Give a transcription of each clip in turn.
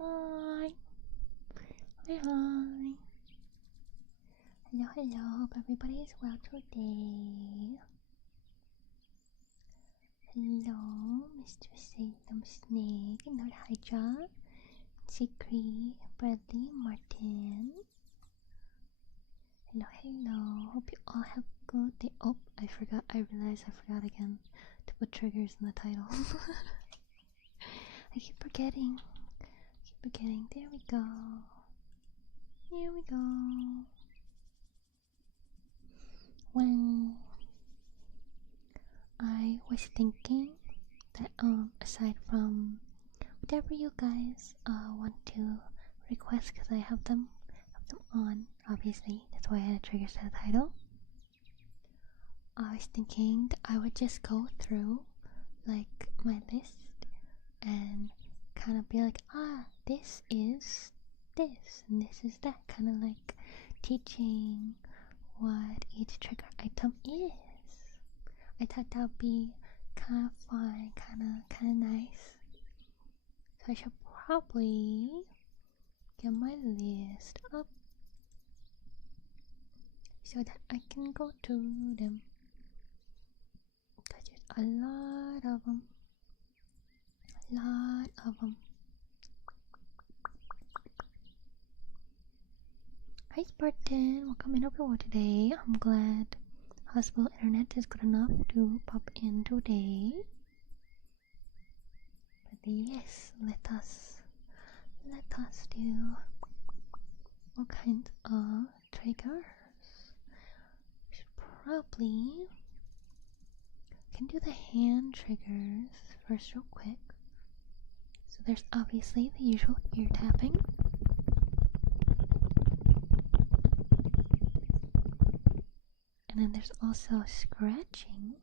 Hi. Hi, hi. Hello, hello. Hope everybody is well today. Hello, Mr. Salem Snake, Nerd Hydra, Secret, Bradley, Martin. Hello, hello. Hope you all have a good day. Oh, I forgot. I realized I forgot again to put triggers in the title. I keep forgetting. There we go. Here we go. When was thinking that aside from whatever you guys want to request, because I have them on, obviously, that's why I had triggers to the title. I was thinking that I would just go through like my list and kind of be like, this is this and this is that, kind of like teaching what each trigger item is. I thought that would be kind of fun, kind of nice. So I should probably get my list up so that I can go through them, because there's a lot of them. Hi Spartan, welcome in over today. I'm glad hospital internet is good enough to pop in today. But yes, let us do all kinds of triggers. Should probably can do the hand triggers first real quick. So there's obviously the usual ear tapping. And then there's also scratching.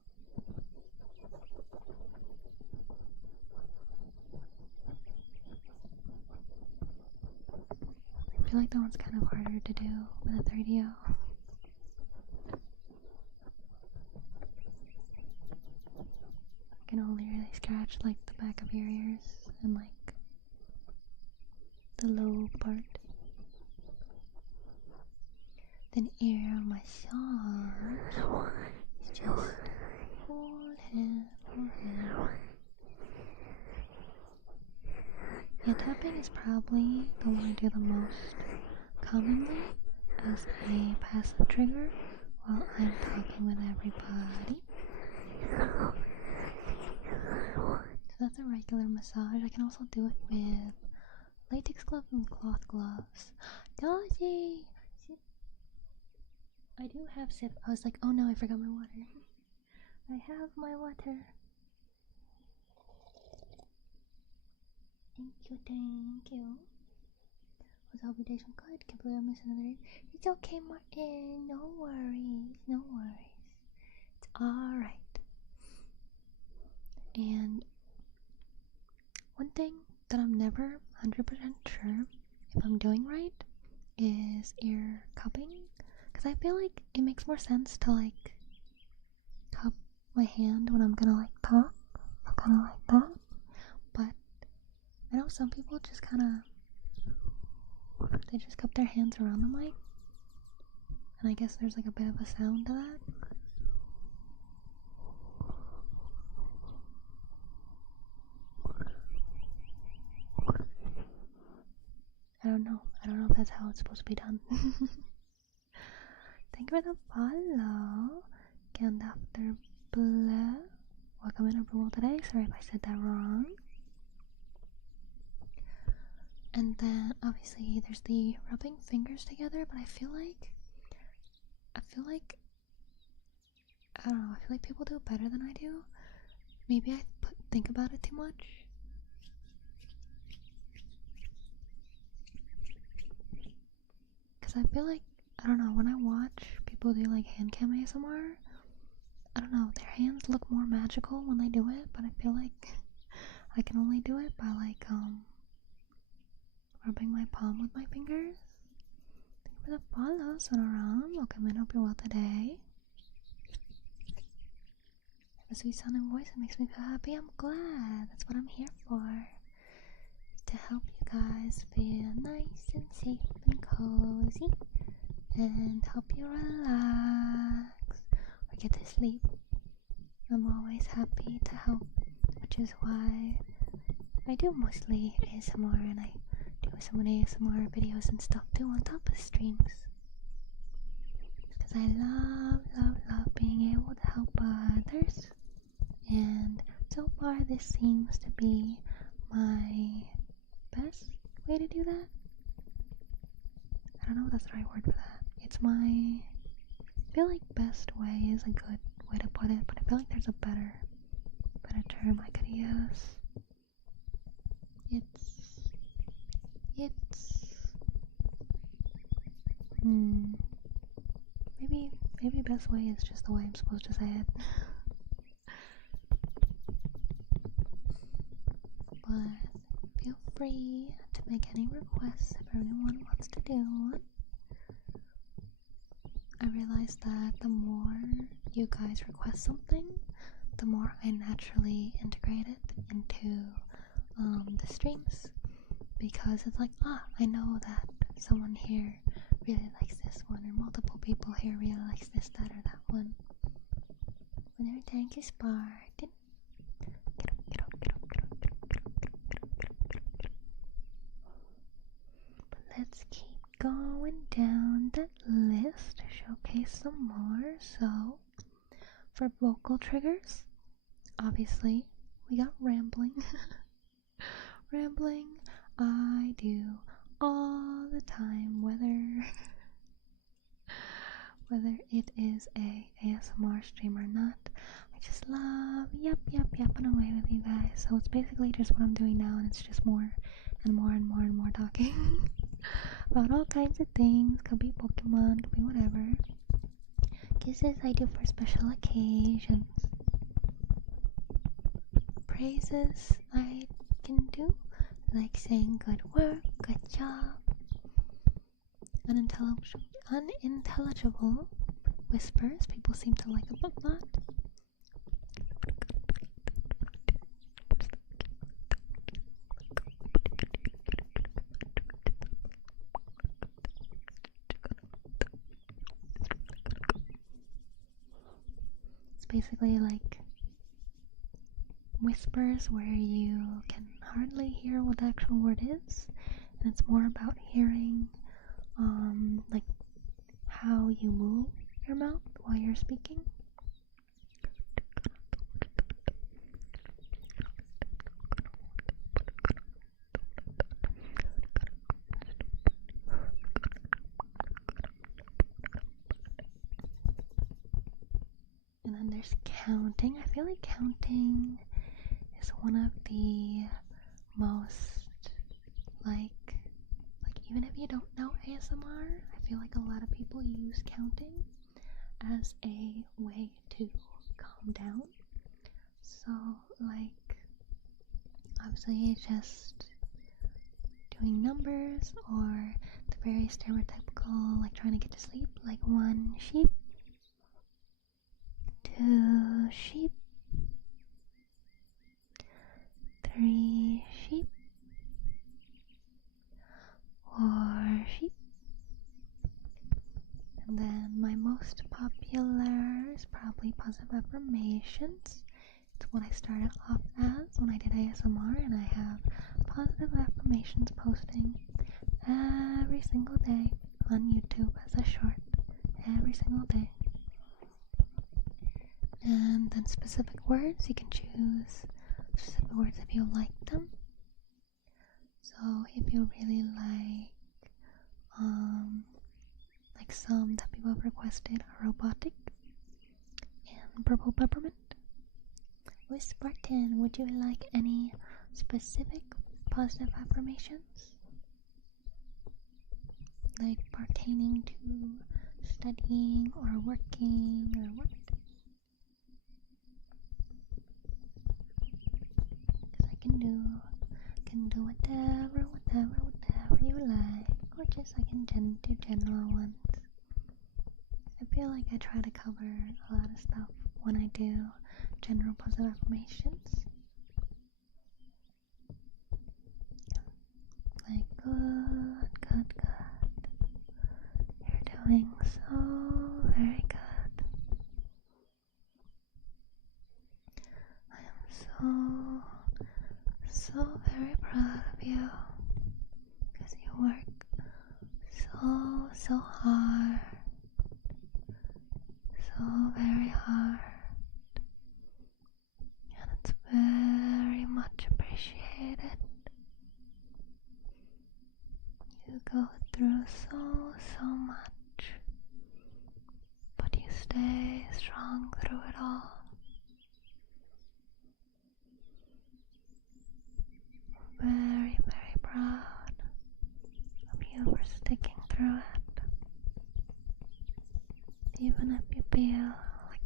I feel like that one's kind of harder to do with a 3DO. I can only really scratch like the back of your ears and like the low part. Then ear massage is just whole hand. Yeah, tapping is probably the one I do the most commonly as a passive trigger while I'm talking with everybody. So that's a regular massage. I can also do it with latex gloves and cloth gloves. Dozzy! I do have sip. I was like, oh no, I forgot my water. I have my water. Thank you. Was the obligation good? Can't believe I missed another day. It's okay, Martin. No worries. It's alright. And one thing that I'm never 100% sure if I'm doing right is ear cupping. Because I feel like it makes more sense to like cup my hand when I'm gonna like talk. Kind of like that. But I know some people just kind of, they just cup their hands around the mic. And I guess there's like a bit of a sound to that. I don't know if that's how it's supposed to be done. Thank you for the follow. And after blah. Welcome in overall today. Sorry if I said that wrong. And then obviously there's the rubbing fingers together, but I feel like I don't know, I feel like people do it better than I do. Maybe I think about it too much. Because I feel like, I don't know, when I watch people do like hand cam ASMR, I don't know, their hands look more magical when they do it, but I feel like I can only do it by like rubbing my palm with my fingers. Thank you for the follows and around. Welcome in, hope you're well today. Have a sweet sounding voice, it makes me feel happy. I'm glad. That's what I'm here for. To help you guys feel nice and safe and cozy, and help you relax or get to sleep. I'm always happy to help, which is why I do mostly ASMR, and I do some ASMR videos and stuff too on top of streams. Because I love being able to help others, and so far this seems to be my best way to do that. I don't know if that's the right word for that. It's my, I feel like best way is a good way to put it, but I feel like there's a better better term I could use. Maybe best way is just the way I'm supposed to say it. But feel free to make any requests if anyone wants to do one. I realize that the more you guys request something, the more I naturally integrate it into the streams, because it's like, I know that someone here really likes this one, or multiple people here really likes this, that, or that one. Whenever thank you, Spartan. But let's keep going down that list to showcase some more. So, for vocal triggers, obviously, we got rambling. Rambling, I do all the time, whether it is a ASMR stream or not. I just love yapping away with you guys. So it's basically just what I'm doing now, and it's just more and more and more and more talking about all kinds of things. Could be Pokemon, could be whatever. Kisses I do for special occasions. Praises I can do, like saying good work, good job. Unintelligible whispers people seem to like a lot. It's basically like whispers where you can hardly hear what the actual word is, and it's more about hearing like how you move your mouth while you're speaking. And then there's counting. I feel like counting is one of the most, like even if you don't know ASMR, I feel like a lot of people use counting as a way to calm down. So, like, obviously it's just doing numbers, or the very stereotypical, like trying to get to sleep, like 1 sheep, 2 sheep, 3 sheep, 4 sheep. And then my most popular is probably positive affirmations. It's what I started off as when I did ASMR, and I have positive affirmations posting every single day on YouTube as a short, every single day. And then specific words, you can choose specific words if you like them. So if you really like some that people have requested are robotic and purple peppermint. With Spartan, would you like any specific positive affirmations? Like pertaining to studying or working or what? Because I can do whatever you like, or just I can do general ones. I feel like I try to cover a lot of stuff when I do general positive affirmations. Like, good. You're doing so very good. I am so very proud of you, because you work so hard, so very hard, and it's very much appreciated. You go through so much, but you stay strong through it all.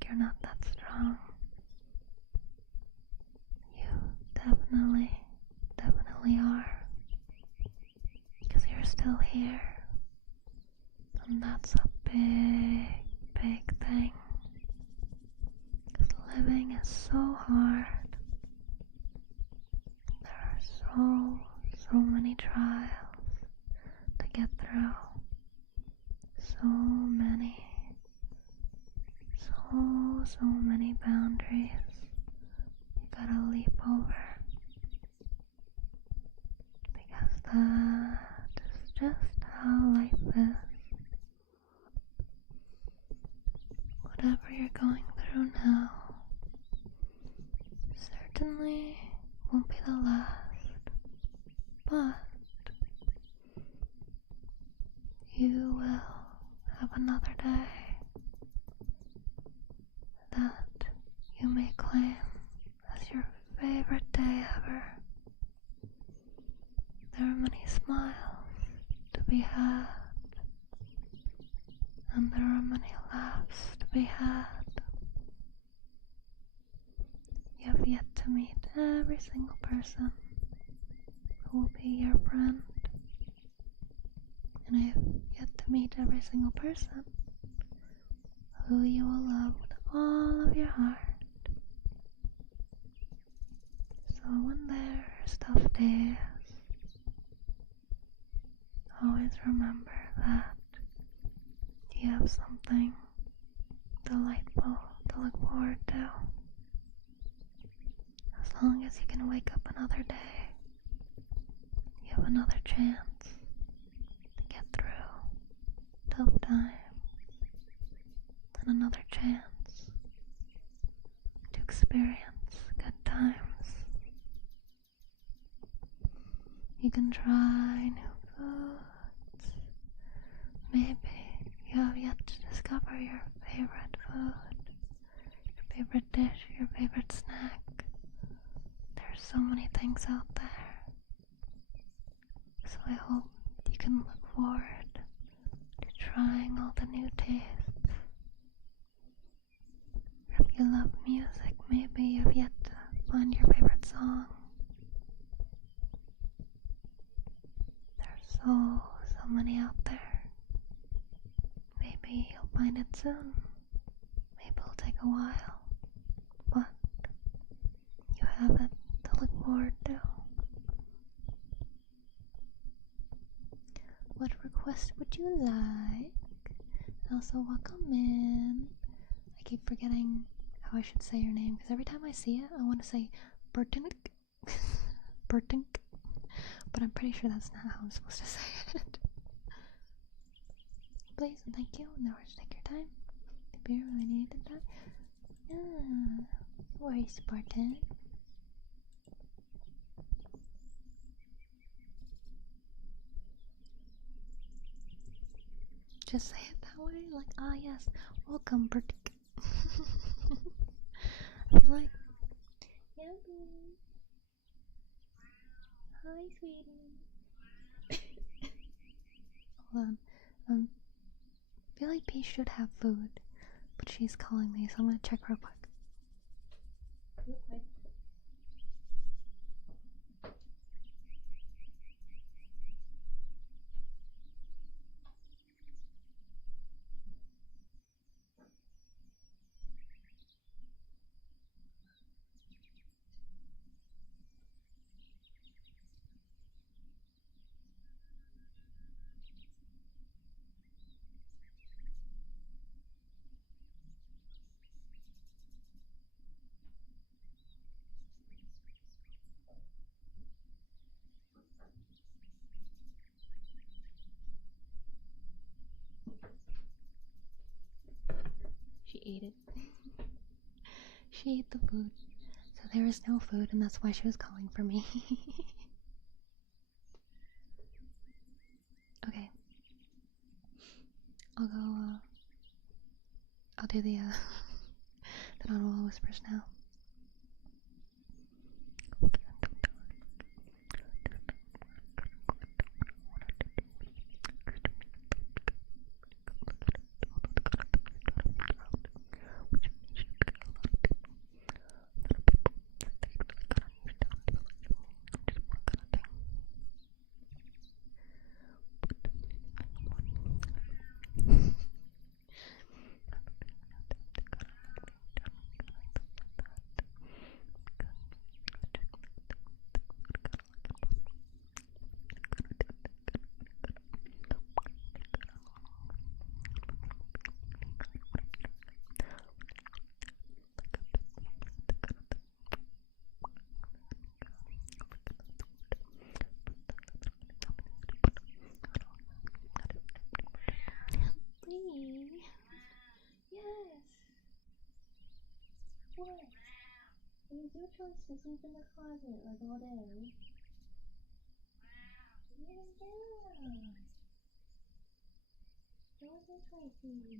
you're not that strong. You definitely are. Because you're still here. And that's a big thing. Because living is so hard. There are so many trials to get through. So many. So many boundaries you gotta leap over. Because that is just how life is. Whatever you're going through now certainly won't be the last, but you will have another day that you may claim as your favorite day ever. There are many smiles to be had, and there are many laughs to be had. You have yet to meet every single person who will be your friend, and I have yet to meet every single person who you will love with all of your heart. So when there's tough days, always remember that you have something delightful to look forward to. As long as you can wake up another day, you have another chance to get through tough times, and another chance to experience good times. You can try new foods. Maybe you have yet to discover your favorite food, your favorite dish, your favorite snack. There's so many things out there. So I hope you can look forward to trying all the new tastes. If you love music, maybe you've yet to find your favorite song. There's so many out there. Maybe you'll find it soon. Maybe it'll take a while. But you have it to look forward to. What request would you like? Also, welcome in. I keep forgetting how I should say your name because every time I see it, I want to say Bertink. Bertink. But I'm pretty sure that's not how I'm supposed to say it. Please and thank you. No worries, take your time. If you really needed that. Yeah. No worries, Spartan. Just say it that way, like, ah yes, welcome, Bertink. I feel like, yeah, baby. Hi, sweetie. Hold on. I feel like Peach should have food, but she's calling me, so I'm gonna check real quick. She ate it. She ate the food. So there is no food, and that's why she was calling for me. Okay. I'll go, I'll do the non-wall whispers now. What? It was your choice to sleep in the closet like all day. Yeah. That was your choice, baby.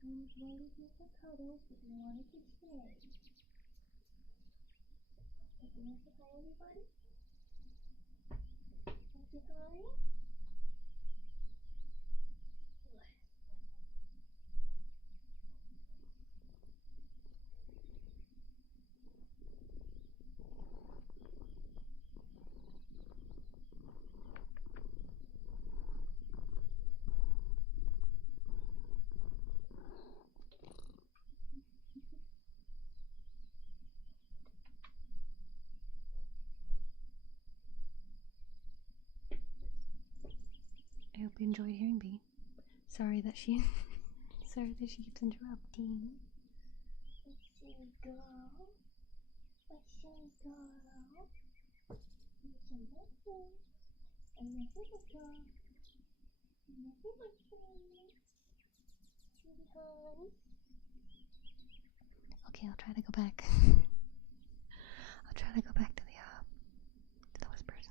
I was waiting for you for cuddles, but you wanted to stay. But you want to say hi, everybody? Want to say hi? What? I hope you enjoyed hearing B. Sorry that she keeps interrupting. Let's see, girl. Let's see, girl. Let's see, let's see. And let's see, girl. And let's see, sweetie honey. Okay, I'll try to go back. I'll try to go back to the whispers.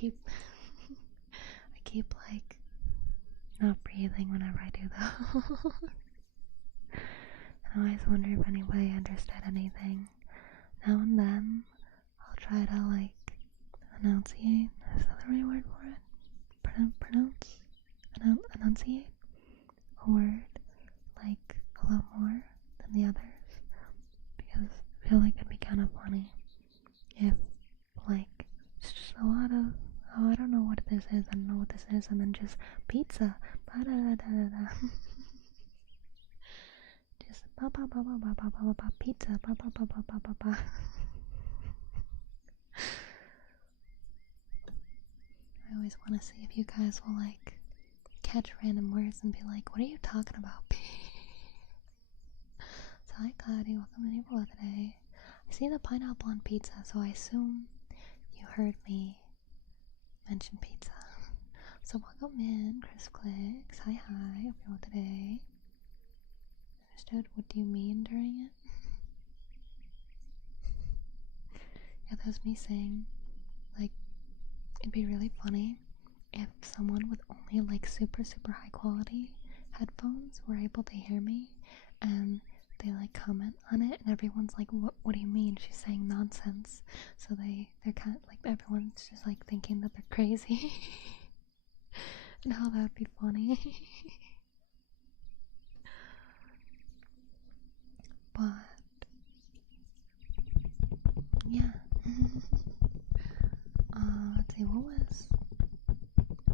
keep I keep like not breathing whenever I do those. I always wonder if anybody understood anything. Now and then I'll try to like enunciate. Is that the right word for it? Enunciate a word like a lot more than the others, because I feel like it'd be kind of funny if like it's just a lot of, oh, I don't know what this is, I don't know what this is, and then just pizza, ba-da-da-da-da-da. Just ba-ba-ba-ba-ba-ba-ba-ba, pizza, ba-ba-ba-ba-ba-ba-ba. I always want to see if you guys will like catch random words and be like, what are you talking about, P? So hi Cloudy, welcome to Neighborhood today. I see the pineapple on pizza, so I assume you heard me mention pizza. So welcome in, Chris Clicks. Hi, hope you're well today. Understood? What do you mean during it? Yeah, that was me saying, like, it'd be really funny if someone with only like super high quality headphones were able to hear me and they like comment on it and everyone's like, what do you mean? She's saying nonsense. So they're kind of like, everyone's just like thinking that they're crazy. And how that'd be funny. But yeah. Let's see, what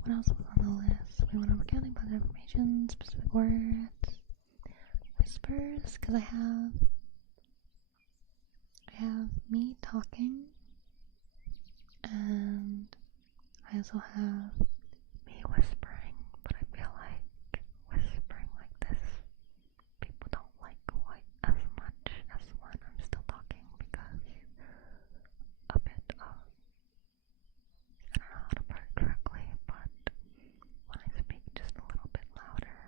else was on the list? We went over counting by the information, specific words, whispers, because I have me talking, and I also have me whispering, but I feel like whispering like this, people don't like quite as much as when I'm still talking, because a bit of, I don't know how to put it correctly, but when I speak just a little bit louder,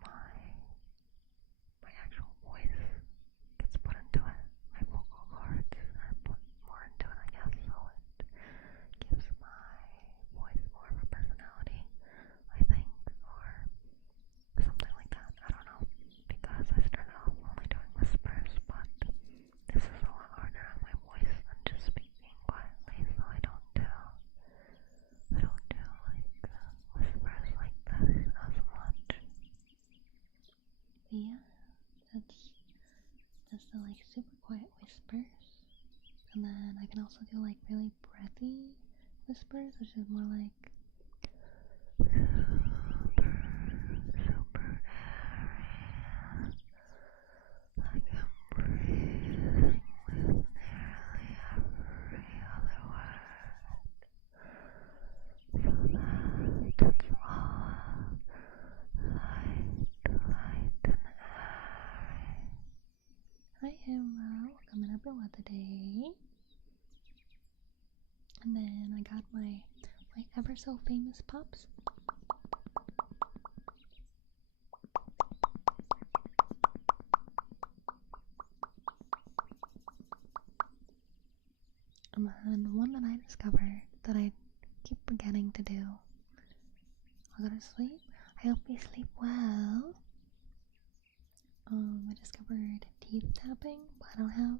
my actual voice gets put into it, my vocal cords are put more into it, I guess, so it gives my voice more of a personality, I think, or something like that. I don't know, because I started off only doing whispers, but this is a lot harder on my voice than just speaking quietly, so I don't do like whispers like this as much. But yeah, that's the like super quiet whispers, and then I can also do like really breathy whispers, which is more like super airy. Like I'm breathing with nearly every other word, so that it's all light and airy. Hi Emma, welcome in everyone today. And then I got my ever so famous pops. And one that I discovered that I keep forgetting to do. I'll go to sleep. I hope you sleep well. I discovered teeth tapping, but I don't have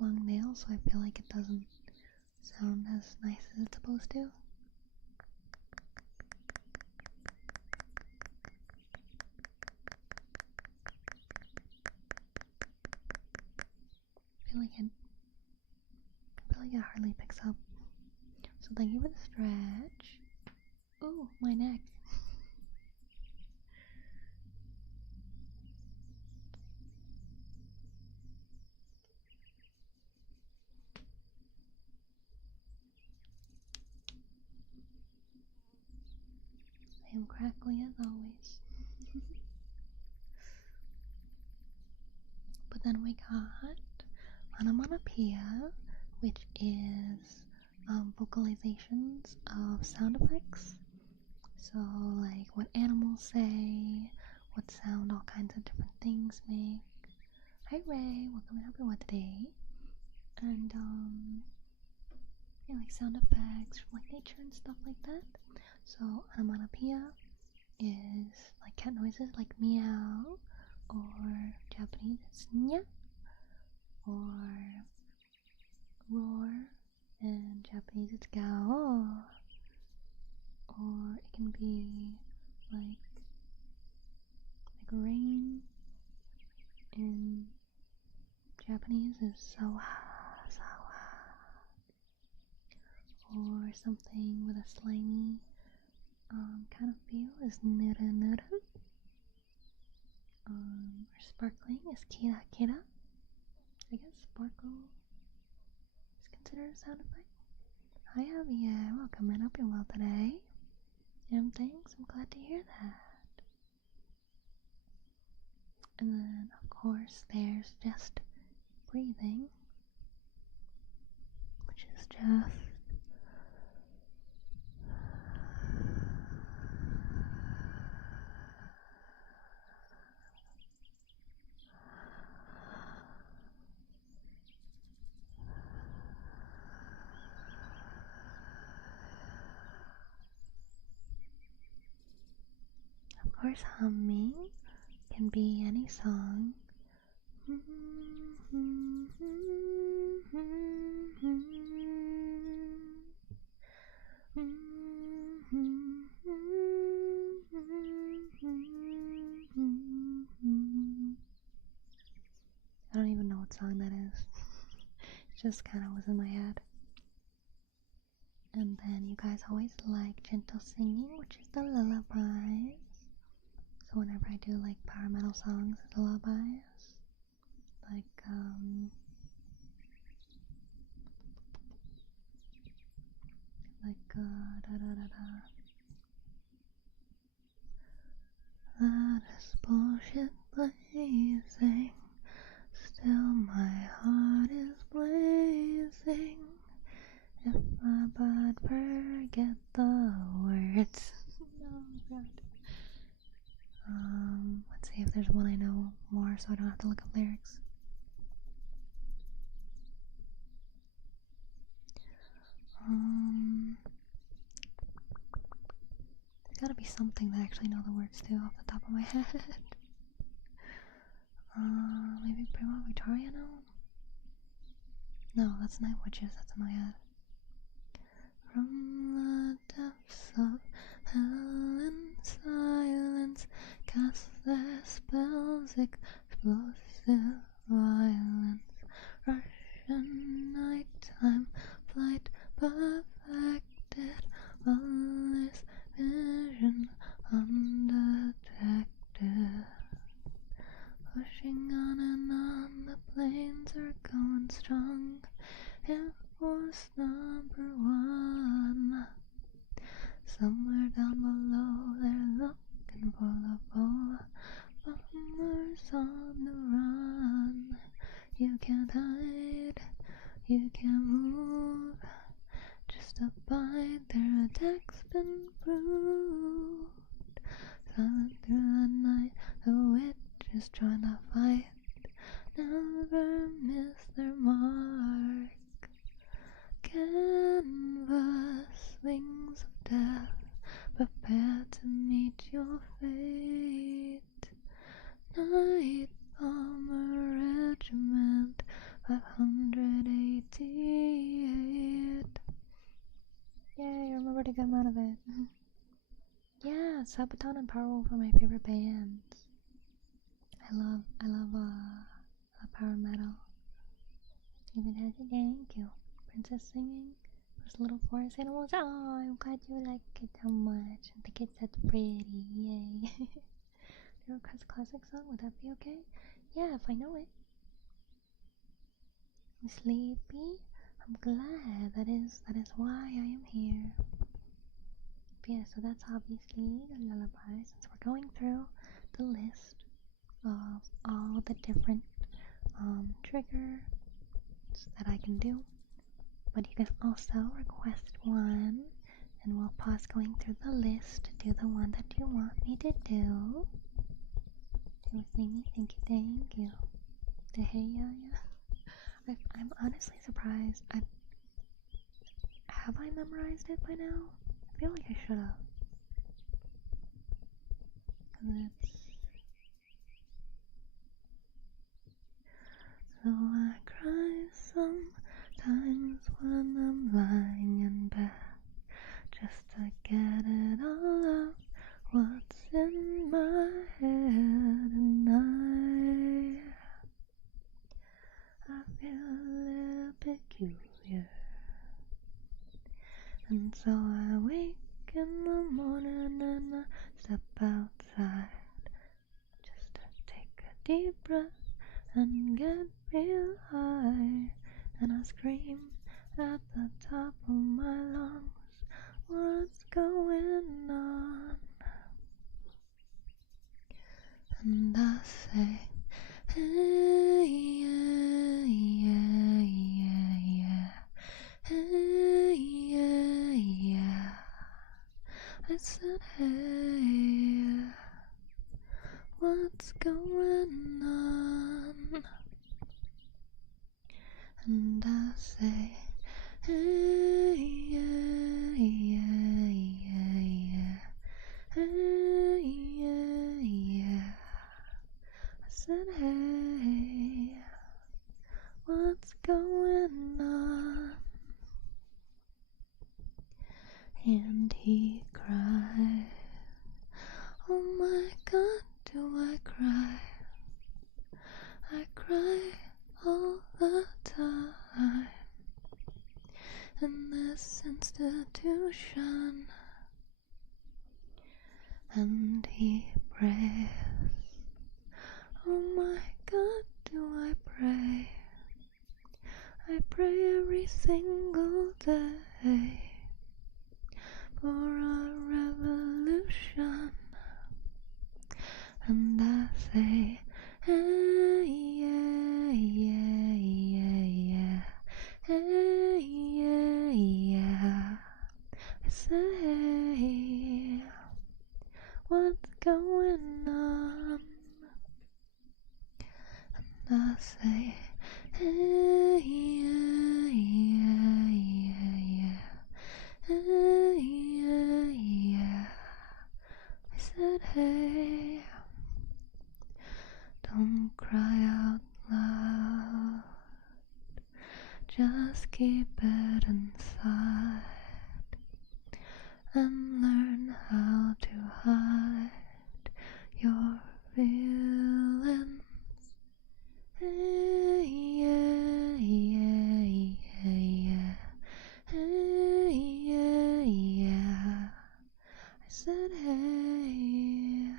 long nails, so I feel like it doesn't sound as nice as it's supposed to. I feel like it hardly picks up. So thank you for the stretch. Ooh, my neck. I am crackly as always. But then we got onomatopoeia, which is vocalizations of sound effects. So like what animals say, what sound all kinds of different things make. Hi Ray, welcome to everyone today. And Yeah, like sound effects from like nature and stuff like that. So onomatopoeia is like cat noises like meow, or Japanese it's nya, or roar, and Japanese it's gao, or it can be like rain in Japanese is sawa, sawa, or something with a slimy kind of feel is nuru nuru, or sparkling is kira kira. I guess sparkle is considered a sound effect. Hi Javier, welcome in, hope you're well today. Thanks, I'm glad to hear that. And then of course there's just breathing, which is just of course humming can be any song. I don't even know what song that is. It just kind of was in my head. And then you guys always like gentle singing, which is the lullabies. So whenever I do like power metal songs, it's lullabies. Like da da da da. That is bullshit blazing. Still my heart is blazing. If I but forget the words. No, God. Let's see if there's one I know more so I don't have to look up lyrics. There's gotta be something that I actually know the words to off the top of my head. Maybe Prima Victoria, no? No, that's Night Witches, that's in my head. From the depths of hell and silence, cast their spells, explosive violence. Russian nighttime flight perfected, lawless vision undetected. Pushing on and on, the planes are going strong. Air Force #1. Somewhere down below, they're looking for the bow. Bombers on the run. You can't hide, you can't move. Just abide, their attack's been proved. Silent through the night, the witches trying to fight. Never miss their mark. Canvas, wings of death, prepare to meet your fate. Night Bomber Regiment 588. Yay, I remembered a good amount of it. Yeah, Sabaton and Powerwolf are my favorite bands. I love power metal. Even has a thank you. Princess singing. There's little forest animals. Oh, I'm glad you like it so much. I think it's that's pretty. Yay. Do you request a classic song? Would that be okay? Yeah, if I know it. I'm sleepy. I'm glad. That is why I am here. But yeah, so that's obviously the lullaby. Since we're going through the list of all the different triggers that I can do. But you can also request one, and we'll pause going through the list to do the one that you want me to do. Do a thingy, thank you. The hey, yeah. I'm honestly surprised. have I memorized it by now? I feel like I should have. So I cry sometimes when I'm lying in bed, just to get it all out, what's in my head, and I feel a little peculiar, and so I wake in the morning and I step outside, just to take a deep breath and get real high, and I scream at the top of my lungs, what's going on? And I say, hey, yeah, yeah, yeah, yeah, hey, yeah, yeah. I said, hey, what's going on? And I say, hey, yeah, yeah, yeah, yeah, hey, yeah, yeah. I said, hey, what's going on? And he cried, oh my God, do I cry? I cry all the time in this institution. And he prays, oh my God, do I pray? I pray every single day for a revolution. And I say, hey, yeah, yeah, yeah, yeah, hey, yeah, yeah. I say, hey, what's going on? And I say, hey, yeah, yeah, yeah, yeah, hey, yeah, yeah. I said, hey, don't cry out loud, just keep it inside and learn how to hide your feelings. Hey, yeah, yeah, yeah, yeah, hey, yeah, yeah. I said, hey,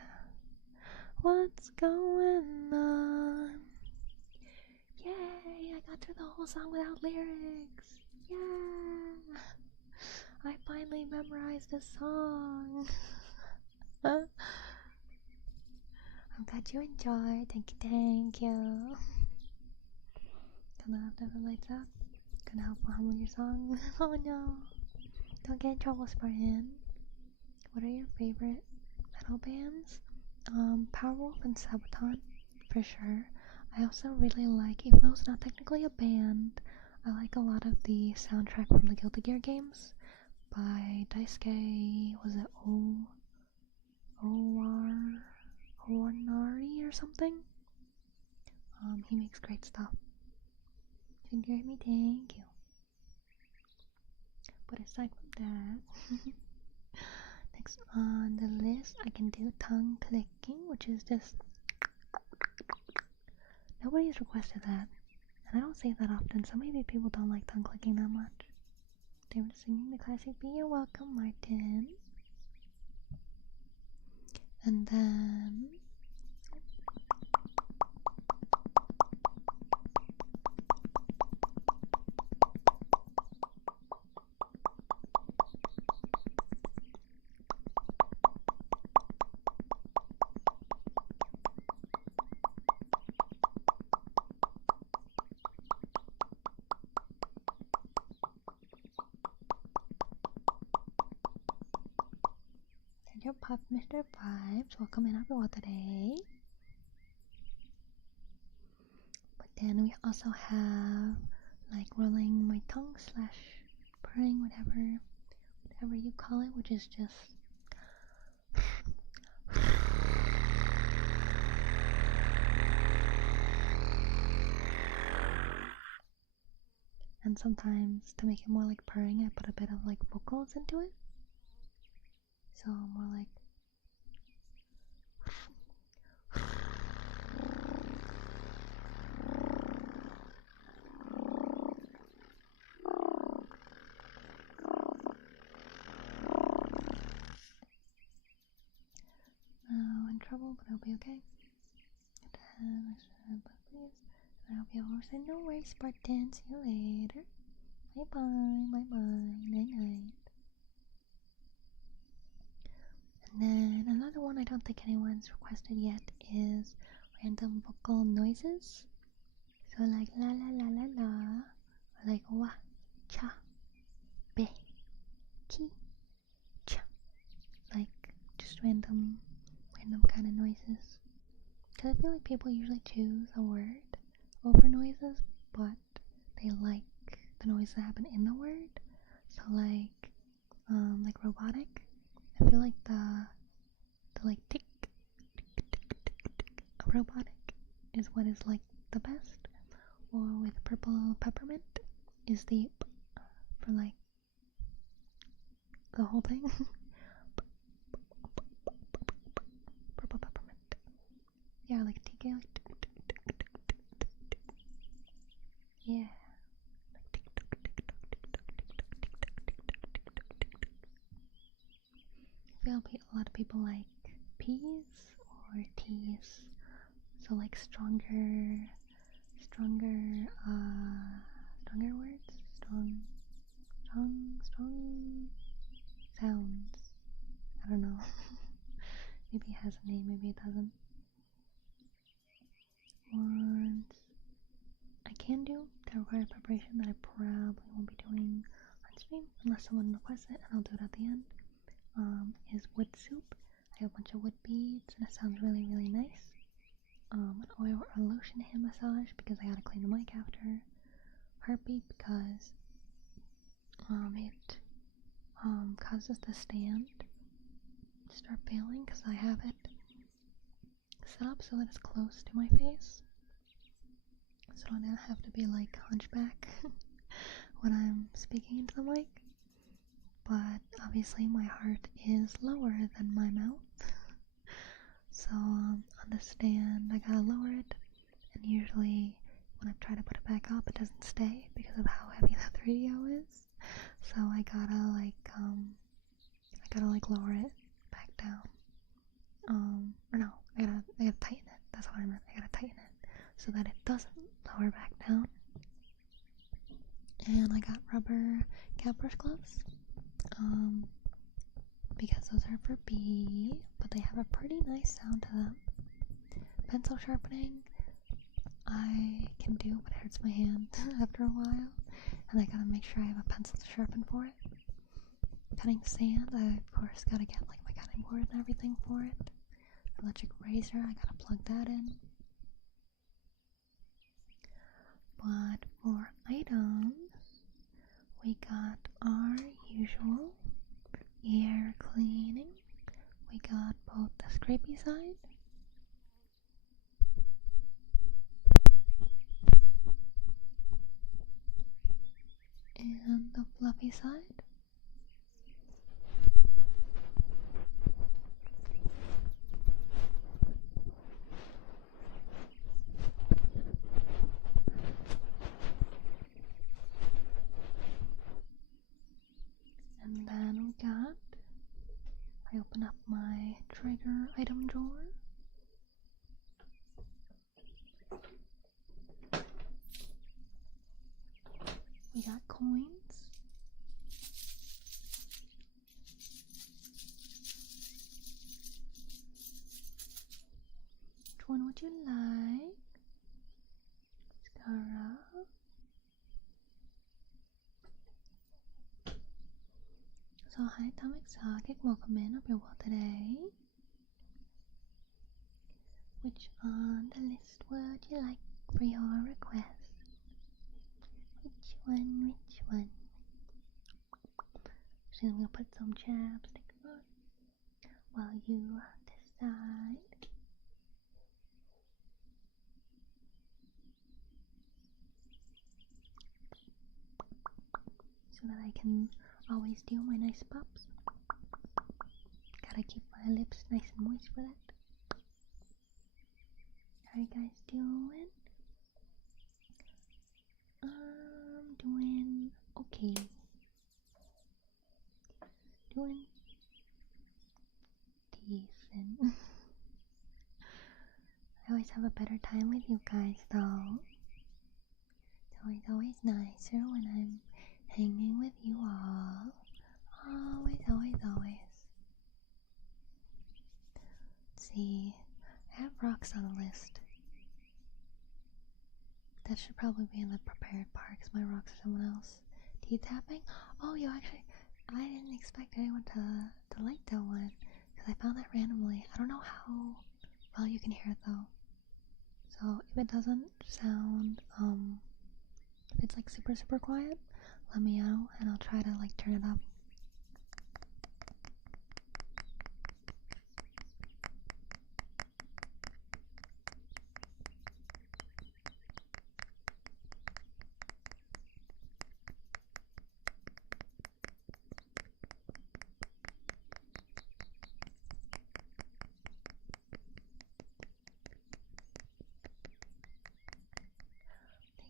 what's going on? Yay, I got through the whole song without lyrics. Yeah, I finally memorized the song. I'm glad you enjoyed. Thank you, thank you. Gonna have the lights up. Gonna help hum your song. Oh no, don't get in trouble, Spartan. What are your favorite metal bands? Powerwolf and Sabaton, for sure. I also really like, even though it's not technically a band, I like a lot of the soundtrack from the Guilty Gear games by Daisuke, was it Owanari or something? He makes great stuff. If you hear me, thank you. But aside from that, next on the list, I can do tongue clicking, which is just... Nobody's requested that, and I don't say that often, so maybe people don't like tongue clicking that much. They were singing the classic Be You're Welcome, Martin. And then... your pup, Mr. Pipes. Welcome in everyone today. But then we also have like rolling my tongue / purring, whatever you call it, which is just and sometimes to make it more like purring, I put a bit of like vocals into it. So more like in trouble, but I'll be okay. Please. I hope you all say no worries, Spartan. See you later. Bye bye, night night. And then another one I don't think anyone's requested yet is random vocal noises. So like la la la la la, or like wa, cha, be, ki, cha. Like just random kind of noises. Because I feel like people usually choose a word over noises, but they like the noises that happen in the word. So like robotic, I feel like the like tick of robotic is what is like the best. Or with purple peppermint is the p for like the whole thing. Purple peppermint. Yeah, like TK, like yeah. I feel a lot of people like P's or T's. So like stronger words, strong sounds. I don't know. Maybe it has a name, maybe it doesn't. Ones I can do that require preparation that I probably won't be doing on stream unless someone requests it, and I'll do it at the end. Is wood soup. I have a bunch of wood beads and it sounds really, really nice. An oil or lotion hand massage because I gotta clean the mic after. Heartbeat because it causes the stand to start failing because I have it set up so that it's close to my face. So I don't have to be like hunchback when I'm speaking into the mic. But obviously my heart is lower than my mouth. So on the stand I gotta lower it, and usually when I try to put it back up it doesn't stay because of how heavy the 3DO is. So I gotta lower it back down. Or no, I gotta tighten it. That's what I meant. I gotta tighten it so that it doesn't lower back down. And I got rubber cat brush gloves. Because those are for B, but they have a pretty nice sound to them. Pencil sharpening, I can do, but it hurts my hand after a while, and I gotta make sure I have a pencil to sharpen for it. Cutting sand, I of course gotta get like my cutting board and everything for it. Electric razor, I gotta plug that in. But for items, we got our usual ear cleaning. We got both the scrapey side and the fluffy side. And then I open up my trigger item drawer. We got coins. Which one would you like? Mascara. So hi Atomic Socket, welcome in, hope you're well today. Which on the list would you like for your request? Which one? So I'm gonna put some chapstick on while you decide. So that I can always do my nice pops. Gotta keep my lips nice and moist for that. How you guys doing? Doing okay. Doing decent. I always have a better time with you guys though. It's always nicer when I'm hanging with you all. Always. Let's see. I have rocks on the list. That should probably be in the prepared part because my rocks are someone else. Teeth tapping? Oh, yo, actually, I didn't expect anyone to like that one because I found that randomly. I don't know how well you can hear it though. So if it doesn't sound, if it's like super quiet, let me know and I'll try to like turn it up.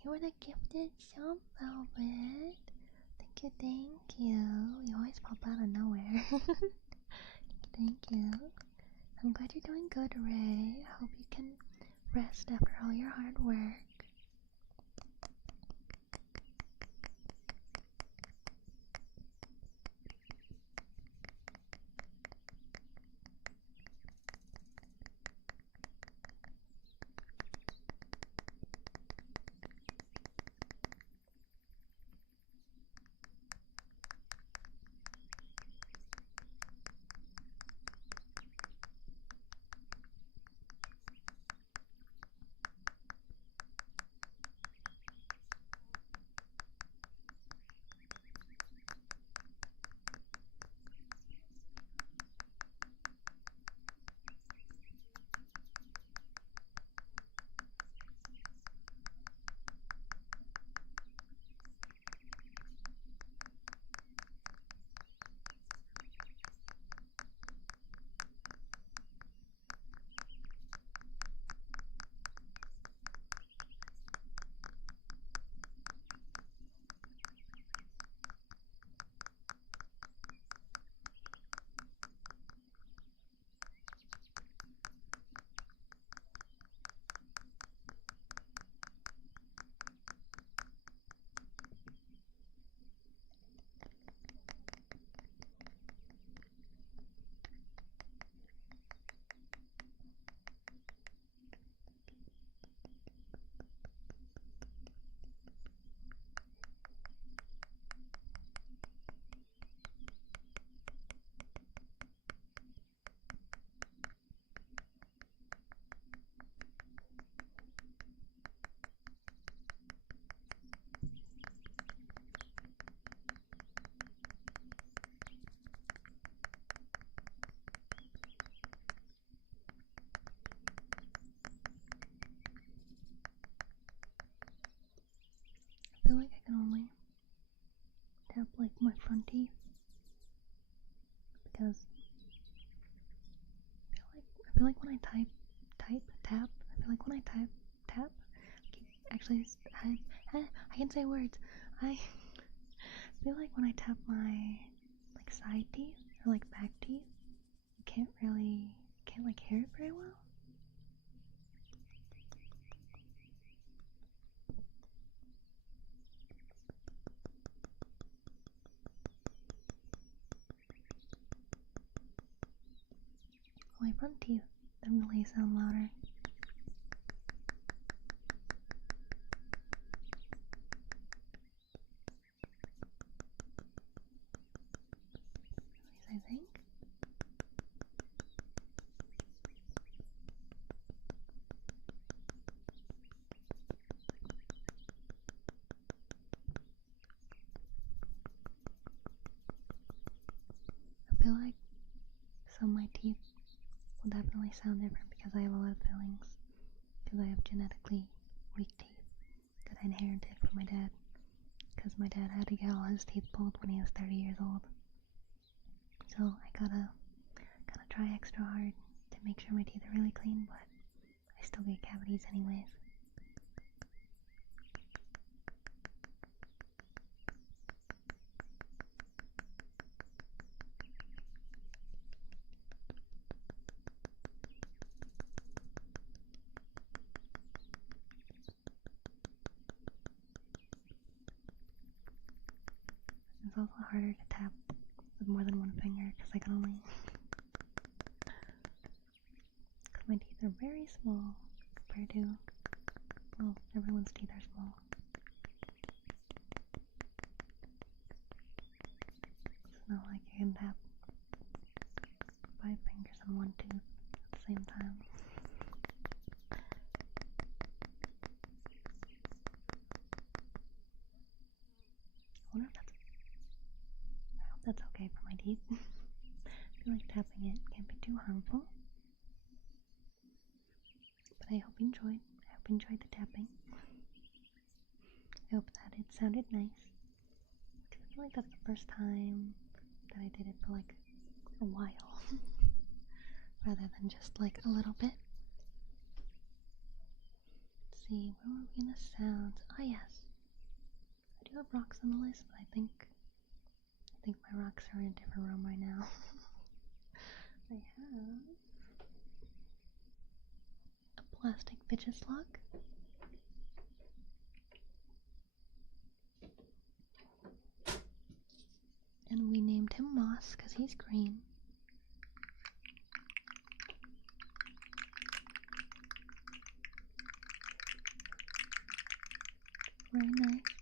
You were the gifted sub velvet. Thank you. You always pop out of nowhere. Thank you. I'm glad you're doing good, Ray. I hope you can rest after all your hard work. I feel like I can only tap like my front teeth because I feel like when I tap, I feel like when I tap, actually, I can say words. I feel like when I tap my like side teeth or like back teeth, you can't like hear it very well. My front teeth, they really sound louder. At least I think. definitely sound different because I have a lot of fillings. Because I have genetically weak teeth that I inherited from my dad. Because my dad had to get all his teeth pulled when he was 30 years old. So I gotta try extra hard to make sure my teeth are really clean, but I still get cavities anyways. It's also harder to tap with more than one finger because I can only... Because my teeth are very small compared to... Well, everyone's teeth are small. It's not like I can tap 5 fingers on one tooth at the same time. I hope that's okay for my teeth. I feel like tapping it can't be too harmful. But I hope you enjoyed the tapping. I hope that it sounded nice. Because I feel like that's the first time that I did it for like a while. Rather than just like a little bit. Let's see, where were we in the sounds? Ah, yes. I do have rocks on the list, but I think my rocks are in a different room right now. I have a plastic fidget slug. And we named him Moss because he's green.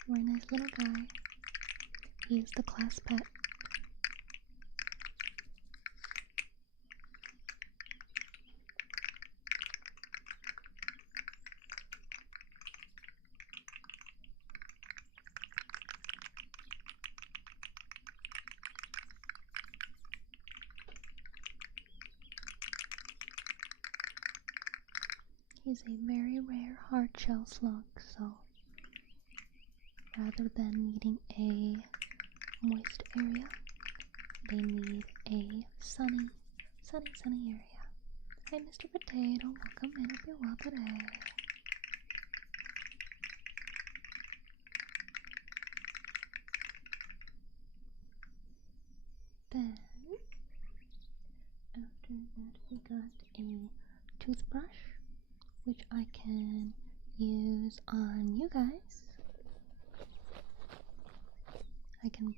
Very nice little guy. He is the class pet. He's a very rare hard shell slug, so rather than needing a moist area, they need a sunny area. Hi, Mr. Potato, welcome in. Hope you're well today. Then, after that, we got a toothbrush, which I can use on you guys. I can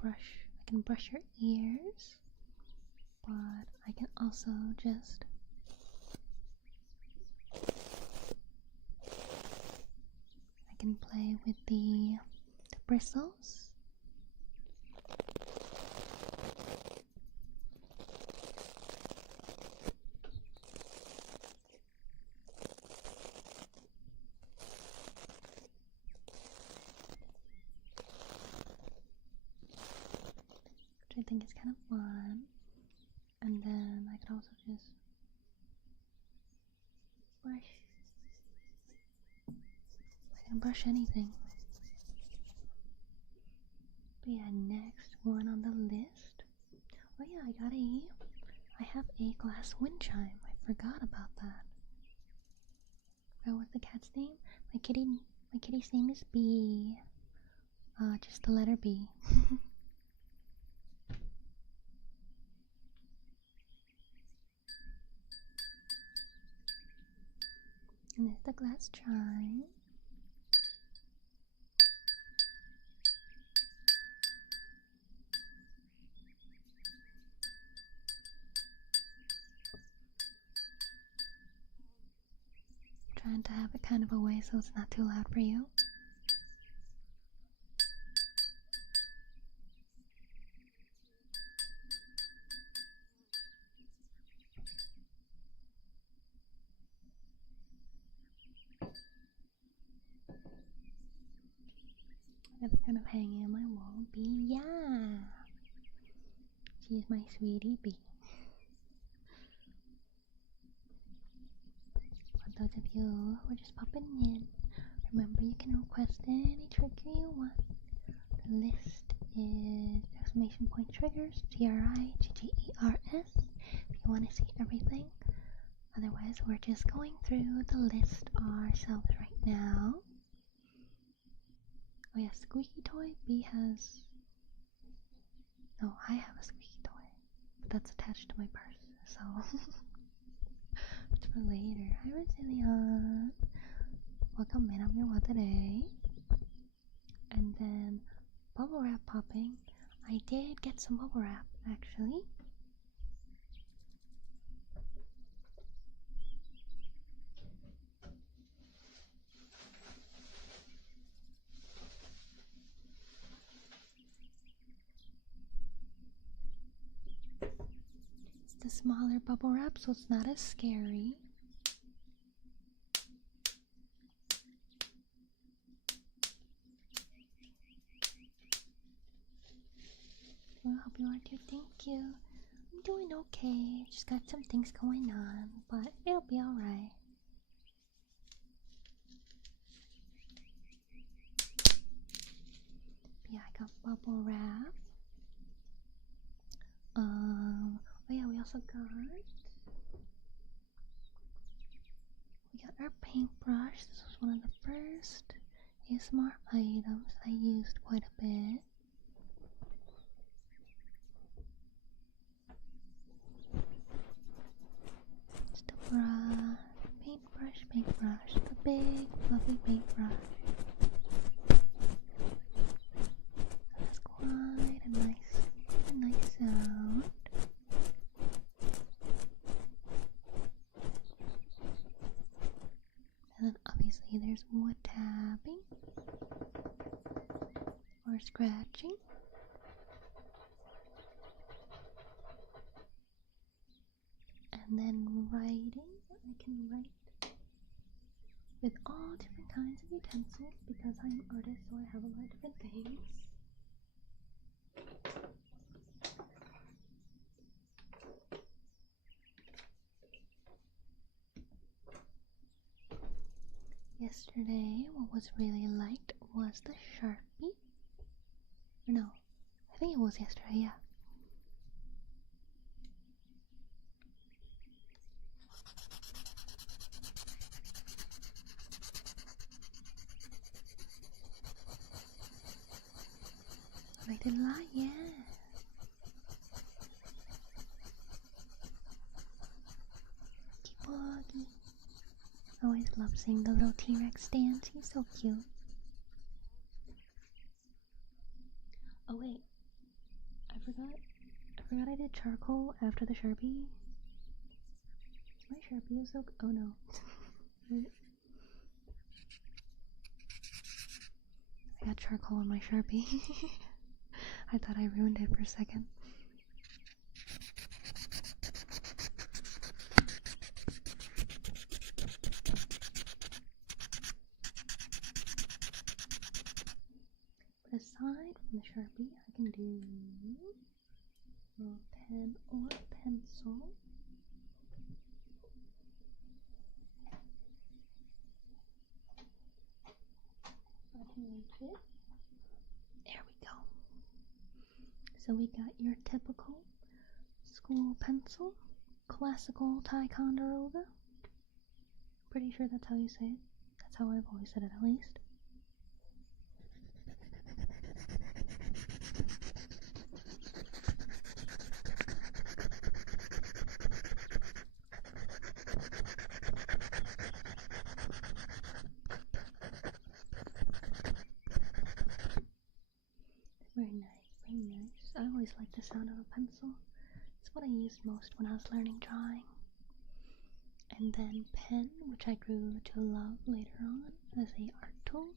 brush your ears, but I can also just play with the bristles. Which I think is kind of fun. And then I could also just brush. I can brush anything. But yeah, next one on the list. Oh yeah, I have a glass wind chime. I forgot about that. What's the cat's name? My kitty's name is B. Just the letter B. And there's the glass chime. Trying to have it kind of away so it's not too loud for you. I have it kind of hanging on my wall. B, yeah. She's my sweetie bee. those of you who are just popping in, remember you can request any trigger you want. The list is !triggers, TRIGGERS, if you want to see everything. Otherwise, we're just going through the list ourselves right now. Oh yeah, squeaky toy. B has... No, I have a squeaky toy, but that's attached to my purse, so it's for later. Hi, Resilient. Welcome in. I'm your one today. And then bubble wrap popping. I did get some bubble wrap, actually. It's the smaller bubble wrap, so it's not as scary. I hope you are too. Thank you. I'm doing okay. Just got some things going on, but it'll be alright. Yeah, I got bubble wrap. Oh yeah, we also got our paintbrush. This was one of the first ASMR items I used quite a bit. Just a brush, paintbrush, the big fluffy paintbrush. That's quite a nice sound. And then obviously there's wood tapping or scratching. And then writing. I can write with all different kinds of utensils because I'm an artist, so I have a lot of different things. Yesterday, what was really liked was the Sharpie. No, I think it was yesterday, yeah. I liked it a lot, yeah. Buggy. I always love seeing the little T-Rex dance. He's so cute. Oh wait, I forgot I did charcoal after the Sharpie. My Sharpie is so... Oh no. I got charcoal on my Sharpie. I thought I ruined it for a second. But aside from the Sharpie, I can do a pen or a pencil. I can reach it. There we go. So we got your typical school pencil, classical Ticonderoga. Pretty sure that's how you say it. That's how I've always said it, at least. Very nice, very nice. I always liked the sound of a pencil. It's what I used most when I was learning drawing. And then pen, which I grew to love later on as a art tool.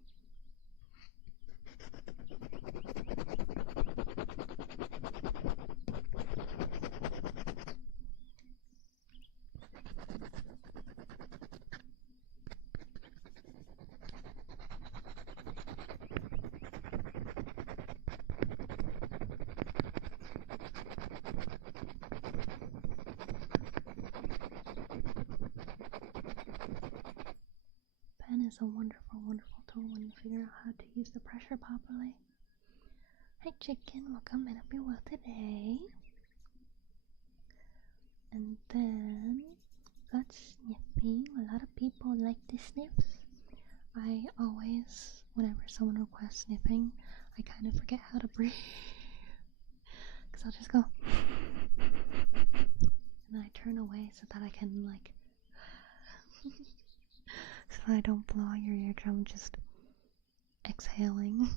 a wonderful, wonderful tool when you figure out how to use the pressure properly. Hi chicken, welcome in. Hope you're well today. And then got sniffing. A lot of people like the sniffs. I always, whenever someone requests sniffing, I kind of forget how to breathe. Because I'll just go. And then I turn away so that I can, like, so that I don't blow out your eardrum, just exhaling.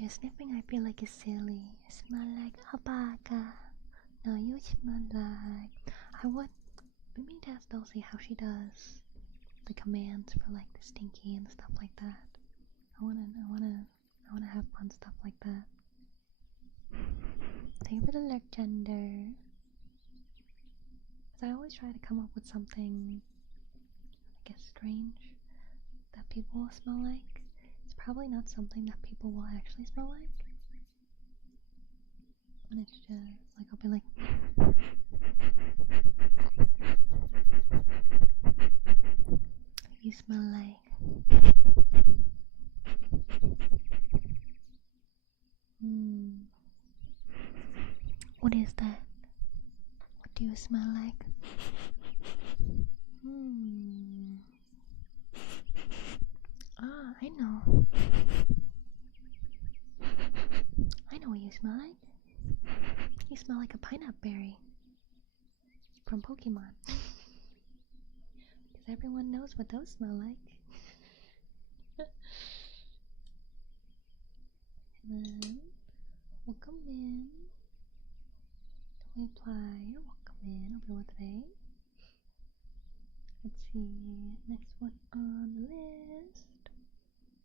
Yeah, sniffing I feel like is silly. I smell like alpaca. No, you smell like... I want... We need to ask Dulcie how she does the commands for like the stinky and stuff like that. I wanna have fun stuff like that. Thank you for the lurk, gender. Because I always try to come up with something, I guess, strange that people will smell like. It's probably not something that people will actually smell like. And it's just like, I'll be like, you smell like, what is that? What do you smell like? Ah, I know. I know what you smell like. You smell like a pineapple berry from Pokemon. Because everyone knows what those smell like. And then, welcome in. Don't apply. You're welcome in. Hope you're well today. Let's see. Next one on the list.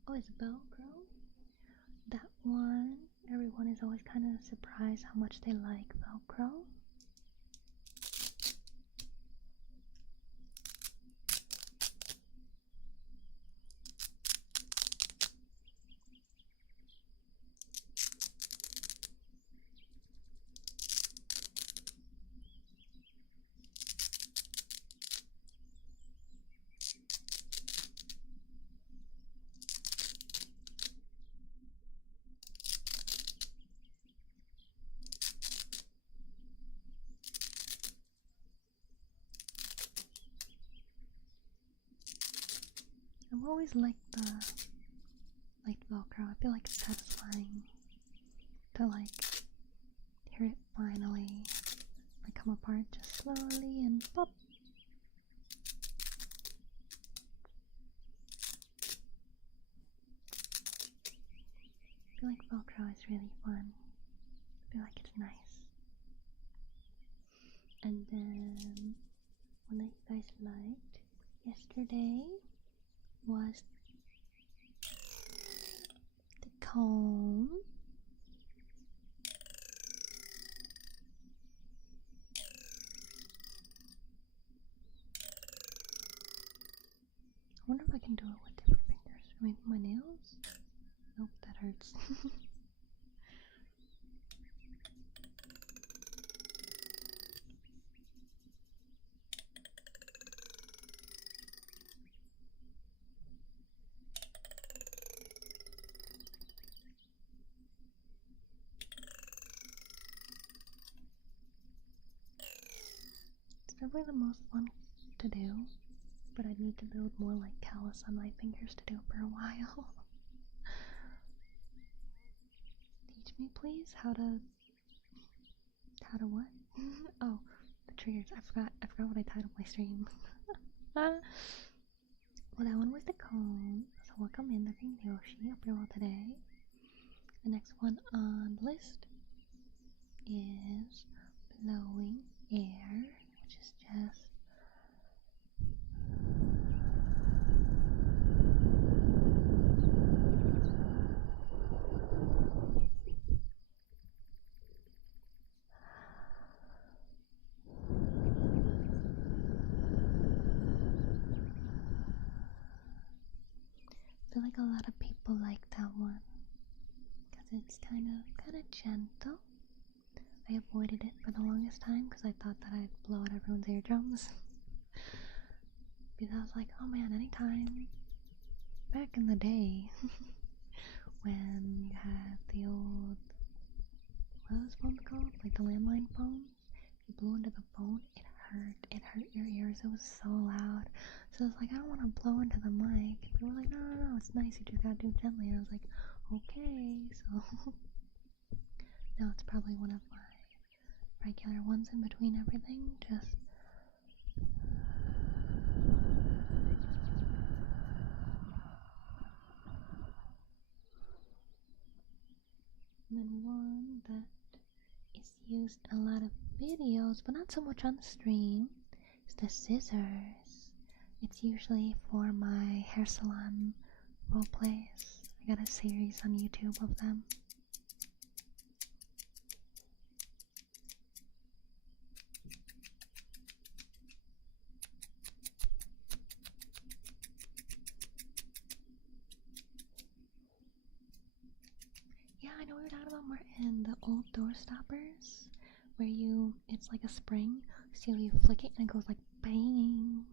Oh, it's Velcro. That one, everyone is always kind of surprised how much they like Velcro. I've always liked Velcro. I feel like it's satisfying to like hear it finally like come apart just slowly and pop. I feel like Velcro is really fun. I feel like it's nice. And then one that you guys liked yesterday was the comb. I wonder if I can do it with different fingers. Maybe my nails? Nope, that hurts. It's probably the most fun to do, but I need to build more like callus on my fingers to do it for a while. Teach me please how to what? Oh, the triggers. I forgot what I titled my stream. Well, that one was the comb. So welcome in the green Yoshi. Hope you're well today. The next one on the list is blowing air, which is just like a lot of people like that one because it's kind of gentle. I avoided it for the longest time because I thought that I'd blow out everyone's eardrums. Because I was like, oh man, anytime back in the day when you had the old, what was phones called? Like the landline phones. You blew into the phone, it hurt your ears, it was so loud. So I was like, I don't want to blow into the mic. And people were like, no, it's nice, you just gotta do it gently. And I was like, okay, so now it's probably one of my regular ones in between everything, just and then one that is used in a lot of videos, but not so much on the stream, is the scissors. It's usually for my hair salon role plays. I got a series on YouTube of them. Yeah, I know what you're talking about, Martin. The old door stoppers, where it's like a spring, so you flick it and it goes like bang.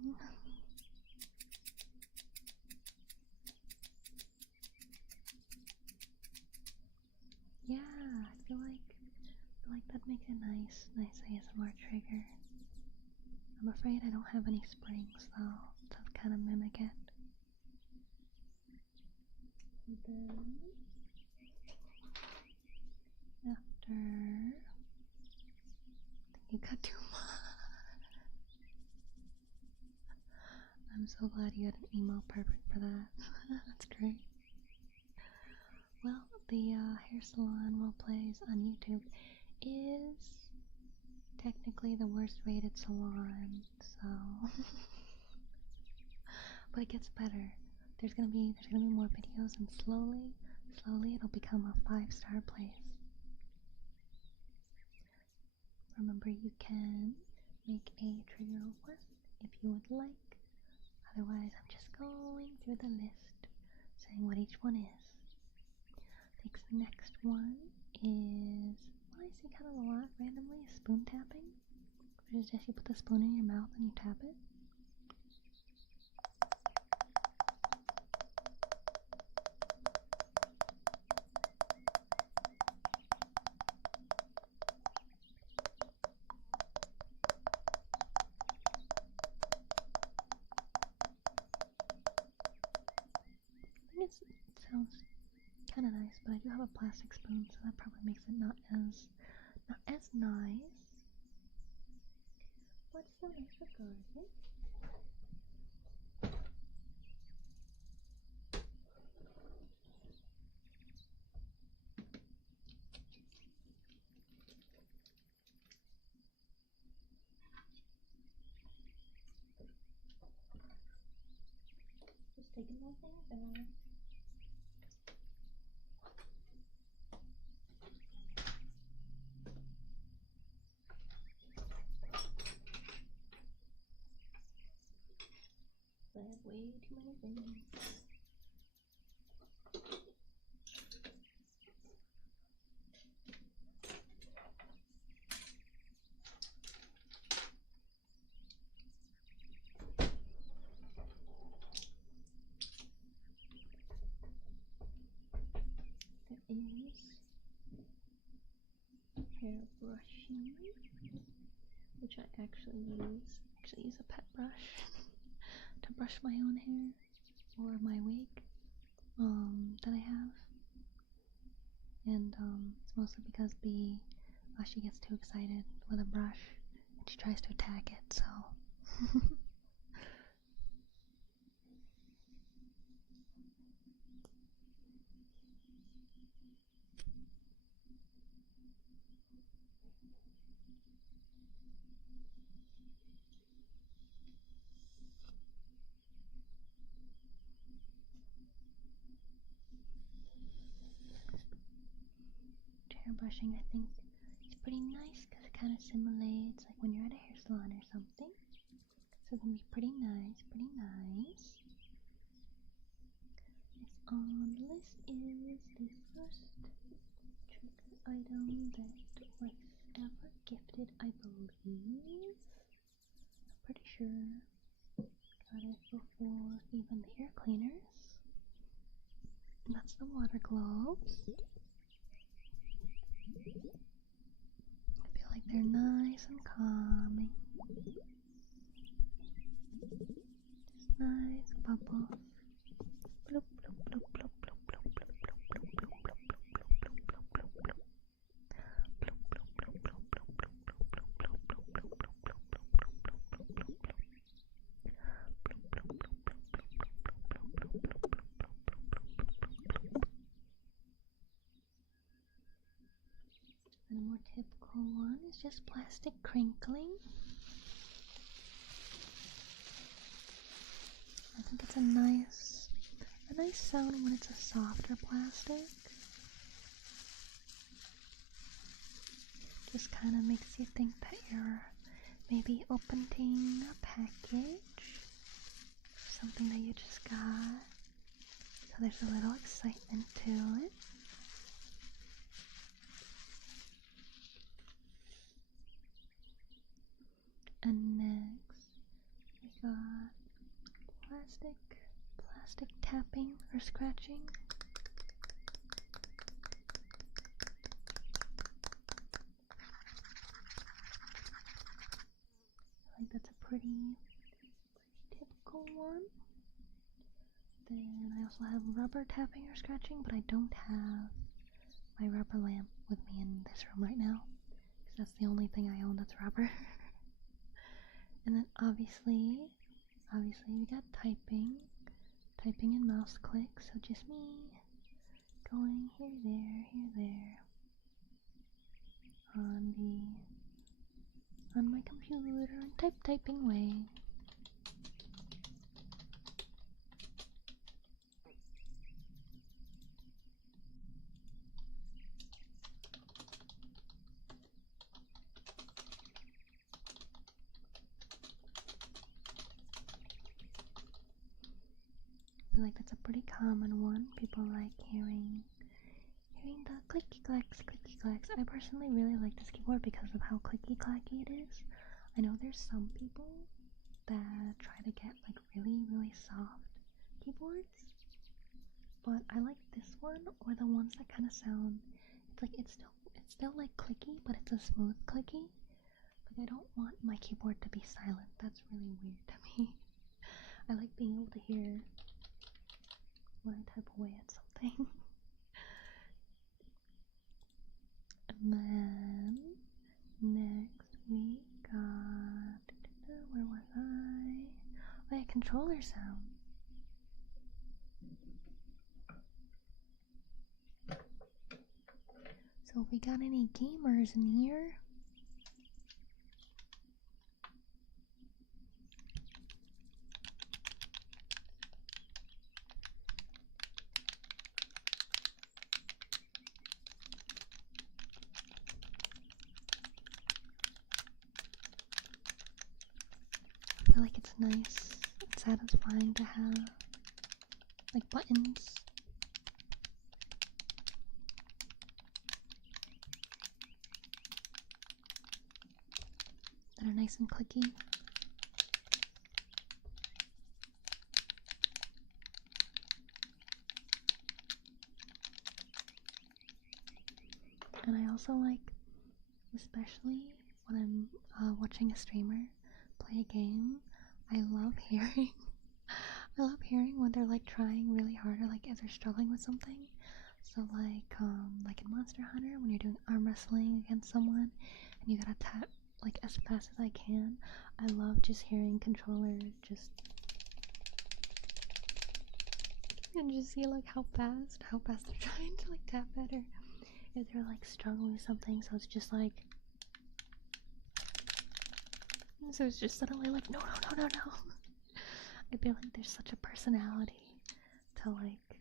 Yeah, I feel like that makes a nice ASMR trigger. I'm afraid I don't have any springs though to kind of mimic it. And then after, I think you got too much. I'm so glad you had an email perfect for that. That's great. Well, the hair salon role plays on YouTube is technically the worst rated salon, so but it gets better. There's gonna be more videos, and slowly it'll become a 5-star place. Remember, you can make a trigger request if you would like. Otherwise, I'm just going through the list, saying what each one is. I think the next one is, well, I see kind of a lot randomly, spoon tapping. Which is just you put the spoon in your mouth and you tap it. I think it sounds kind of nice, but I do have a plastic spoon, so that probably makes it not as nice. But still nice regardless. Just taking more things out. I have way too many things. There is hair brushing, which I actually use a pet brush to brush my own hair or my wig that I have, and it's mostly because she gets too excited with a brush and she tries to attack it, so hair brushing, I think, is pretty nice because it kind of simulates like when you're at a hair salon or something. So it can be pretty nice, pretty nice. It's on the list is the first trigger item that was ever gifted, I believe. I'm pretty sure got it before even the hair cleaners. And that's the water globes. I feel like they're nice and calming. Just nice bubbles. Bloop, bloop, bloop, bloop, bloop, bloop, bloop, bloop, bloop, bloop, bloop, bloop, and a more typical one is just plastic crinkling. I think it's a nice sound when it's a softer plastic. Just kind of makes you think that you're maybe opening a package, something that you just got. So there's a little excitement to it. And next, we got plastic tapping or scratching. I think that's a pretty typical one. Then I also have rubber tapping or scratching, but I don't have my rubber lamp with me in this room right now, because that's the only thing I own that's rubber. And then obviously we got typing and mouse clicks, so just me going here, there, on my computer and typing away. I feel like that's a pretty common one. People like hearing the clicky clacks. I personally really like this keyboard because of how clicky clacky it is. I know there's some people that try to get like really soft keyboards, but I like this one or the ones that kind of sound. It's still like clicky, but it's a smooth clicky. Like I don't want my keyboard to be silent. That's really weird to me. I like being able to hear when I type away at something. And then next we got, where was I? Oh yeah, controller sound. So if we got any gamers in here, I feel like it's nice and satisfying to have like buttons. That are nice and clicky. And I also like, especially when I'm watching a streamer play a game, I love hearing when they're like trying really hard or like as they're struggling with something. So like in Monster Hunter, when you're doing arm wrestling against someone and you gotta tap like as fast as I can, I love just hearing controllers and just see like how fast they're trying to like tap better if they're like struggling with something. So it's just like, so it's just suddenly like no. I feel like there's such a personality to like,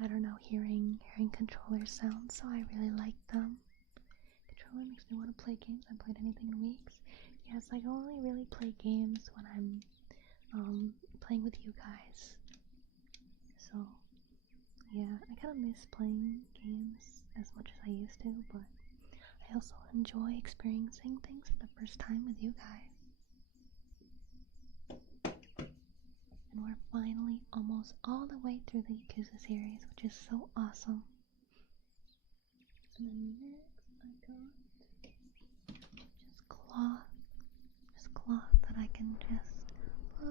I don't know, hearing controller sounds, so I really like them. Controller makes me want to play games. I haven't played anything in weeks. Yes, I only really play games when I'm playing with you guys. So Yeah, I kind of miss playing games as much as I used to, but I also enjoy experiencing things for the first time with you guys. And we're finally almost all the way through the Yakuza series, which is so awesome. And then next I got just cloth that I can just put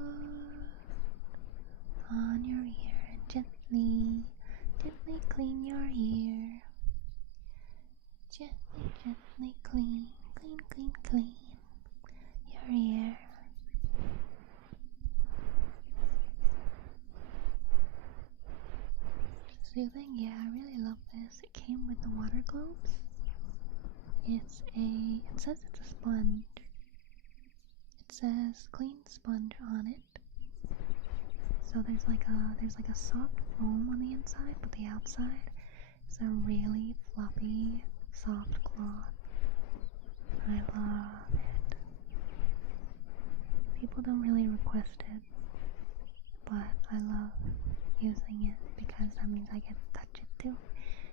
on your ear and gently clean your ear. Gently clean your ear. Soothing, yeah, I really love this. It came with the water globes. It says it's a sponge. It says clean sponge on it. So there's like a soft foam on the inside, but the outside is a really fluffy, soft cloth. I love it. People don't really request it, but I love using it because that means I get to touch it too,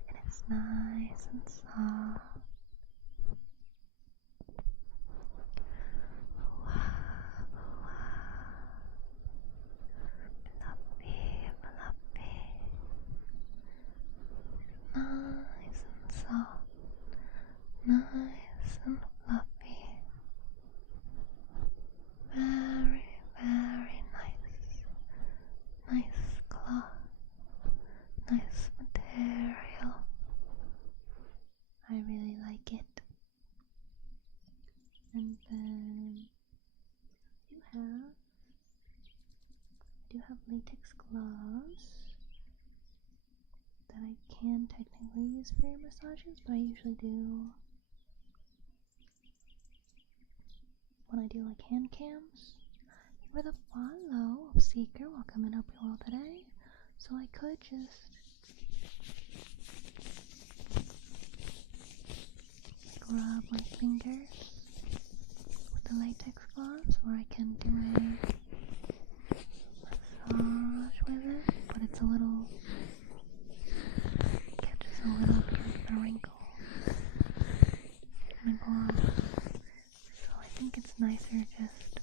and it's nice and soft. Nice and soft, nice and fluffy, very, very nice cloth, nice material. I really like it. And then I do have latex gloves that I can technically use for your massages, but I usually do when I do like hand cams. For the follow of Seeker, welcome and hope you're well today. So I could just like rub my fingers with the latex gloves, or I can do a massage with it, but it's a little catches a little bit of the wrinkle in the glove. So I think it's nicer just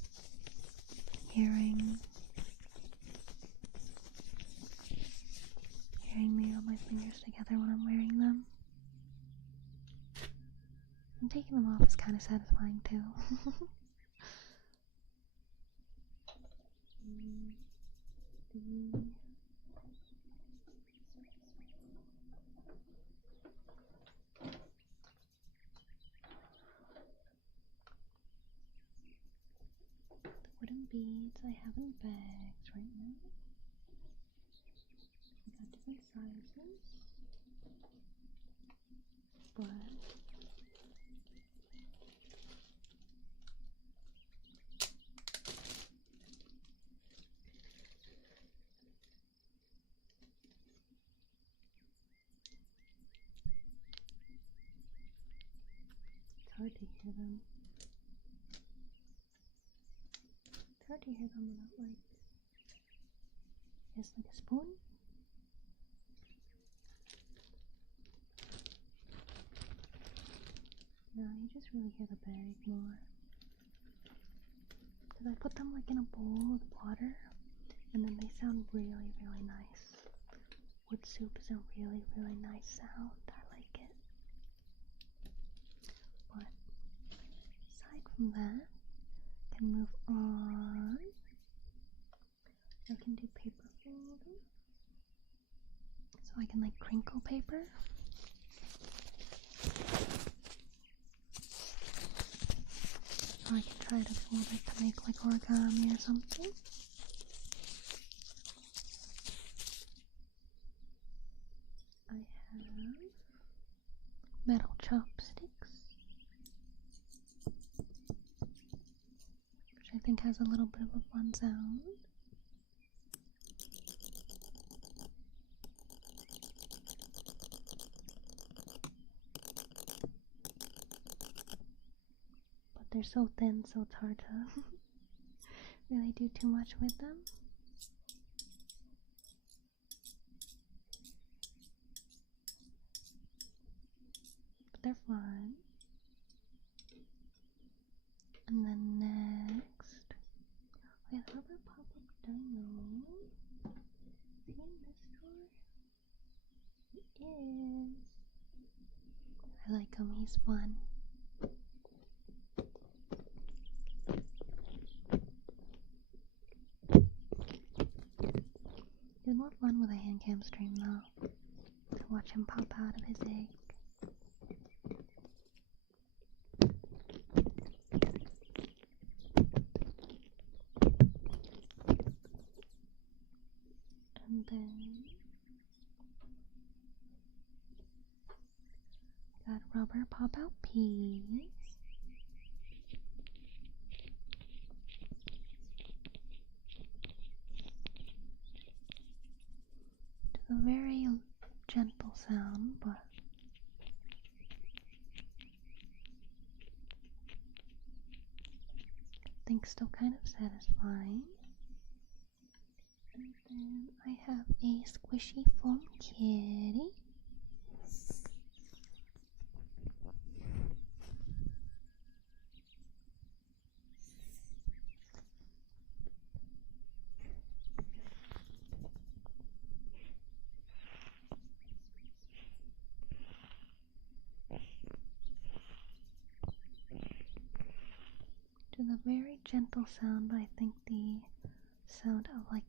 hearing me rub my fingers together when I'm wearing them. And taking them off is kind of satisfying too. The wooden beads I have in bags right now. I got different sizes, but it's hard to hear them. It's hard to hear them without just like a spoon. No, you just really hear the bag more. Because I put them like in a bowl with water, and then they sound really, really nice. Wood soup is a really, really nice sound. I like it. But aside from that, I can move on. I can do paper folding. So I can like crinkle paper. Or I can try to fold it to make like origami or something. I have metal chopsticks, which I think has a little bit of a fun sound. But they're so thin, so it's hard to really do too much with them. they're fun. And then next, we have rubber pop-up dino. Is he in this drawer? He is. I like him, he's fun. It's more fun with a hand cam stream though, to watch him pop out of his egg. And then got rubber pop out peas. A very gentle sound, but I think still kind of satisfying. And then I have a squishy foam kitty. To the very gentle sound, but I think the sound of like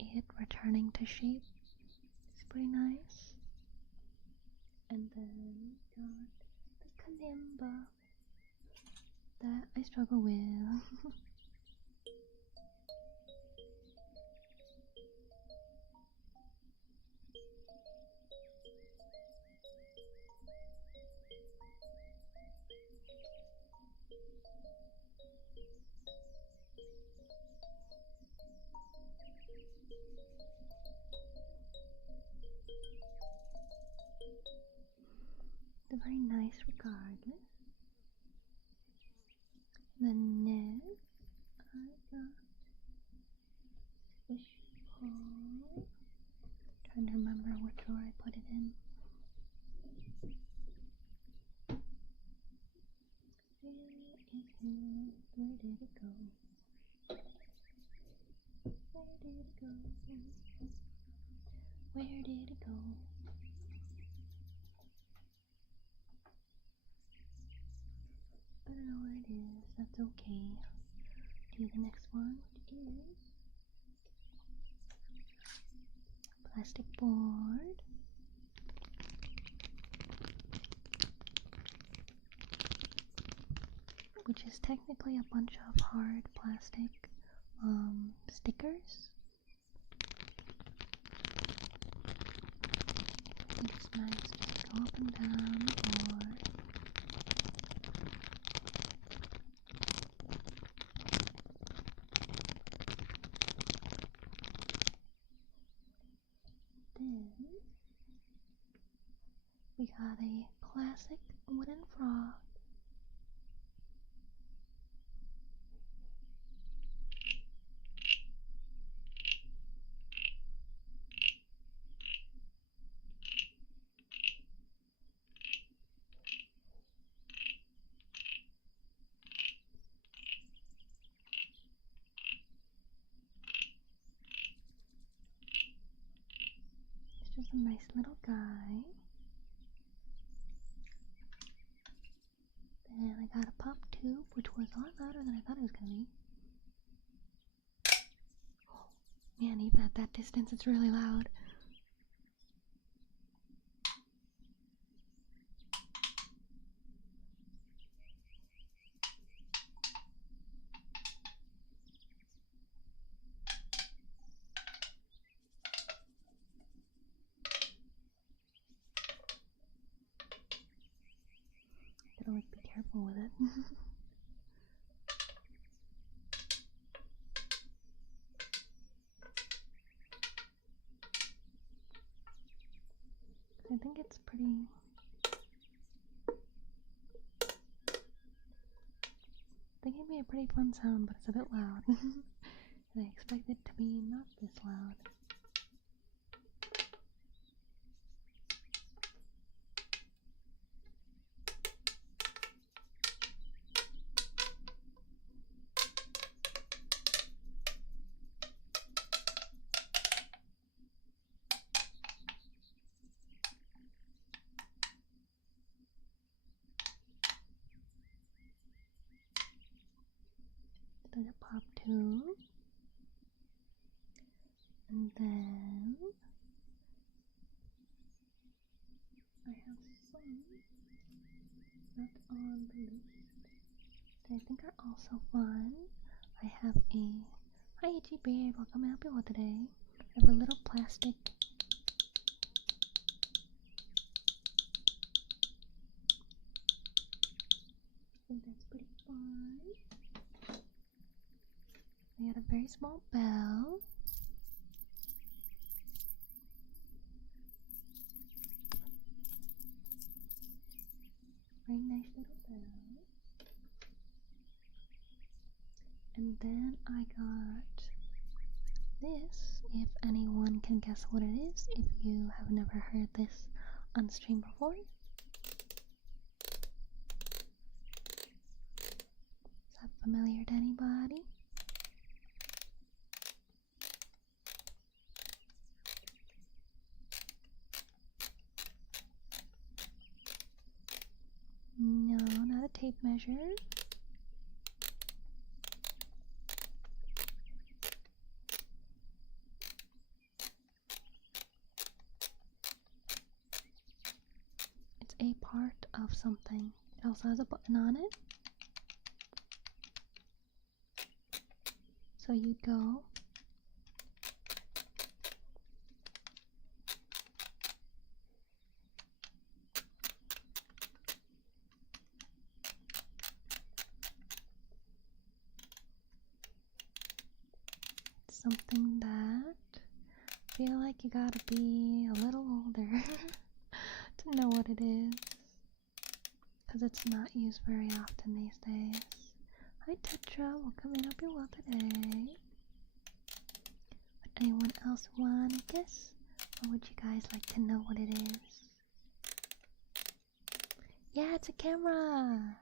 it returning to shape is pretty nice. And then got the kalimba that I struggle with. They're very nice regardless. Then next, I got fish pole. Trying to remember what drawer I put it in. Where did it go? Where did it go? Where did it go? I don't know where it is. That's okay. Do the next one, which is plastic board. Which is technically a bunch of hard plastic stickers. I think it's nice to go up and down the board. Then we got a classic wooden frog. It's just a nice little guy. Then I got a pop tube, which was a lot louder than I thought it was gonna be. Oh, man, even at that distance, it's really loud. Gotta like be careful with it. I think it's pretty. I think it'd be a pretty fun sound, but it's a bit loud. And I expect it to be not this loud. And then I have some not on the list that I think are also fun. I have a hi HG what can I help you with today? I have a little plastic I think that's pretty fun. I got a very small bell. Very nice little bell. And then I got this, if anyone can guess what it is, if you have never heard this on stream before. Is that familiar to anybody? No, not a tape measure. It's a part of something. It also has a button on it. So you go something that I feel like you gotta be a little older to know what it is, because it's not used very often these days. Hi Tetra, what can I help you with today? Would anyone else want to guess? Or would you guys like to know what it is? Yeah, it's a camera!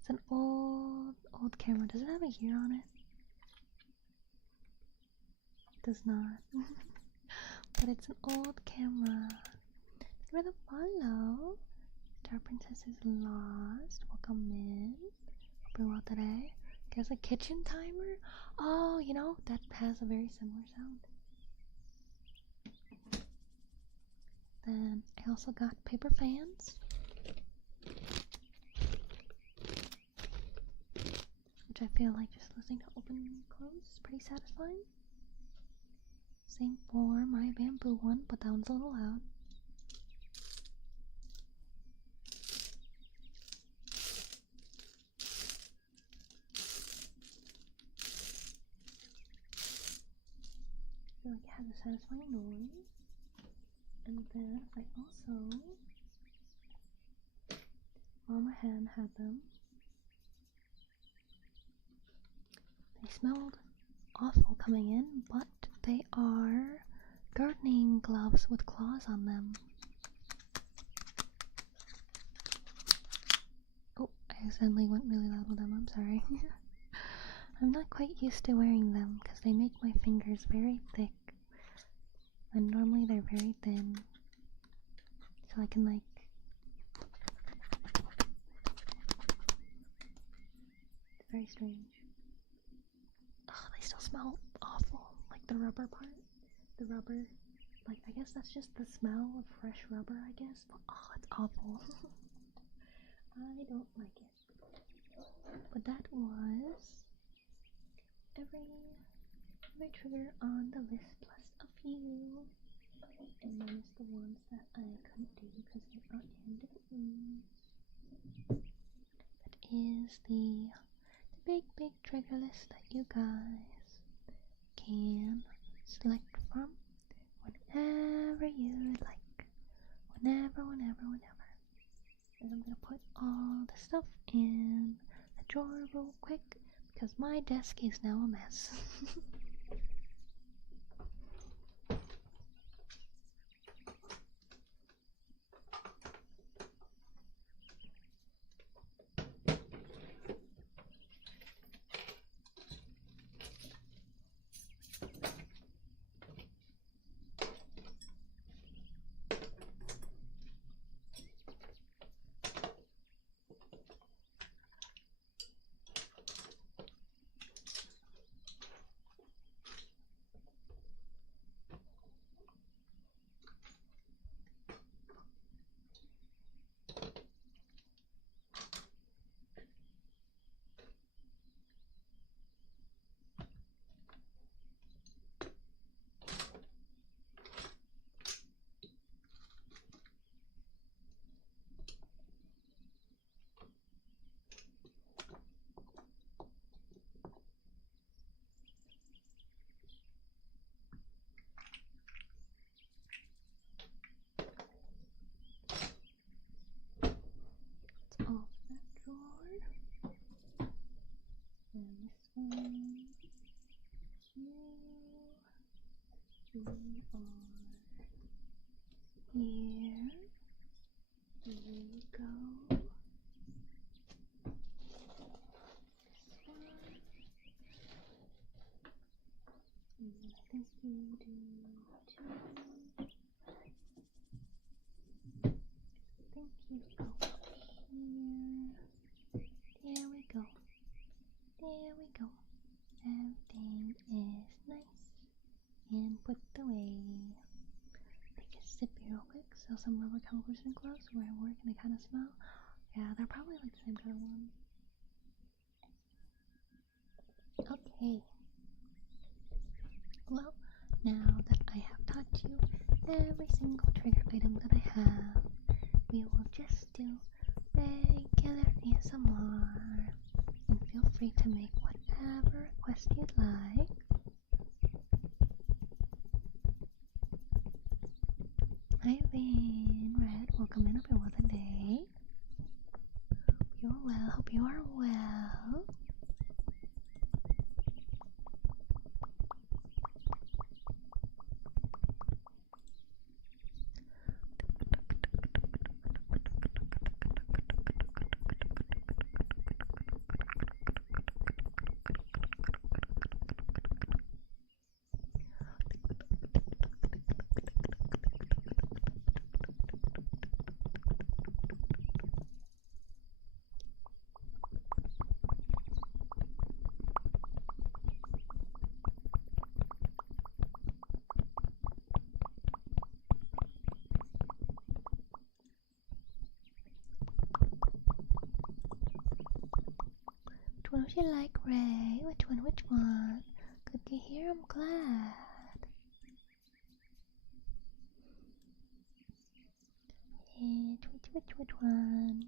It's an old camera. Does it have a year on it? It does not. But it's an old camera. Thank you for the follow. Star Princess is lost. Welcome in. Hope you're well today. Guess a kitchen timer? Oh, you know, that has a very similar sound. Then I also got paper fans, which I feel like just listening to open and close is pretty satisfying. Same for my bamboo one, but that one's a little loud. I feel like it has a satisfying noise. And then I also, Mama Hen had them. They smelled awful coming in, but they are gardening gloves with claws on them. Oh, I accidentally went really loud with them, I'm sorry. I'm not quite used to wearing them because they make my fingers very thick. And normally they're very thin. So I can like... It's very strange. Ugh, they still smell awful. Like the rubber part. The rubber. Like, I guess that's just the smell of fresh rubber, I guess. But, oh, it's awful. I don't like it. But that was every trigger on the list plus a few. And then it's the ones that I couldn't do because they are in different rooms. That is the big trigger list that you guys can select from whenever you'd like. Whenever. And I'm gonna put all the stuff in the drawer real quick because my desk is now a mess. We are here. There we go. This one. And I think you do too. I think you go here. There we go. There we go. Everything is nice and put away. Take a sip here real quick. So some rubber chemicals and gloves where I work and they kind of smell. Yeah, they're probably like the same kind of one. Okay. Well, now that I have taught you every single trigger item that I have, we will just do regular ASMR. And feel free to make whatever request you'd like. Eileen, Red, welcome in. Hope you're well today. Hope you're well. Hope you are well. Which one would you like, Ray? Which one? Which one? Good to hear, I'm glad. Which one?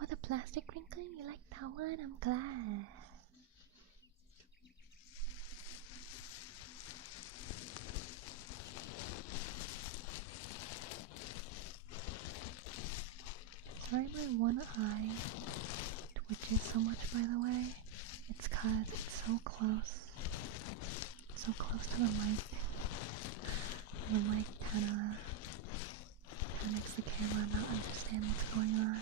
Oh, the plastic crinkling? You like that one? I'm glad. Sorry my one eye twitches so much, by the way. It's 'cause it's so close. So close to the mic. And the mic kinda makes the camera not understand what's going on.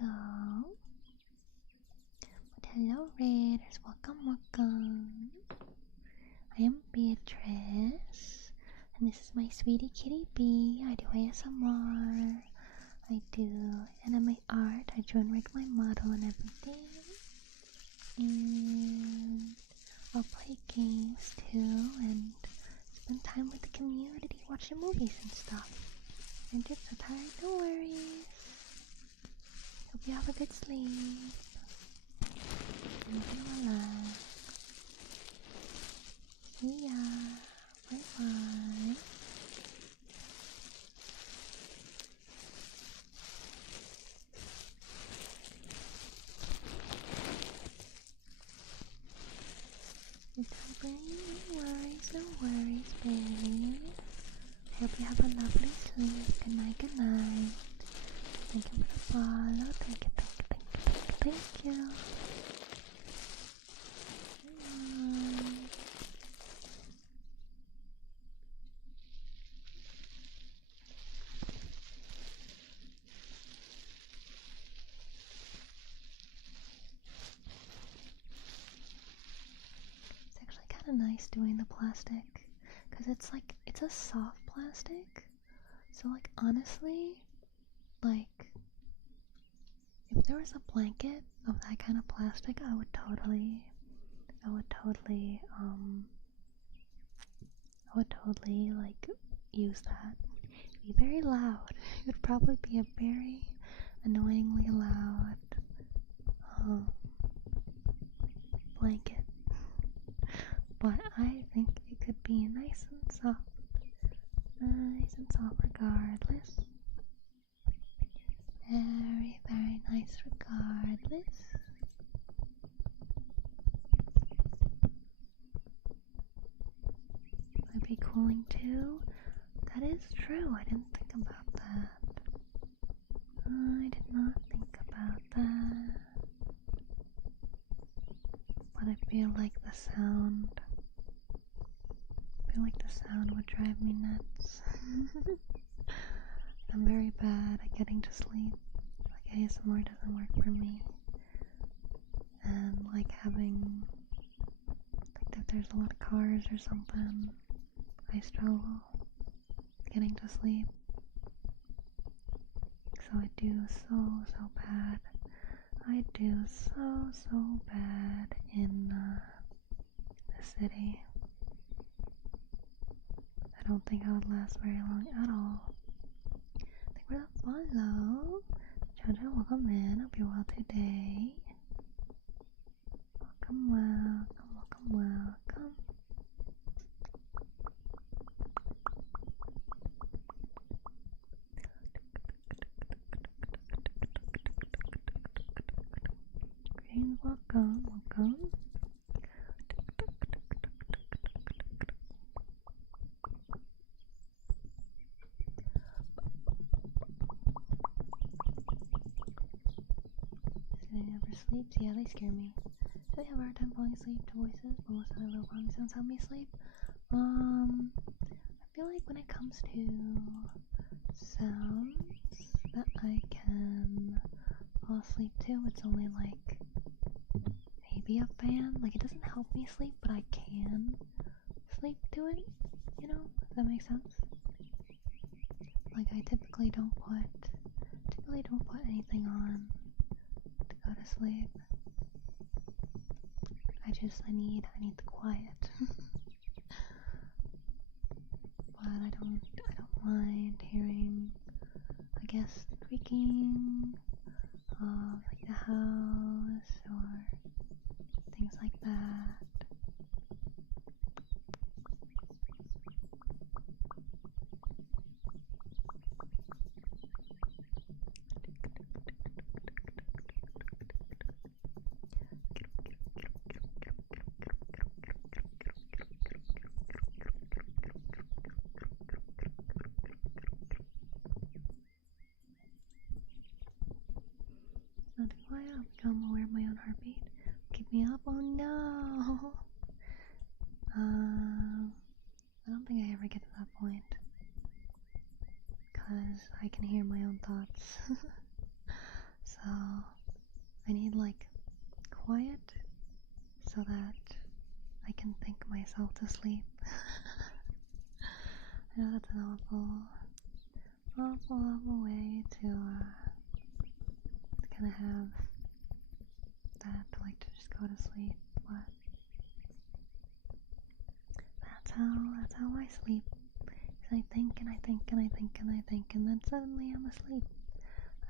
go. But hello, Raiders. Welcome, welcome. I am Beatrice, and this is my sweetie kitty bee. I do ASMR. I do anime art. I join with my model and everything. And I'll play games too, and spend time with the community, watching movies and stuff. I'm just so tired, no worries. Hope you have a good sleep. And relax. See ya. Bye bye. It's Alfbern, no worries, baby. I hope you have a lovely sleep. Good night, good night. Thank you for the follow. Thank you, thank you, thank you, thank you, thank you. It's actually kind of nice doing the plastic, because it's a soft plastic. So like honestly, like if there was a blanket of that kind of plastic, I would totally like use that. It'd be very loud. It would probably be a very annoyingly loud blanket. But I think it could be nice and soft. Nice and soft regardless. Very, very nice regardless. Might be cooling too. That is true. I didn't think about that. I did not think about that. But I feel like the sound would drive me nuts. I'm very bad at getting to sleep. Like ASMR doesn't work for me. And like having, like if there's a lot of cars or something, I struggle getting to sleep. So I do so bad. I do so bad in the city. I don't think I would last very long at all. Thank you for the follow. Jojo, welcome in. Hope you're well today. Welcome, welcome. Greetings, welcome. Sitting never sleeps. Yeah, they scare me. I have a hard time falling asleep to voices, but most of the little calming sounds help me sleep. I feel like when it comes to sounds that I can fall asleep to, it's only like maybe a fan. Like it doesn't help me sleep, but I can sleep to it. You know, if that makes sense. Like I typically don't put anything on to go to sleep. I need the quiet. But I don't mind hearing, I guess, the creaking of like the house or things like that. Not too quiet, I'll become aware of my own heartbeat. Keep me up, oh no! I don't think I ever get to that point. Because I can hear my own thoughts. So need like quiet so that I can think myself to sleep. I know that's an awful way to kind of have that, like to just go to sleep, but that's how I sleep. I think and I think and I think and I think, and then suddenly I'm asleep.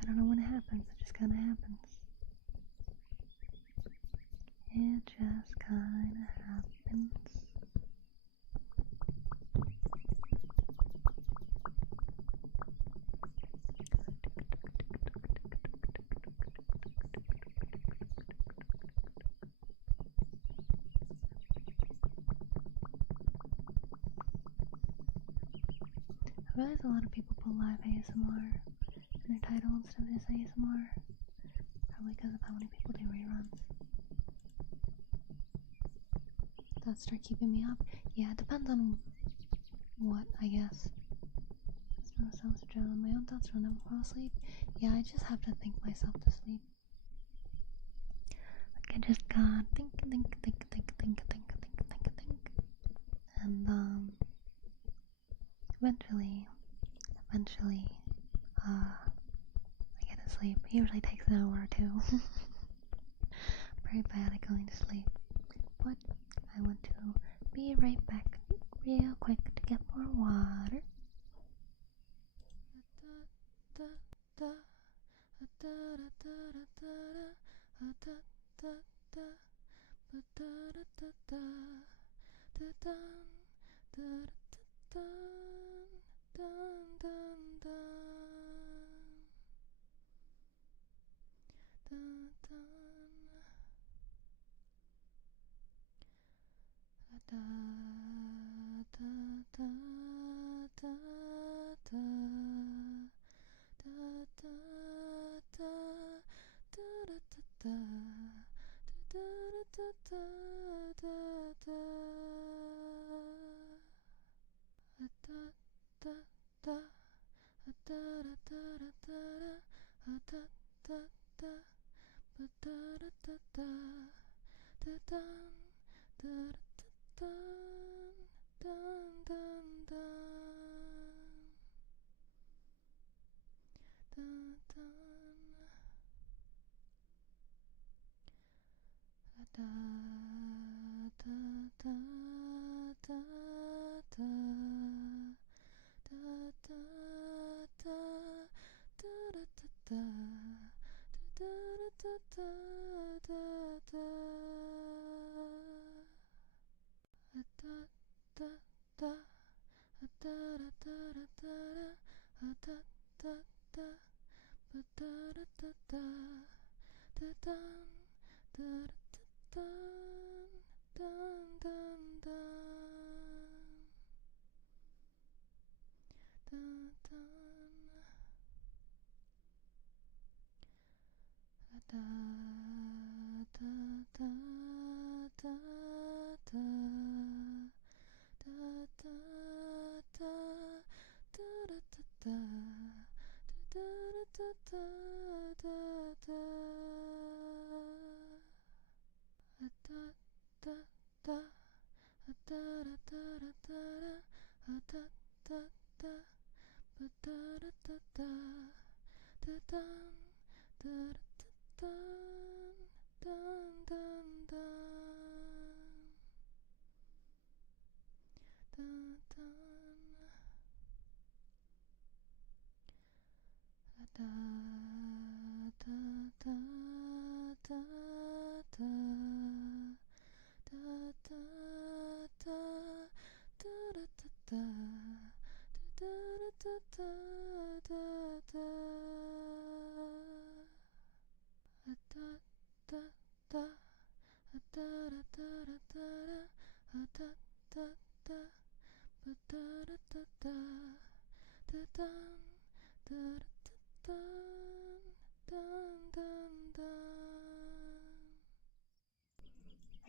I don't know when it happens, it just kinda happens. It just kinda happens. I realize a lot of people put live ASMR in their title instead of just ASMR. Probably because of how many people do reruns. Thoughts start keeping me up? Yeah, it depends on what, I guess. My own thoughts will never fall asleep. Yeah, I just have to think myself to sleep. Like I just got think. And eventually, I get to sleep. It usually takes an hour or two. Very bad at going to sleep. But I want to be right back real quick to get more water.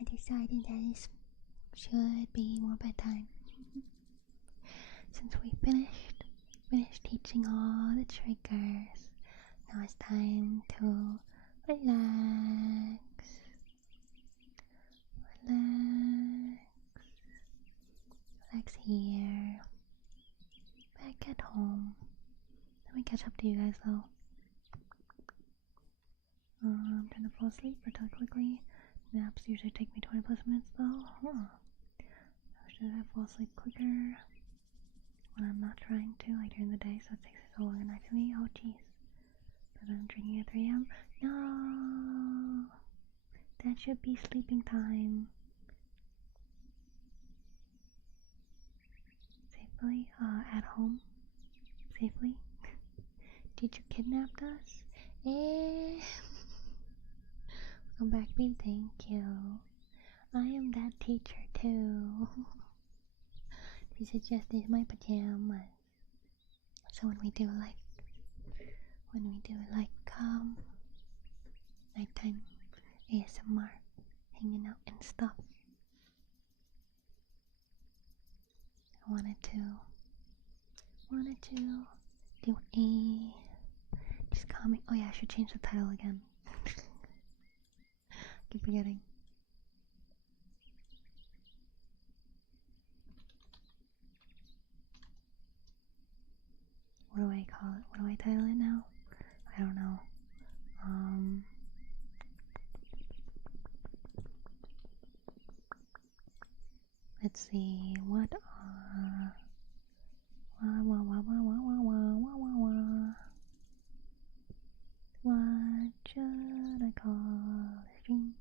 I decided that it should be more bedtime. Since we finished teaching all the triggers, now it's time to relax. catch up to you guys though. I'm trying to fall asleep really quickly. Naps usually take me 20 plus minutes though. Should I fall asleep quicker when I'm not trying to, like during the day, so it takes so long at night for me? Oh jeez. But I'm drinking at 3 a.m. No! That should be sleeping time. Safely? At home? Safely? Teacher kidnapped us? Welcome back, B. Thank you. I am that teacher too. This is just my pajamas. So when we do nighttime ASMR, hanging out and stuff, I wanted to do a just comment. Oh yeah, I should change the title again. Keep forgetting. What do I call it? What do I title it now? I don't know. Let's see. What should I call the stream?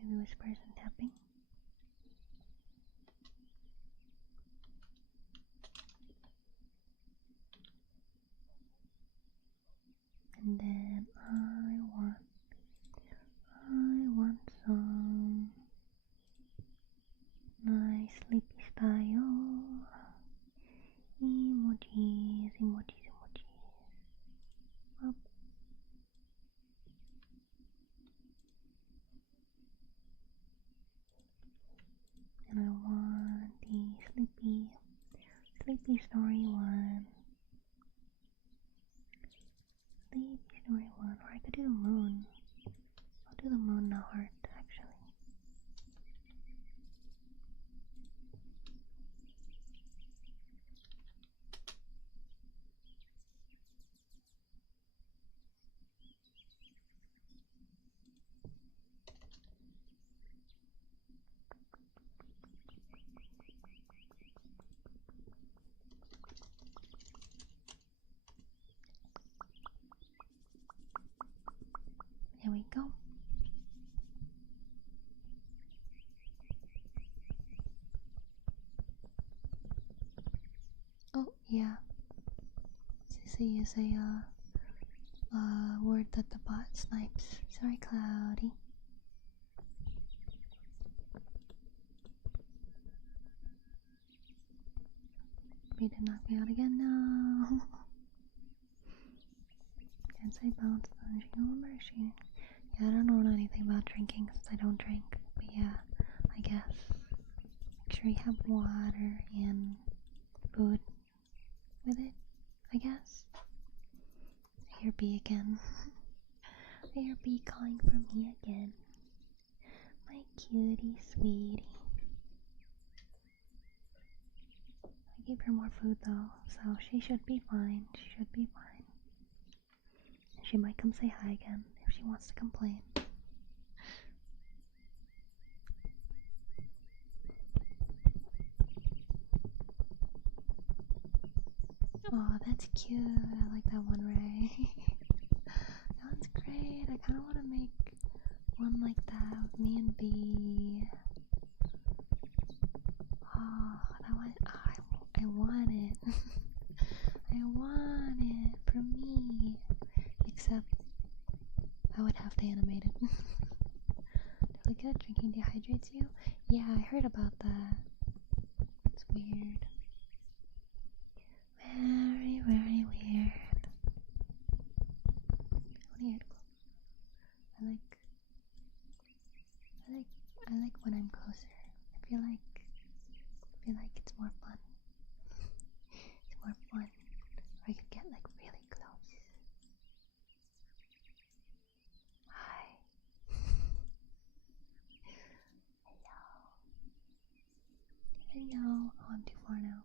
Maybe whispers and tapping. And then I want some nice sleepy style emojis. Up. And I want the sleepy story one. Or I could do the moon. I'll do the moon, the heart, actually. There we go. Oh, yeah. Sissy is a word that the bot snipes. Sorry, Cloudy. You did knock me out again? No. Can't say balance punishing or mercy. Yeah, I don't know anything about drinking since I don't drink. But yeah, I guess. Make sure you have water and food with it, I guess. I hear B again. I hear B calling for me again. My cutie sweetie. I gave her more food though, so she should be fine. She should be fine. And she might come say hi again if she wants to complain. Oh, that's cute. I like that one, Ray. That one's great. I kind of want to make one like that with me and B. Oh, that one. Oh, I want it. I want it for me. Except I would have to animate it. Really good. Drinking dehydrates you? Yeah, I heard about that. It's weird. Very, very weird. I like when I'm closer. I feel like it's more fun. It's more fun. Or I could get like really close. Hi. Hello. Hello. Oh, I'm too far now.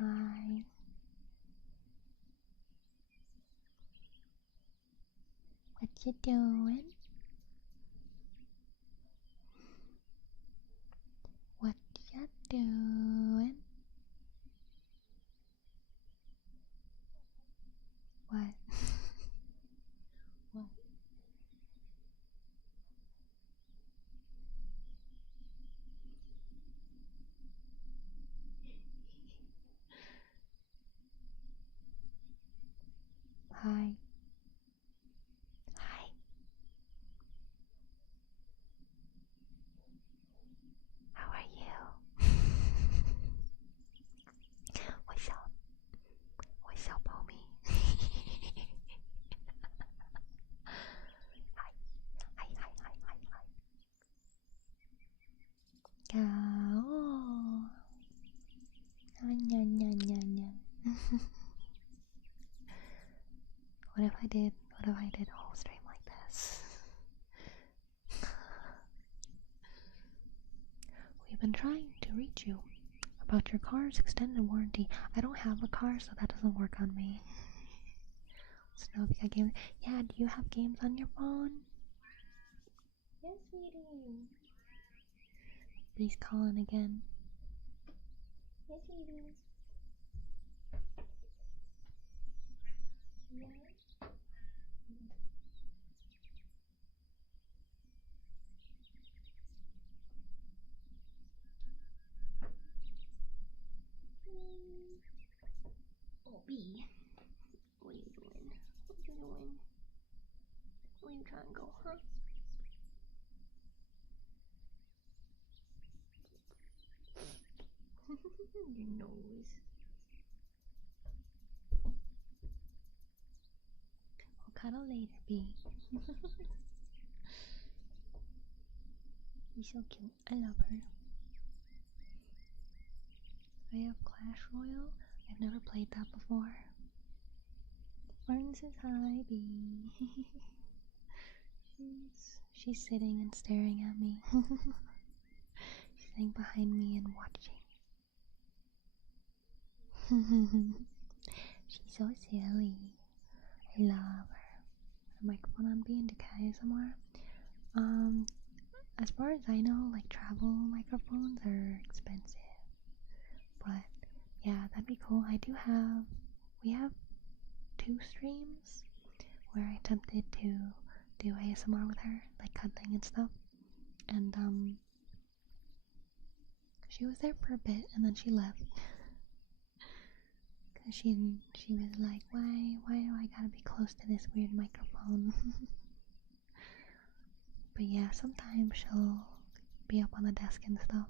Hi. What you doing? What you doing? What? What? Hi. Hi. How are you? What's up? What's up, homie? Hi. Hi, hi, hi, hi, hi. Oh. Nyan, nyan, nyan, nyan. What if I did a whole stream like this? We've been trying to reach you about your car's extended warranty. I don't have a car, so that doesn't work on me. So now if you got games. Yeah, do you have games on your phone? Yes, sweetie. He's calling again. Yes, sweetie. Yeah. Oh, B. What are you doing? What are you doing? Where you trying to go, huh? Your nose. I'll cuddle later, B. She's so cute. I love her. I have Clash Royale. I've never played that before. Martin says hi, B. she's sitting and staring at me. She's sitting behind me and watching. She's so silly. I love her. A microphone on B and decay somewhere. As far as I know, like travel microphones are expensive. But yeah, that'd be cool. We have 2 streams where I attempted to do ASMR with her, like cuddling and stuff. And she was there for a bit and then she left. Cause she was like, why do I gotta be close to this weird microphone? But yeah, sometimes she'll be up on the desk and stuff.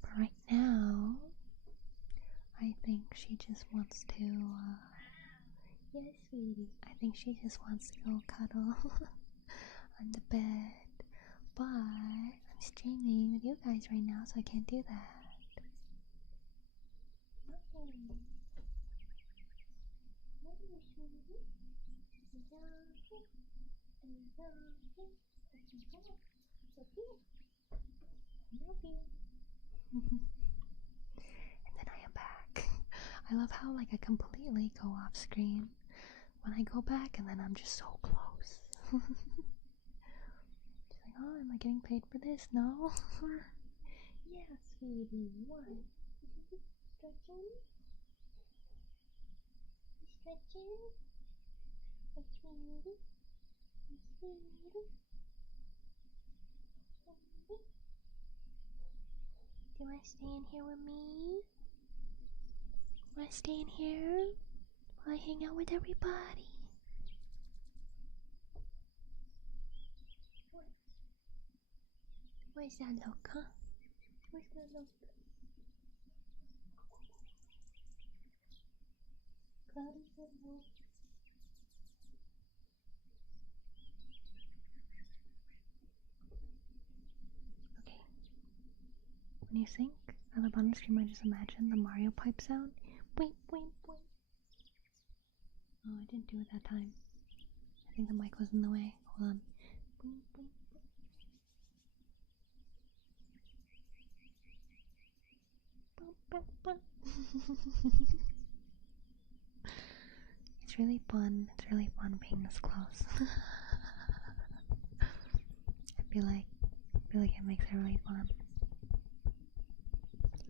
But right now, I think she just wants to, yes, sweetie. I think she just wants to go cuddle on the bed. But I'm streaming with you guys right now, so I can't do that. Okay. And then I am back. I love how like I completely go off screen when I go back, and then I'm just so close. She's like, oh, am I getting paid for this? No. Yeah, sweetie. What? Stretching? Stretching? Sweetie? Do you want to stay in here with me? Want to stay in here while I hang out with everybody? Where's that look, huh? Where's that look? Okay. When you think at the bottom screen, I just imagine the Mario pipe sound. Boing, boing, boing. Oh, I didn't do it that time. I think the mic was in the way. Hold on. Boing, boing, boing. It's really fun. It's really fun being this close. I feel like it makes it really fun.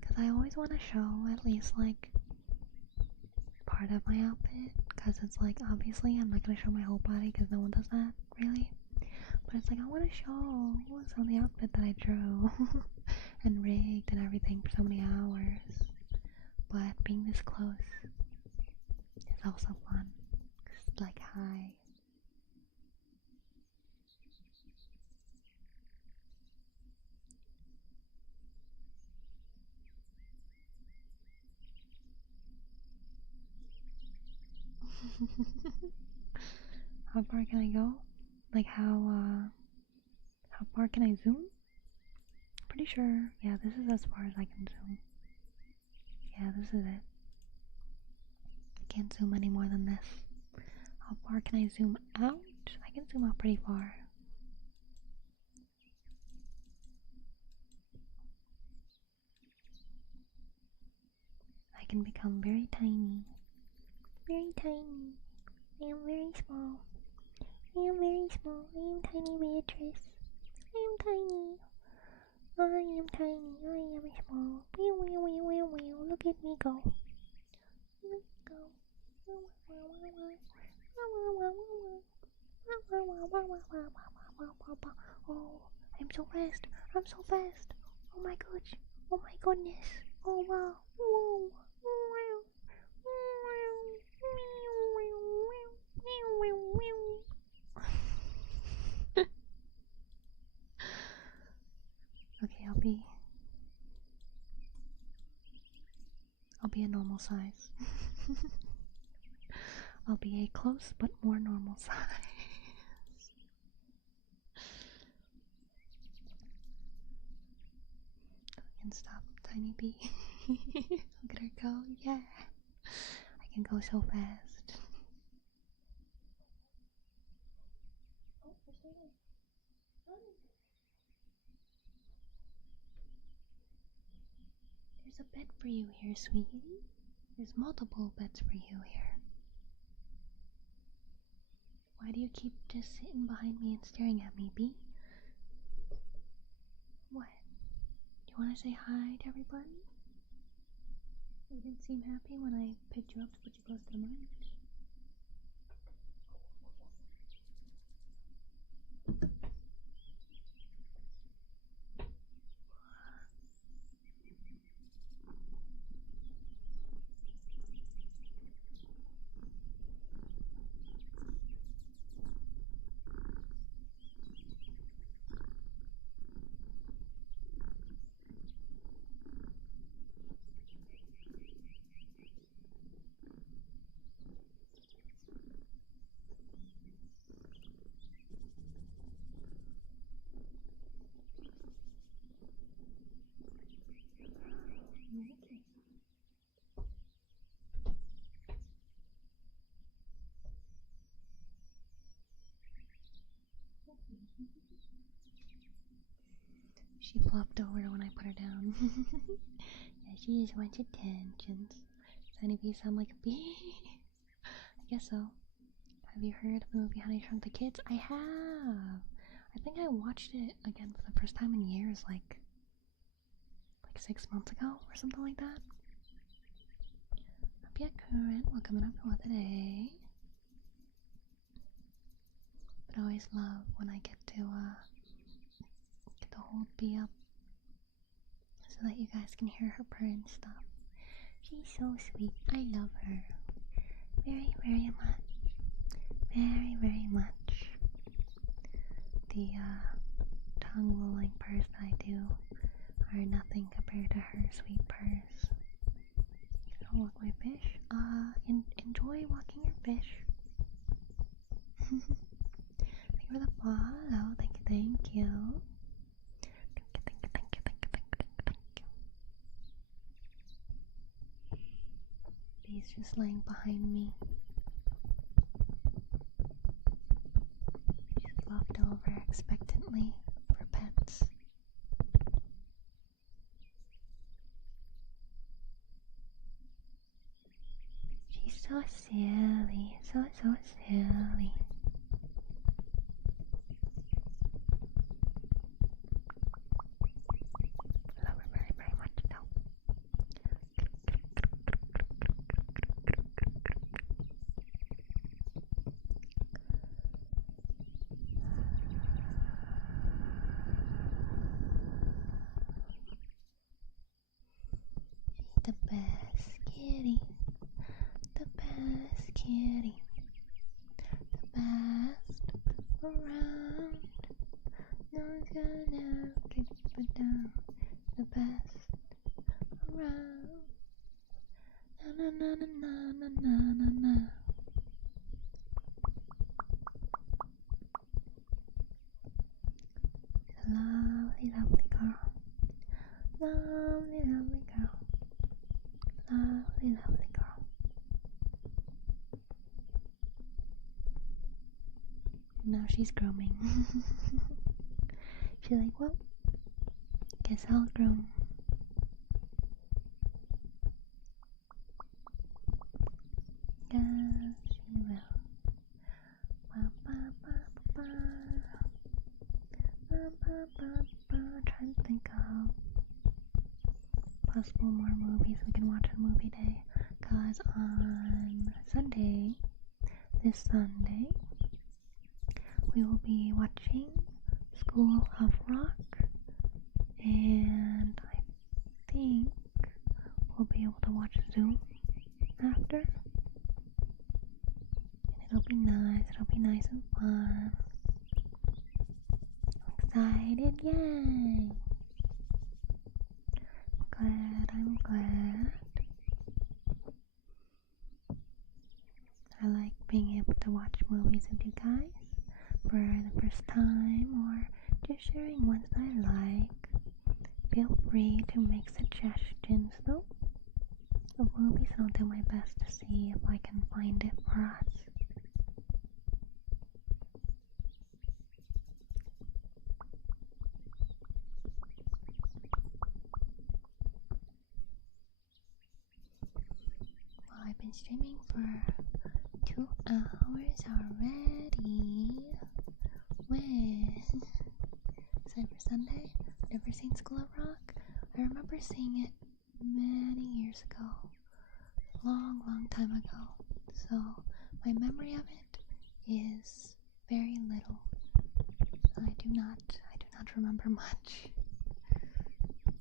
Because I always want to show at least like part of my outfit. Because it's like, obviously I'm not going to show my whole body because no one does that, really. But it's like, I want to show some of the outfit that I drew and rigged and everything for so many hours. But being this close is also fun. It's like, hi. How far can I go? Like how far can I zoom? Pretty sure, yeah, this is as far as I can zoom. Yeah, this is it. I can't zoom any more than this. How far can I zoom out? I can zoom out pretty far. I can become very tiny. Very tiny. I am very small. I am very small. I am tiny Beatrice. I am tiny. I am tiny. I am small. Look at me go. Look go. Oh, I'm so fast. I'm so fast. Oh my gosh. Oh my goodness. Oh wow. Whoa. Okay, I'll be a normal size. I'll be a close but more normal size. And stop, tiny bee. Look at her go, yeah. I can go so fast. Oh, there's a bed for you here, sweetie. There's multiple beds for you here. Why do you keep just sitting behind me and staring at me, Bee? What? Do you want to say hi to everybody? You didn't seem happy when I picked you up to put you close to the mic. She flopped over when I put her down. Yeah, she just wants attention. Does any bee sound like a bee? I guess so. Have you heard of the movie Honey Shrunk the Kids? I have. I think I watched it again for the first time in years, like 6 months ago or something like that. Up yet, current. Welcome in everyone today. I always love when I get to hold Bea up so that you guys can hear her purr and stuff. She's so sweet. I love her very, very much. Very, very much. The tongue rolling purrs that I do are nothing compared to her sweet purrs. I'll walk my fish. Enjoy walking your fish. Thank you for the follow. Thank you, thank you. Thank you. He's just laying behind me. She's flopped over expectantly for pets. She's so silly, so silly. I love her very, very much though. She's the best kitty. The best kitty, the best around. No one's gonna keep it down. The best around. Na na na na na na na na. Lovely, lovely girl. Lovely, lovely girl. Lovely, lovely girl. Now she's grooming. She's like, well, guess I'll groom. Yes, she will. Ba, ba, ba, ba, ba, ba, ba, ba. Trying to think of possible more movies we can watch on movie day. Cause on Sunday, this Sunday, we will be watching School of Rock, and I think we'll be able to watch Zoom after, and it'll be nice and fun. I'm excited, yay! I'm glad. I like being able to watch movies with you guys for the first time, or just sharing ones that I like. Feel free to make suggestions though of movies, and I'll do my best to see if I can find it for us. Well, I've been streaming for 2 hours already. When? Cyber Sunday? Never seen School of Rock? I remember seeing it many years ago. Long time ago. So, my memory of it is very little. I do not remember much.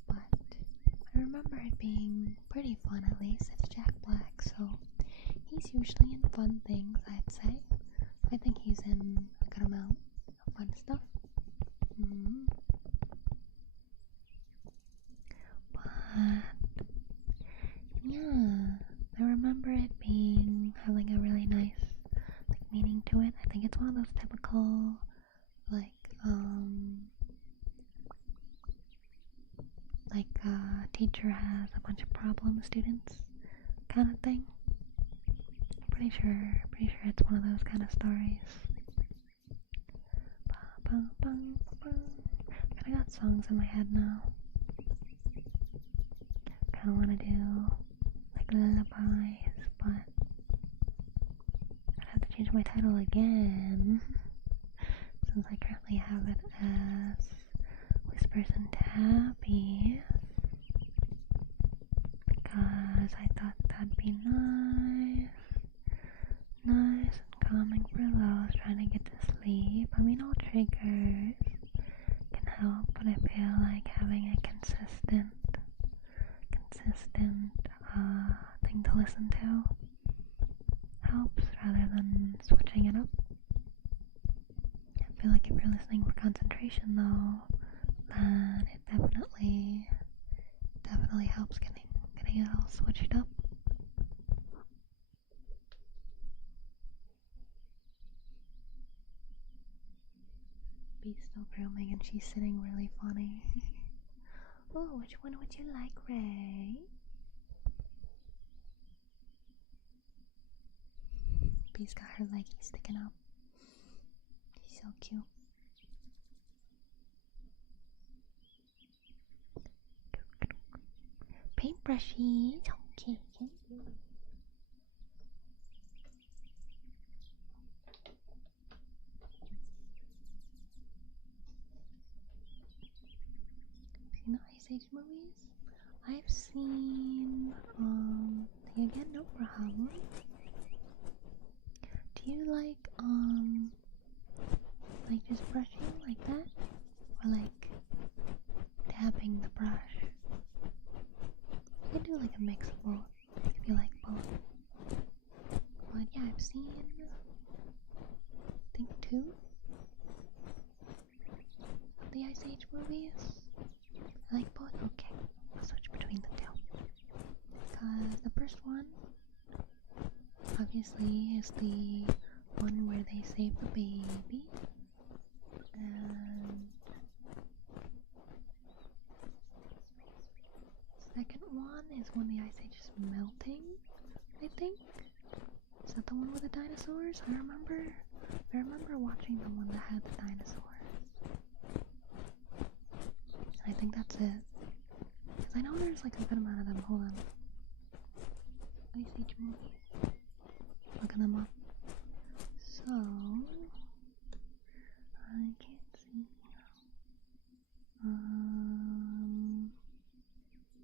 But I remember it being pretty fun, at least. It's Jack Black, so he's usually in fun things, I'd say. I think he's in a good amount of fun stuff. But yeah, I remember it having a really nice meaning to it. I think it's one of those typical teacher has a bunch of problem students kind of thing. I'm pretty sure it's one of those kind of stories. I got songs in my head now. Kinda wanna do lullabies, but I'd have to change my title again since I currently have it as Whispers and Tabbies, because I thought that'd be nice and calming for those trying to get to sleep. sleep. I mean, all triggers can help, but I feel like having a consistent thing to listen to helps rather than switching it up. I feel like if you're listening for concentration though, then it definitely helps getting it all switched up. Bee's still grooming and she's sitting really funny. Oh, which one would you like, Ray? Bee's got her leggies sticking up. She's so cute. Paintbrushies. Okay, thank you. Seen the Ice Age movies? I've seen the Again No Problem. Do you like just brushing like that? Or like tapping the brush? You can do like a mix of both if you like both. But yeah, I've seen I think 2 of the Ice Age movies. I like both? Okay, I'll switch between the 2. Because the first one obviously is the one where they save the baby, and second one is when the Ice Age is melting, I think. Is that the one with the dinosaurs? I remember watching the one that had the dinosaurs. I think that's it. Because I know there's like a good amount of them. Hold on. Ice Age movies. Looking them up. So, I can't see.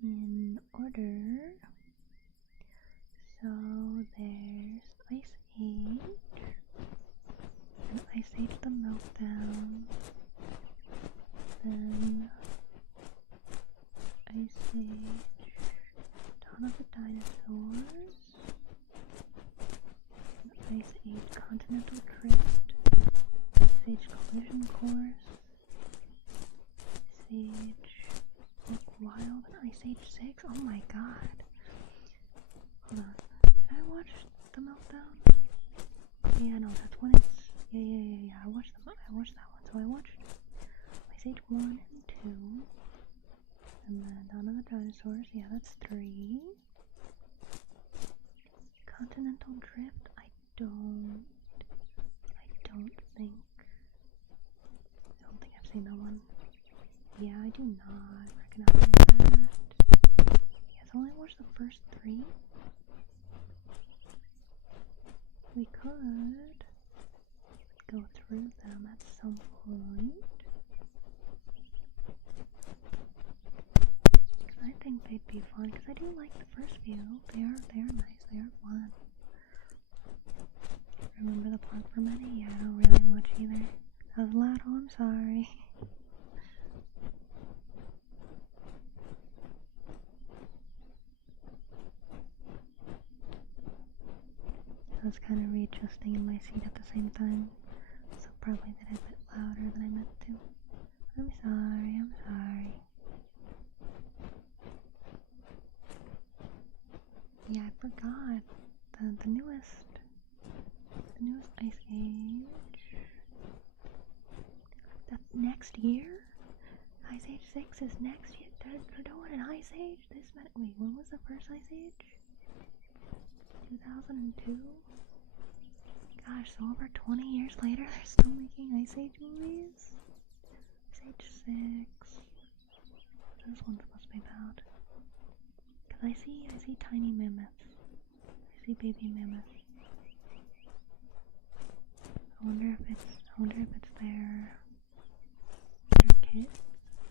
In order. So, there's Ice Age. And Ice Age the Meltdown. Then Ice Age Dawn of the Dinosaurs. Ice Age Continental Drift, Ice Age Collision Course, Ice Age Look Wild, and Ice Age 6. Oh my god. Hold on. Did I watch The Meltdown? Yeah, no, that's when it's... Yeah. I watched that one. So I watched Ice Age 1 and 2. And then Dawn of the Dinosaurs. Yeah, that's 3. Continental Drift. I don't think I've seen that one. Yeah, I do not recognize that. Yes, I only watched the first 3. We could go through them at some point. I think they'd be fun, because I do like the first few. They are nice, they are fun. Remember the plot for many? Yeah, I don't really much either. That was loud, oh, I'm sorry. I was kind of readjusting in my seat at the same time, so probably did it a bit louder than I meant to. I'm sorry. Yeah, I forgot the newest Ice Age. That's next year? Ice Age 6 is next year. They're doing an Ice Age? Wait, when was the first Ice Age? 2002? Gosh, so over 20 years later, they're still making Ice Age movies? Ice Age 6. What's this one supposed to be about? Cause I see tiny mammoths. I see baby mammoths. I wonder if it's their kids?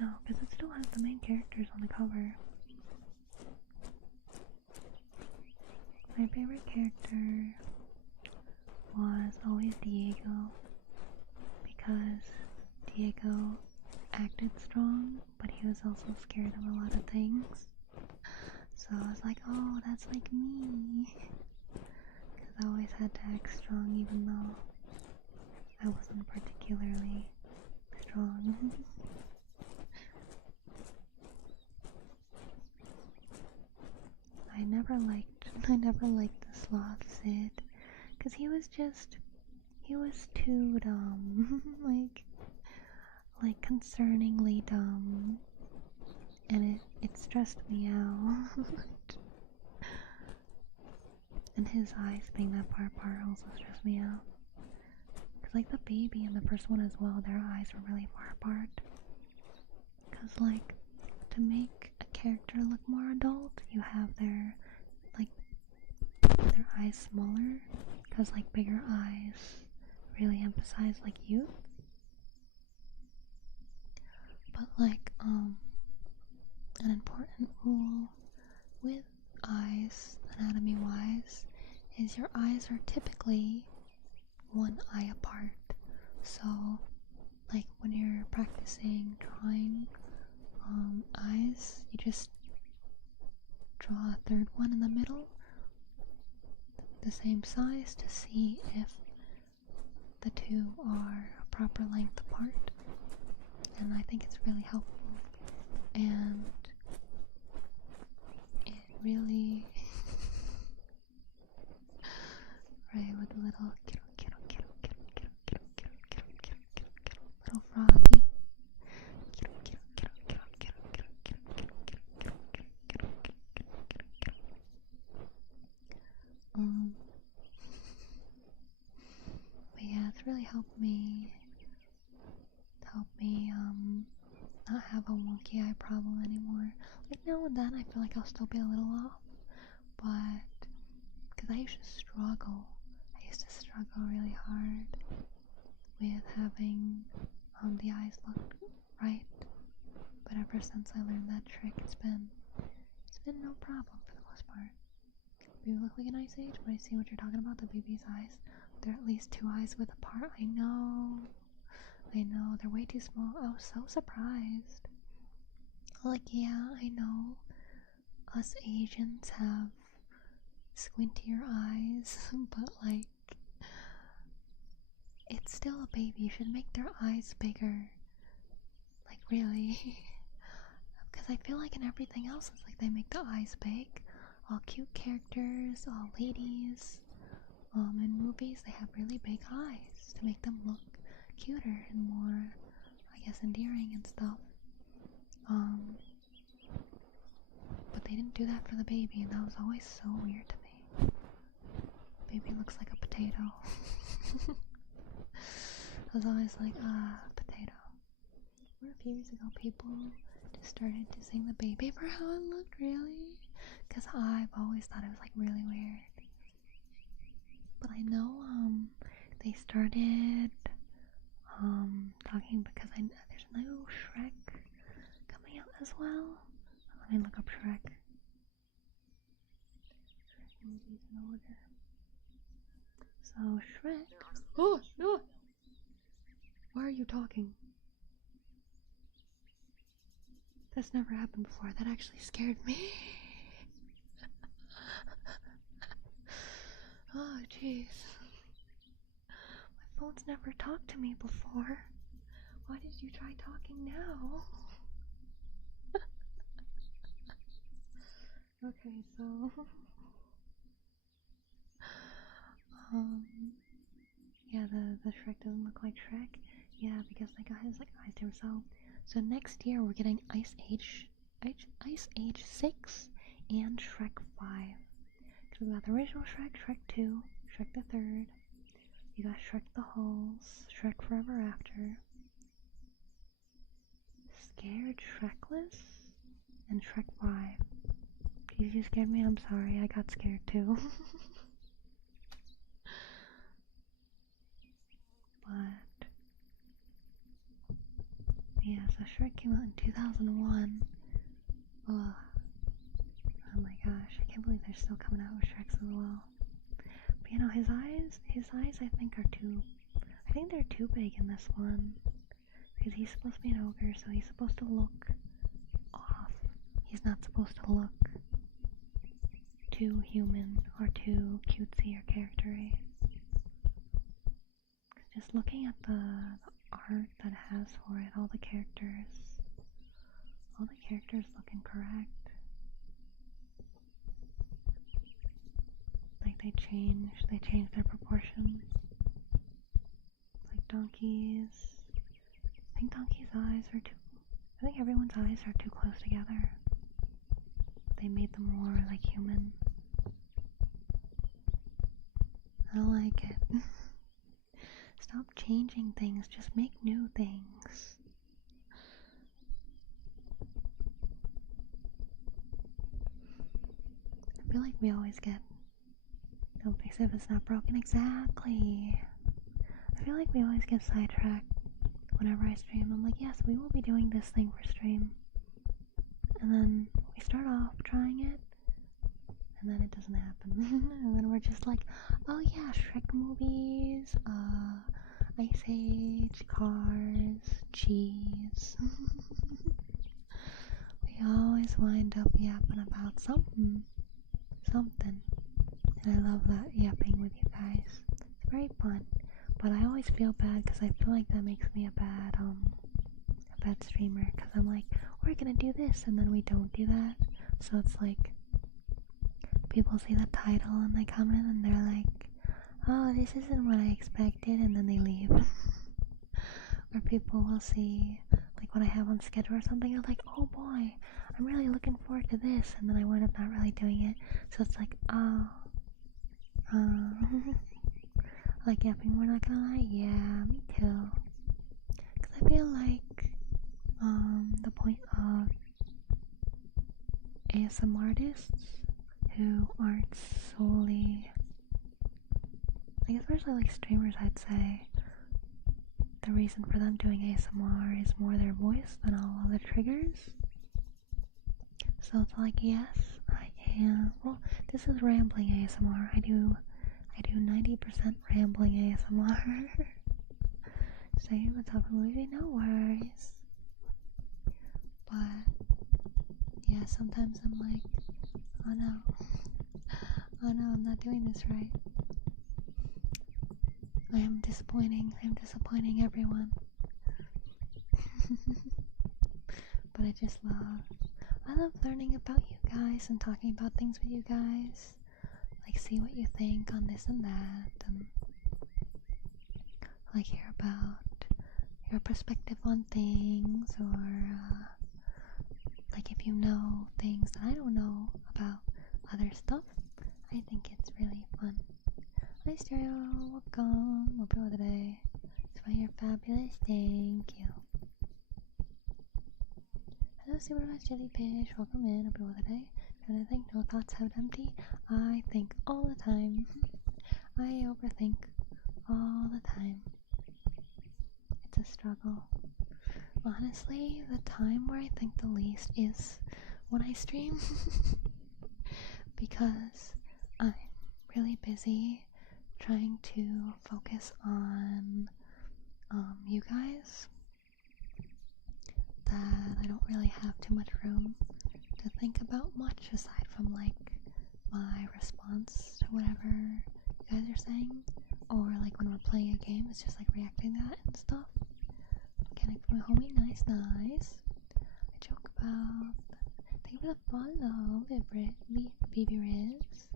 No, because it still has the main characters on the cover. My favorite character was always Diego, because Diego acted strong, but he was also scared of a lot of things. So I was like, oh, that's like me. Because I always had to act strong even though I wasn't particularly strong. I never liked the sloth Sid, cause he was too dumb, like concerningly dumb, and it stressed me out. And his eyes being that far apart also stressed me out. Cause like the baby and the first one as well, their eyes were really far apart. Cause like to make a character look more adult, you have their eyes smaller, because like bigger eyes really emphasize like youth. But like an important rule with eyes, anatomy wise, is your eyes are typically one eye apart. So like when you're practicing drawing eyes, you just draw a third one in the middle, the same size, to see if the two are a proper length apart. And I think it's really helpful, and it really right, with the little little froggy. But yeah, it's really helped me not have a wonky eye problem anymore. Like now and then I feel like I'll still be a little off, but because I used to struggle really hard with having the eyes look right. But ever since I learned that trick, it's been no problem for the most part. Baby look like an ice age, but I see what you're talking about. The baby's eyes, they're at least 2 eyes width apart. I know, they're way too small. I was so surprised. Like, yeah, I know us Asians have squintier eyes, but like, it's still a baby. You should make their eyes bigger. Like, really. Because I feel like in everything else, it's like they make the eyes big. All cute characters, all ladies, in movies, they have really big eyes to make them look cuter and more, I guess, endearing and stuff. But they didn't do that for the baby, and that was always so weird to me. Baby looks like a potato. I was always like, potato. What, a few years ago, people just started to sing the baby for how it looked, really? Because I've always thought it was like really weird. But I know they started talking because there's no Shrek coming out as well. Let me look up Shrek. Shrek movies in order. So Shrek. Oh no! Why are you talking? That's never happened before. That actually scared me. Oh jeez. My phone's never talked to me before. Why did you try talking now? Okay, so yeah, the Shrek doesn't look like Shrek. Yeah, because that guy has like eyes to himself. So next year we're getting Ice Age 6 and Shrek 5. So we got the original Shrek, Shrek 2, Shrek the Third. You got Shrek the Halls, Shrek Forever After, Scared Shrekless, and Shrek 5. Jeez, you scared me. I'm sorry. I got scared too. But yeah, so Shrek came out in 2001. Ugh. Oh my gosh, I can't believe they're still coming out with Shreks as well. But you know, his eyes I think are too, I think they're too big in this one. Because he's supposed to be an ogre, so he's supposed to look off. He's not supposed to look too human or too cutesy or charactery. Just looking at the art that it has for it, all the characters look incorrect. Like they change their proportions. Like donkeys. I think donkey's eyes are too, I think everyone's eyes are too close together. They made them more like human. I don't like it. Stop changing things, just make new things. I feel like we always get, don't fix it if it's not broken. Exactly. I feel like we always get sidetracked whenever I stream. I'm like, yes, we will be doing this thing for stream. And then we start off trying it, and then it doesn't happen. And then we're just like, oh yeah, Shrek movies, Ice Age, cars, cheese. We always wind up yapping about something. And I love that yapping with you guys. It's very fun. But I always feel bad because I feel like that makes me a bad streamer. Because I'm like, we're gonna do this, and then we don't do that. So it's like, people see the title and they come in and they're like, oh, this isn't what I expected, and then they leave. Or people will see, like what I have on schedule or something, I'm like, oh boy, I'm really looking forward to this, and then I wind up not really doing it. So it's like, like yapping, we're not gonna lie, yeah, me too. Because I feel like, the point of ASM artists who aren't solely, I guess especially like streamers, I'd say, the reason for them doing ASMR is more their voice than all other triggers. So it's like, yes, I am, well, this is rambling ASMR. I do 90% rambling ASMR. Say what's up in the movie, no worries. But yeah, sometimes I'm like, oh no, I'm not doing this right. I am disappointing everyone. But I love learning about you guys and talking about things with you guys. Like, see what you think on this and that, and like hear about your perspective on things, or like if you know things that I don't know about other stuff. I think it's really fun. Hi Stereo, welcome. Hope you're well today. That's why you're fabulous, thank you. Hello Supervised Jellyfish, welcome in. Hope you're well today. And I think no thoughts have empty. I think all the time. I overthink all the time. It's a struggle. Honestly, the time where I think the least is when I stream. Because I'm really busy trying to focus on you guys, that I don't really have too much room to think about much aside from like my response to whatever you guys are saying, or like when we're playing a game, it's just like reacting to that and stuff. Mechanic for my homie, nice. I joke about, thank you for the follow, Beaberns.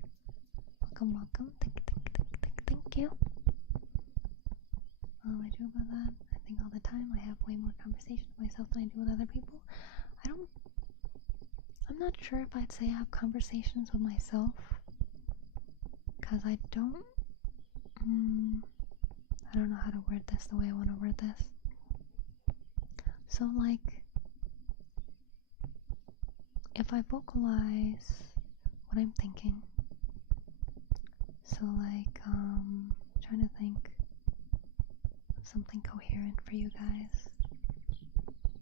Welcome, thank you. I joke about that. I think all the time I have way more conversations with myself than I do with other people. I'm not sure if I'd say I have conversations with myself, because I don't know how to word this the way I want to word this. So like, if I vocalize what I'm thinking, so like, trying to think of something coherent for you guys.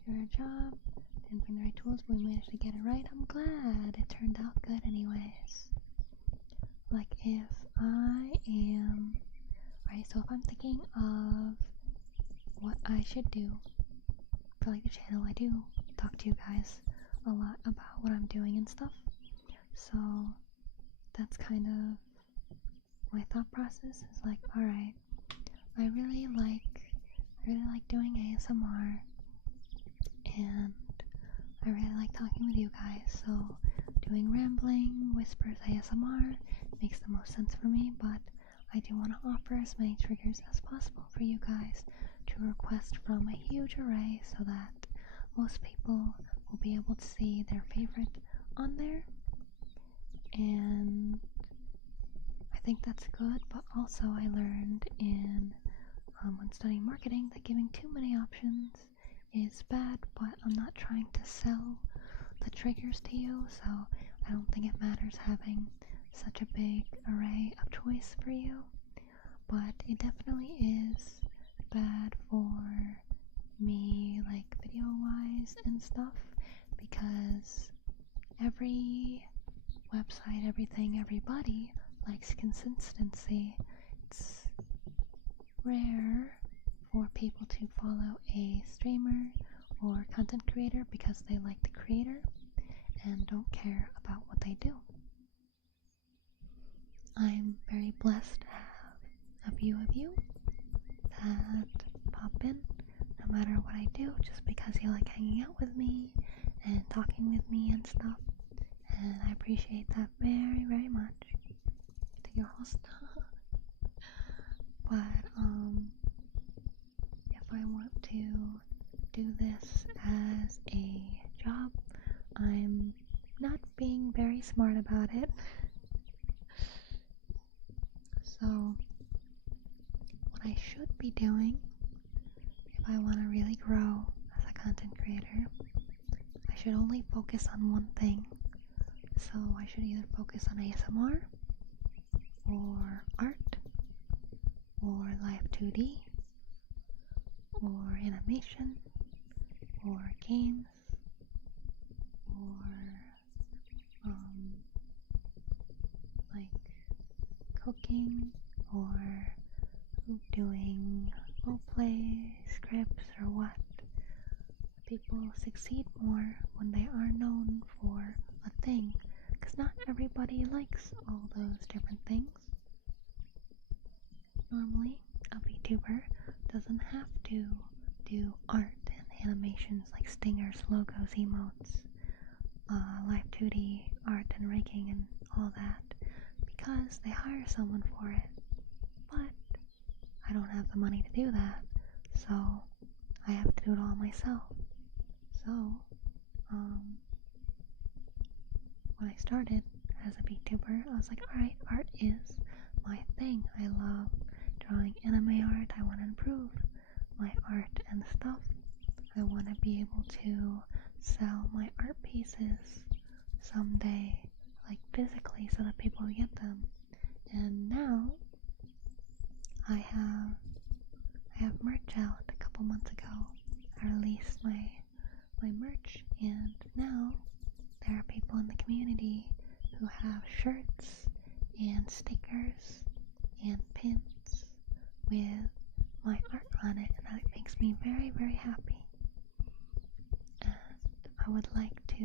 Your job, didn't bring the right tools, but we managed to get it right. I'm glad it turned out good anyways. Like, if I am right? So if I'm thinking of what I should do for like the channel, I do talk to you guys a lot about what I'm doing and stuff. So that's kind of my thought process is like, alright, I really like doing ASMR, and I really like talking with you guys, so doing rambling, whispers ASMR makes the most sense for me, but I do want to offer as many triggers as possible for you guys to request from a huge array so that most people will be able to see their favorite on there. And I think that's good, but also I learned when studying marketing that giving too many options is bad, but I'm not trying to sell the triggers to you, so I don't think it matters having such a big array of choice for you. But it definitely is bad for me, like video wise and stuff, because every website, everything, everybody likes consistency. It's rare for people to follow a streamer or content creator because they like the creator and don't care about what they do. I'm very blessed to have a few of you that pop in no matter what I do, just because you like hanging out with me and talking with me and stuff, and I appreciate that very, very much. To your host. But if I want to do this as a job, I'm not being very smart about it. So what I should be doing if I want to really grow as a content creator, I should only focus on one thing. So I should either focus on ASMR or art or live 2D or animation or games or like cooking or doing roleplay scripts, or what. People succeed more when they are known for a thing, because not everybody likes all those different things. Normally, a VTuber doesn't have to do art and animations like stingers, logos, emotes, live 2D art and rigging and all that, because they hire someone for it. But I don't have the money to do that, so I have to do it all myself. So, when I started as a VTuber, I was like, alright, art is my thing. I love drawing anime art. I want to improve my art and stuff. I want to be able to sell my art pieces someday, like physically, so that people get them. And now I have merch out. A couple months ago I released my merch, and now there are people in the community who have shirts and stickers and pins with my art on it, and that makes me very, very happy. And I would like to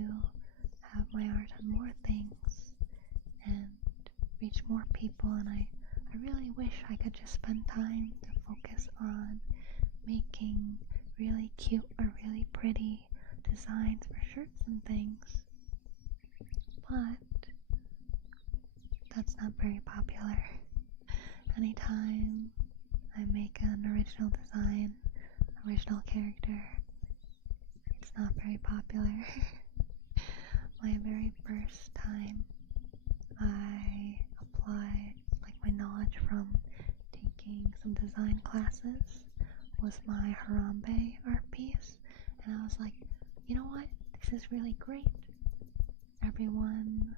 have my art on more things and reach more people, and I really wish I could just spend time to focus on making really cute or really pretty designs for shirts and things, but that's not very popular. Anytime I make an original design, original character, it's not very popular. My very first time I applied like my knowledge from taking some design classes was my Harambe art piece, and I was like, you know what, this is really great. Everyone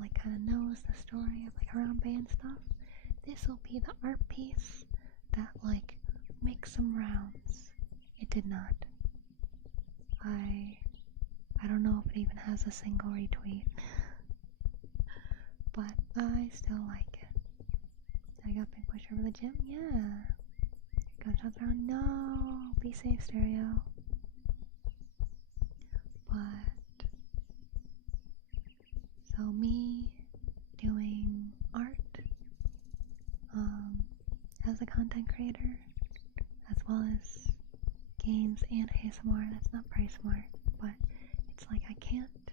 like kind of knows the story of like Harambe and stuff. This will be the art piece that like makes some rounds. It did not. I don't know if it even has a single retweet, but I still like it. I got big push over the gym. Yeah. Gunshots around. No. Be safe, Stereo. But so me doing art, as a content creator, as well as games and ASMR. That's not very smart, but it's like I can't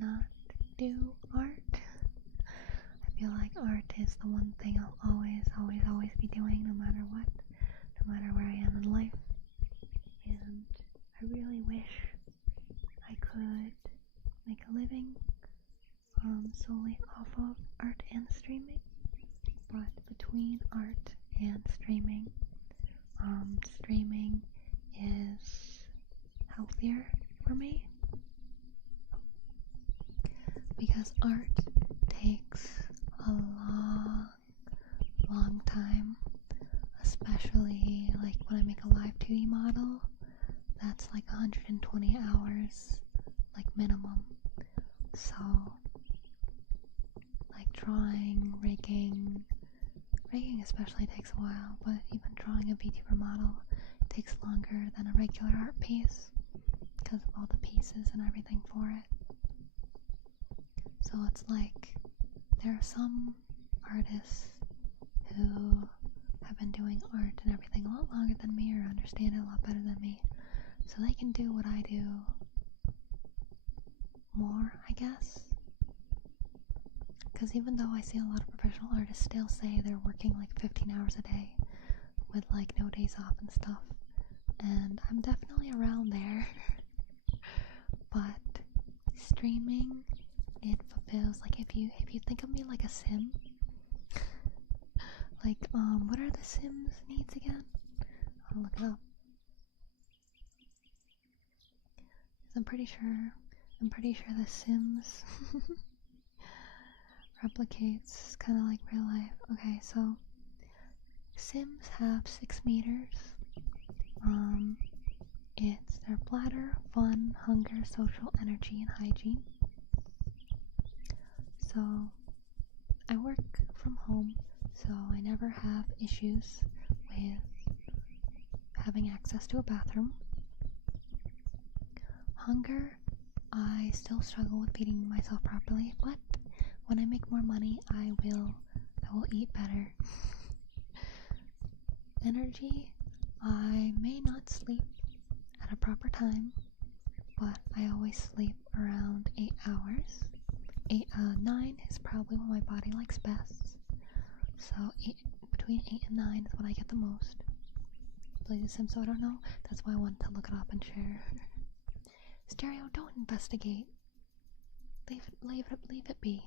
not do art. I feel like art is the one thing I'll always be doing, no matter what, no matter where I am in life. And I really wish I could make a living solely off of art and streaming, but between art and streaming, streaming is healthier for me because art takes a long time, especially like when I make a live 2D model. That's like 120 hours, like minimum. So like drawing, rigging especially takes a while, but even drawing a VTuber model takes longer than a regular art piece because of all the pieces and everything for it. So it's like there are some artists who have been doing art and everything a lot longer than me or understand it a lot better than me, so they can do what I do more, I guess. Because even though I see a lot of professional artists still say they're working like 15 hours a day with like no days off and stuff, and I'm definitely around there. But streaming, it fulfills, like if you think of me like a sim, like what are the Sims needs again? I'll look it up. I'm pretty sure the Sims replicates kind of like real life. Okay, so Sims have 6 meters. It's their bladder, fun, hunger, social, energy, and hygiene. So I work from home, so I never have issues with having access to a bathroom. Hunger, I still struggle with feeding myself properly, but when I make more money, I will eat better. Energy, I may not sleep at a proper time, but I always sleep around 8 hours. 9 is probably what my body likes best. So between 8 and 9 is what I get the most. Play The Sims, so I don't know. That's why I wanted to look it up and share. Stereo, don't investigate. Leave it be.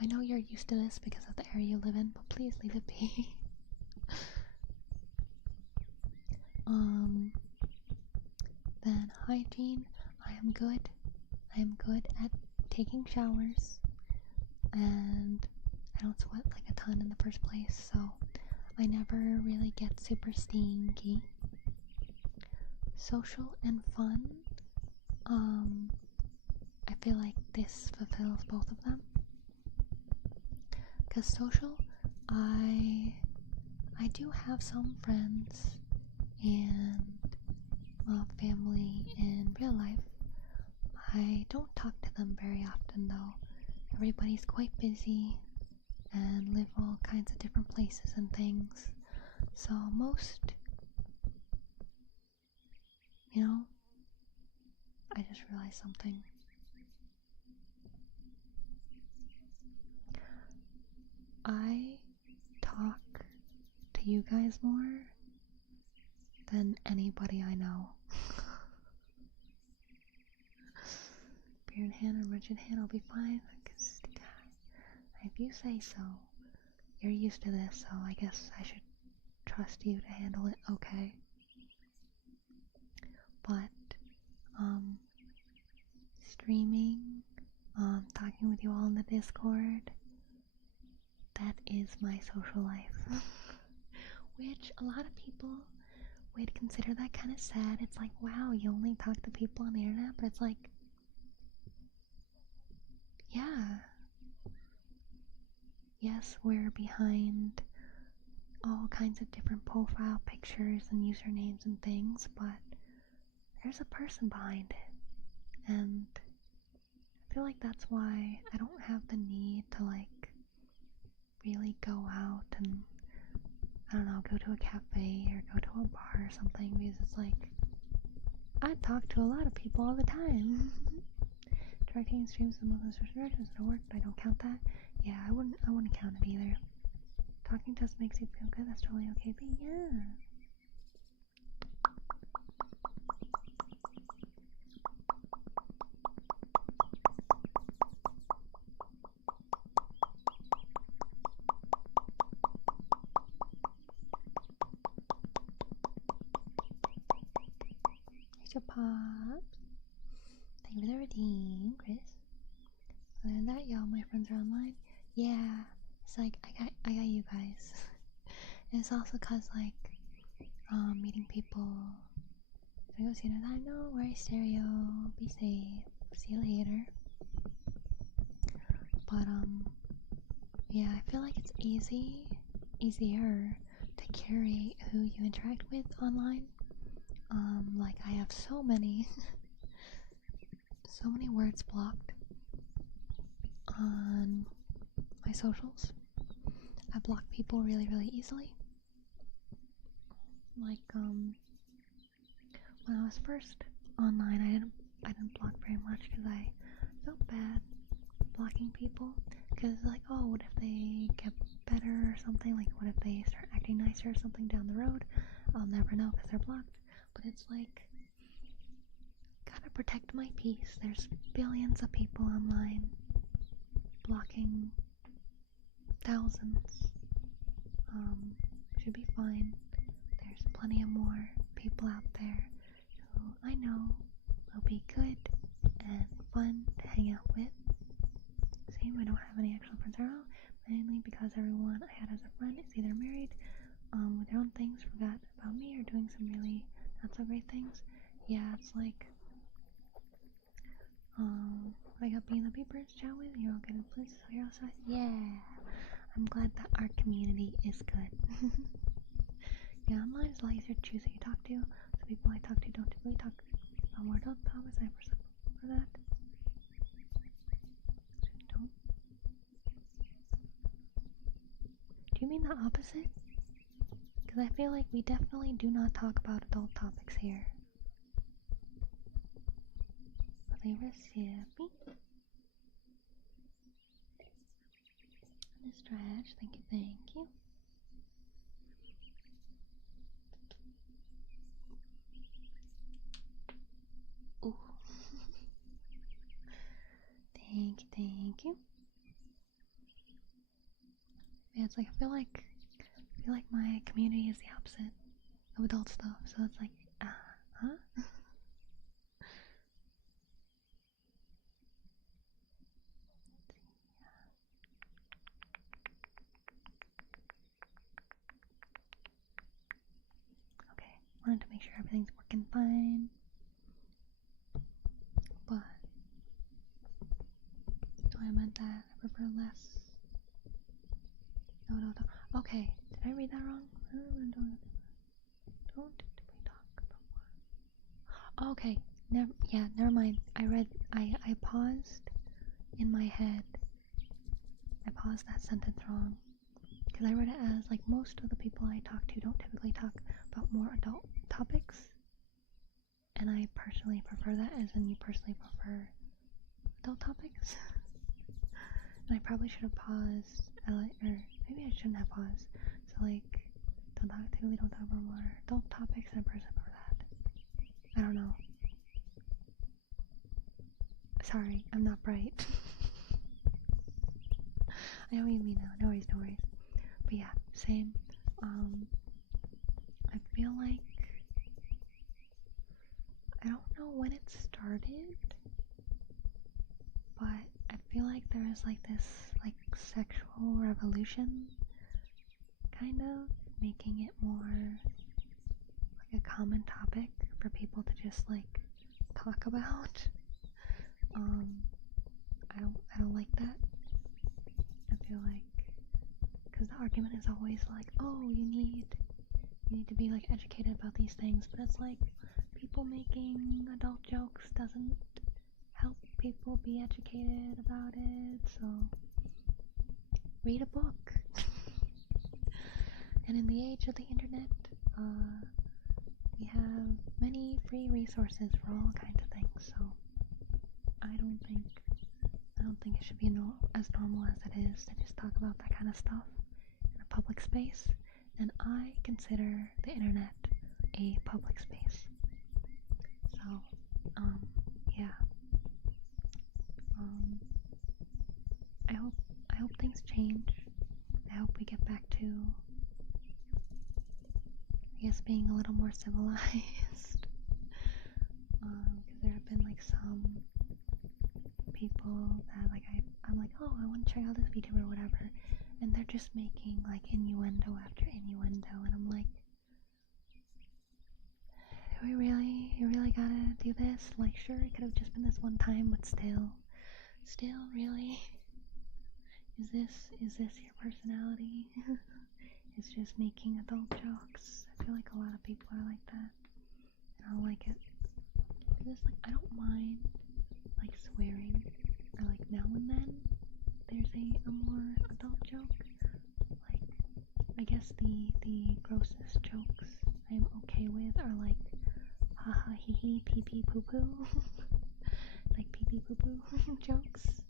I know you're used to this because of the area you live in, but please leave it be. Then hygiene, I am good at taking showers, and I don't sweat like a ton in the first place, so I never really get super stinky. Social and fun, I feel like this fulfills both of them. Cause social, I do have some friends and family in real life. I don't talk to them very often though. Everybody's quite busy and live all kinds of different places and things. So most, I just realized something. I talk to you guys more than anybody I know. Beard hand or rigid hand, I'll be fine. If you say so, you're used to this, so I guess I should trust you to handle it okay. But, streaming, talking with you all in the Discord, that is my social life. Which a lot of people would consider that kind of sad. It's like, wow, you only talk to people on the internet, but it's like, yeah. yes, we're behind all kinds of different profile pictures and usernames and things, but there's a person behind it. And I feel like that's why I don't have the need to like really go out and, I don't know, go to a cafe or go to a bar or something, because it's like I talk to a lot of people all the time. Directing streams in multiple social directions at work, I don't count that. Yeah, I wouldn't count it either. Talking to us makes you feel good, that's totally okay, but yeah. Here's your pops. Thank you for the redeem, Chris. Other than that, y'all, my friends are online. Yeah, it's like I got you guys. And it's also cause like meeting people. I go see another time. No worries, stereo. Be safe. See you later. But yeah, I feel like it's easier to curate who you interact with online. Like I have so many words blocked on my socials. I block people really easily. Like when I was first online, I didn't block very much because I felt bad blocking people, because like, oh, what if they get better or something, like what if they start acting nicer or something down the road? I'll never know because they're blocked. But it's like, gotta protect my peace. There's billions of people online blocking thousands. Should be fine. There's plenty of more people out there who I know will be good and fun to hang out with. Same, I don't have any actual friends around, mainly because everyone I had as a friend is either married, with their own things, forgot about me, or doing some really not so great things. Yeah, it's like, I got being the Beaberns chat with, you're all good in places, so you're outside. Yeah, I'm glad that our community is good. Yeah, online is a lot easier to choose who you talk to. The people I talk to don't typically talk about more adult topics. I for that. Don't. Do you mean the opposite? Because I feel like we definitely do not talk about adult topics here. Stretch, thank you. Ooh. Thank you. Yeah, it's like I feel like my community is the opposite of adult stuff, so it's like, huh? Okay, wanted to make sure everything's working fine, but I meant that I prefer less. No. Okay, did I read that wrong? Don't typically talk about what? Okay, never mind. I paused in my head. I paused that sentence wrong. Because I read it as, like, most of the people I talk to don't typically talk about more adult topics. And I personally prefer that, as in you personally prefer adult topics. And I probably should have paused, or maybe I shouldn't have paused. So, like, don't talk about more adult topics, and I personally prefer that. I don't know. Sorry, I'm not bright. I know what you mean now. No worries. But yeah, same. I feel like, I don't know when it started, but I feel like there is like this like sexual revolution, kind of making it more like a common topic for people to just like talk about. I don't like that. I feel like because the argument is always like, oh, you need to be like educated about these things, but it's like people making adult jokes doesn't help people be educated about it. So read a book. And in the age of the internet, we have many free resources for all kinds of things. So I don't think it should be as normal as it is to just talk about that kind of stuff in a public space. And I consider the internet a public space. So, yeah. I hope things change. I hope we get back to, I guess, being a little more civilized. Because there have been like some people that like I'm like, oh, I want to check out this VTuber or whatever, and they're just making like innuendo after innuendo, and I'm like, do we really, you really gotta do this? Like, sure, it could have just been this one time, but still, really, is this your personality? It's just making adult jokes. I feel like a lot of people are like that, and I don't like it. Because like, I don't mind like swearing, or like now and then there's a more adult joke. Like, I guess the grossest jokes I'm okay with are like haha hee hee pee pee poo poo like pee pee poo poo jokes,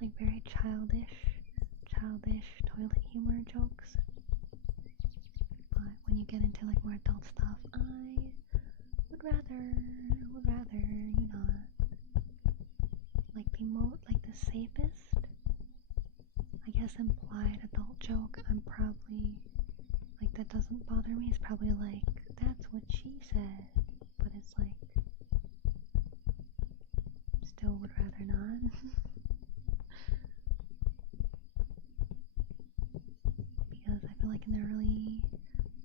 like very childish toilet humor jokes. But when you get into like more adult stuff, I would rather you not. Like the safest, I guess, implied adult joke I'm probably like, that doesn't bother me, is probably like, that's what she said, but it's like, still would rather not. Because I feel like in the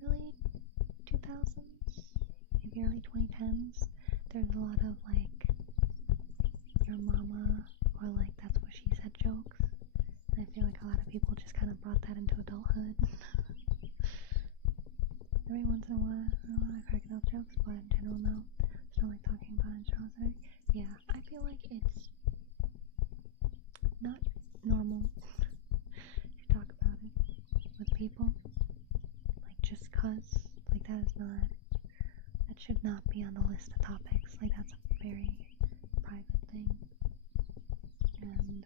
early 2000s, maybe early 2010s, there's a lot of like your mama or like that's what she said jokes, and I feel like a lot of people just kind of brought that into adulthood. Every once in a while, I crack adult jokes, but in general, no. It's not like talking about insurance. Yeah, I feel like it's not normal to talk about it with people, like just cause, like that should not be on the list of topics. Like, that's a very private thing, and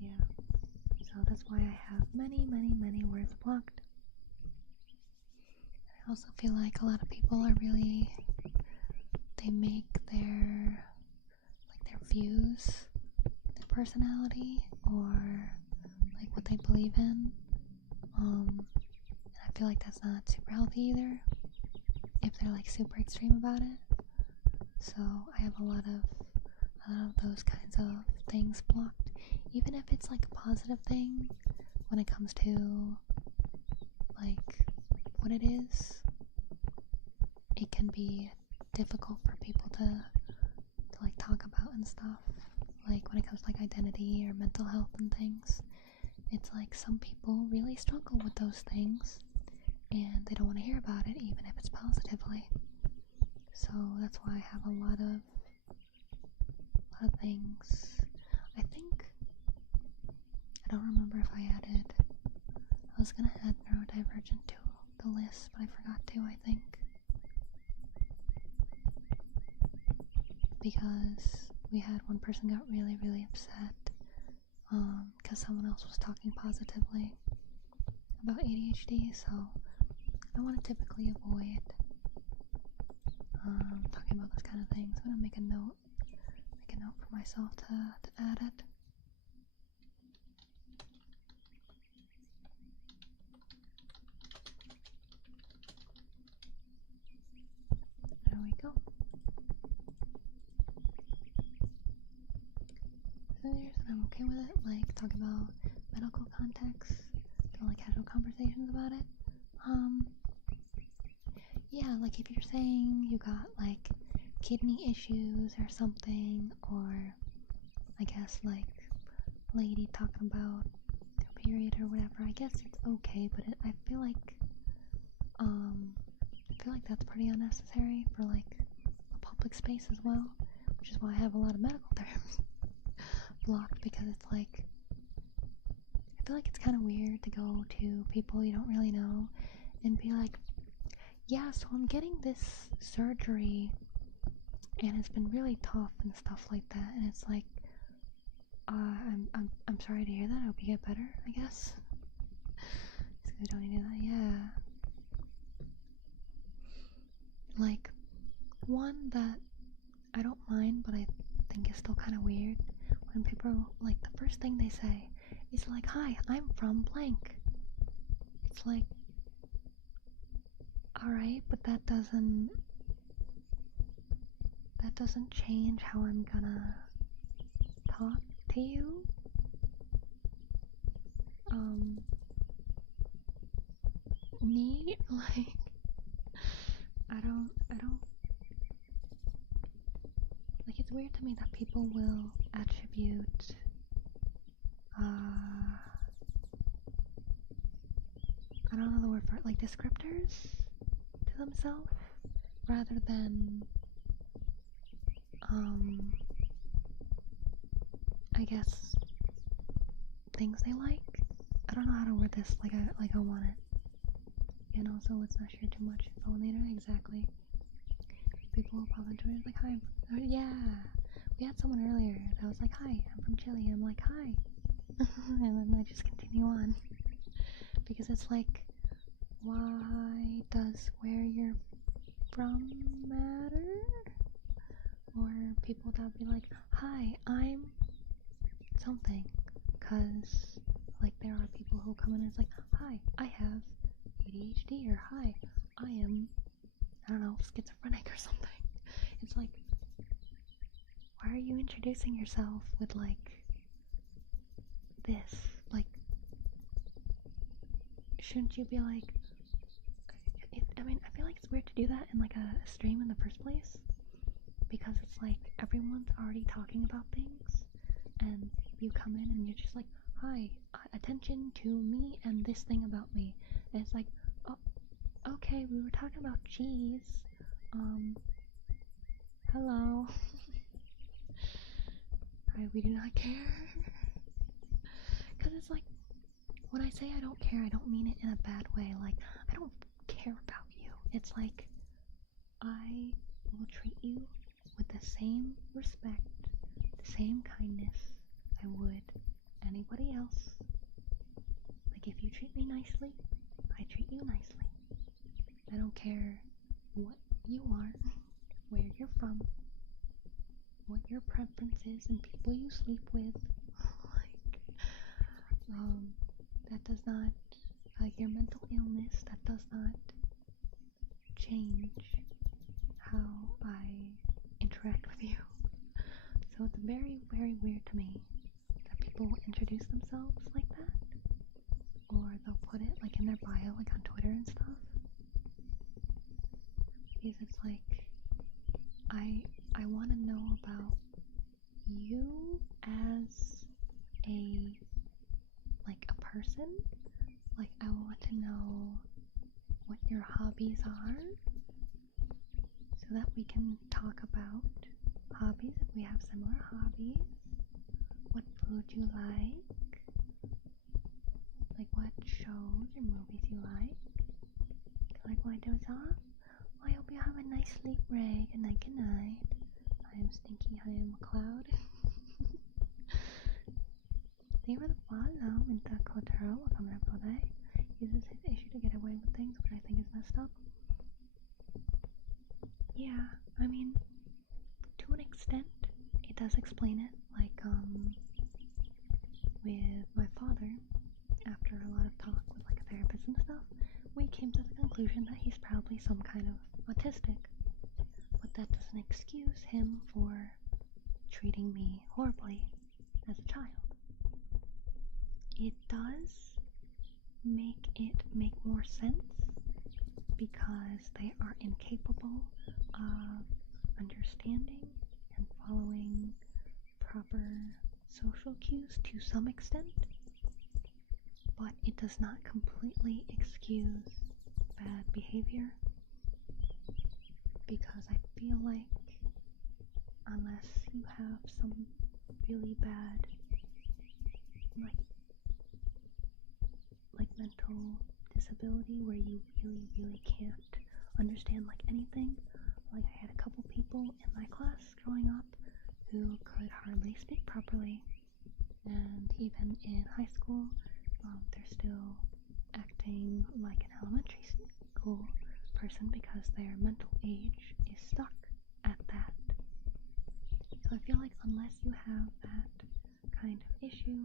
yeah, so that's why I have many words blocked. I also feel like a lot of people are really, they make their views, their personality, or like what they believe in, and I feel like that's not super healthy either, if they're like super extreme about it. So I have a lot of those kinds of things blocked, even if it's like a positive thing when it comes to like what it is. It can be difficult for people to like talk about and stuff, like when it comes to like identity or mental health and things. It's like some people really struggle with those things and they don't want to hear about it, even if it's positively. So that's why I have a lot of things. I think, I don't remember if I was gonna add neurodivergent to the list, but I forgot to, I think. Because we had one person got really upset because someone else was talking positively about ADHD, so I want to typically avoid talking about those kind of things. I'm gonna make a note for myself to add it. There we go. So I'm okay with it, like talking about medical context, doing like casual conversations about it. Yeah, like if you're saying you got like kidney issues or something, or I guess like lady talking about period or whatever, I guess it's okay, but I feel like that's pretty unnecessary for like a public space as well, which is why I have a lot of medical terms blocked, because it's like, I feel like it's kind of weird to go to people you don't really know and be like, yeah, so I'm getting this surgery and it's been really tough and stuff like that, and it's like, I'm sorry to hear that. I hope you get better, I guess. So we don't need to do that, yeah. Like, one that I don't mind, but I think is still kind of weird, when people, like, the first thing they say is like, hi, I'm from blank. It's like, alright, but that doesn't change how I'm gonna talk to you. Me, like, I don't, like, it's weird to me that people will attribute, I don't know the word for it, like, descriptors to themselves, rather than, I guess, things they like. I don't know how to word this like I want it. And also, let's not share too much info on the internet. Exactly. People will pop into it like, hi, yeah. We had someone earlier that was like, hi, I'm from Chile. I'm like, hi. And then I just continue on. Because it's like, why does where you're from matter? Or people that would be like, hi, I'm something. Because, like, there are people who come in and it's like, hi, I have ADHD, or hi, I am, I don't know, schizophrenic or something. It's like, why are you introducing yourself with, like, this? Like, shouldn't you be like, I mean, I feel like it's weird to do that in, like, a stream in the first place, because it's like, everyone's already talking about things, and you come in and you're just like, hi, attention to me and this thing about me. And it's like, oh, okay, we were talking about cheese. Hello. We do not care. Because it's like, when I say I don't care, I don't mean it in a bad way. Like, I don't care about you. It's like, I will treat you with the same respect, the same kindness I would anybody else. Like, if you treat me nicely, I treat you nicely. I don't care what you are, where you're from, what your preference is, and people you sleep with. Like, that does not, like, your mental illness, that does not change how I interact with you. So it's very, very weird to me that people will introduce themselves like that, or they'll put it, like, in their bio, like, on Twitter and stuff. Because it's like, I want to know about you as a, like, a person. Like, I want to know what your hobbies are, so that we can talk about hobbies if we have similar hobbies. What food you like what shows or movies you like what I do is well, I hope you have a nice sleep, Ray. Good night, good night. I am Stinky, I am a cloud. Thank you for the follow, Minta Kotaro. Welcome to the day. Uses his issue to get away with things, which I think is messed up. Yeah, I mean, to an extent, it does explain it. Like, with my father, after a lot of talk with, like, a therapist and stuff, we came to the conclusion that he's probably some kind of autistic. But that doesn't excuse him for treating me horribly as a child. It does make more sense because they are incapable of understanding and following proper social cues to some extent. but it does not completely excuse bad behavior, because I feel like unless you have some really bad like mental disability where you really can't understand like anything. Like I had a couple people in my class growing up who could hardly speak properly, and even in high school they're still acting like an elementary school person because their mental age is stuck at that. So I feel like unless you have that kind of issue,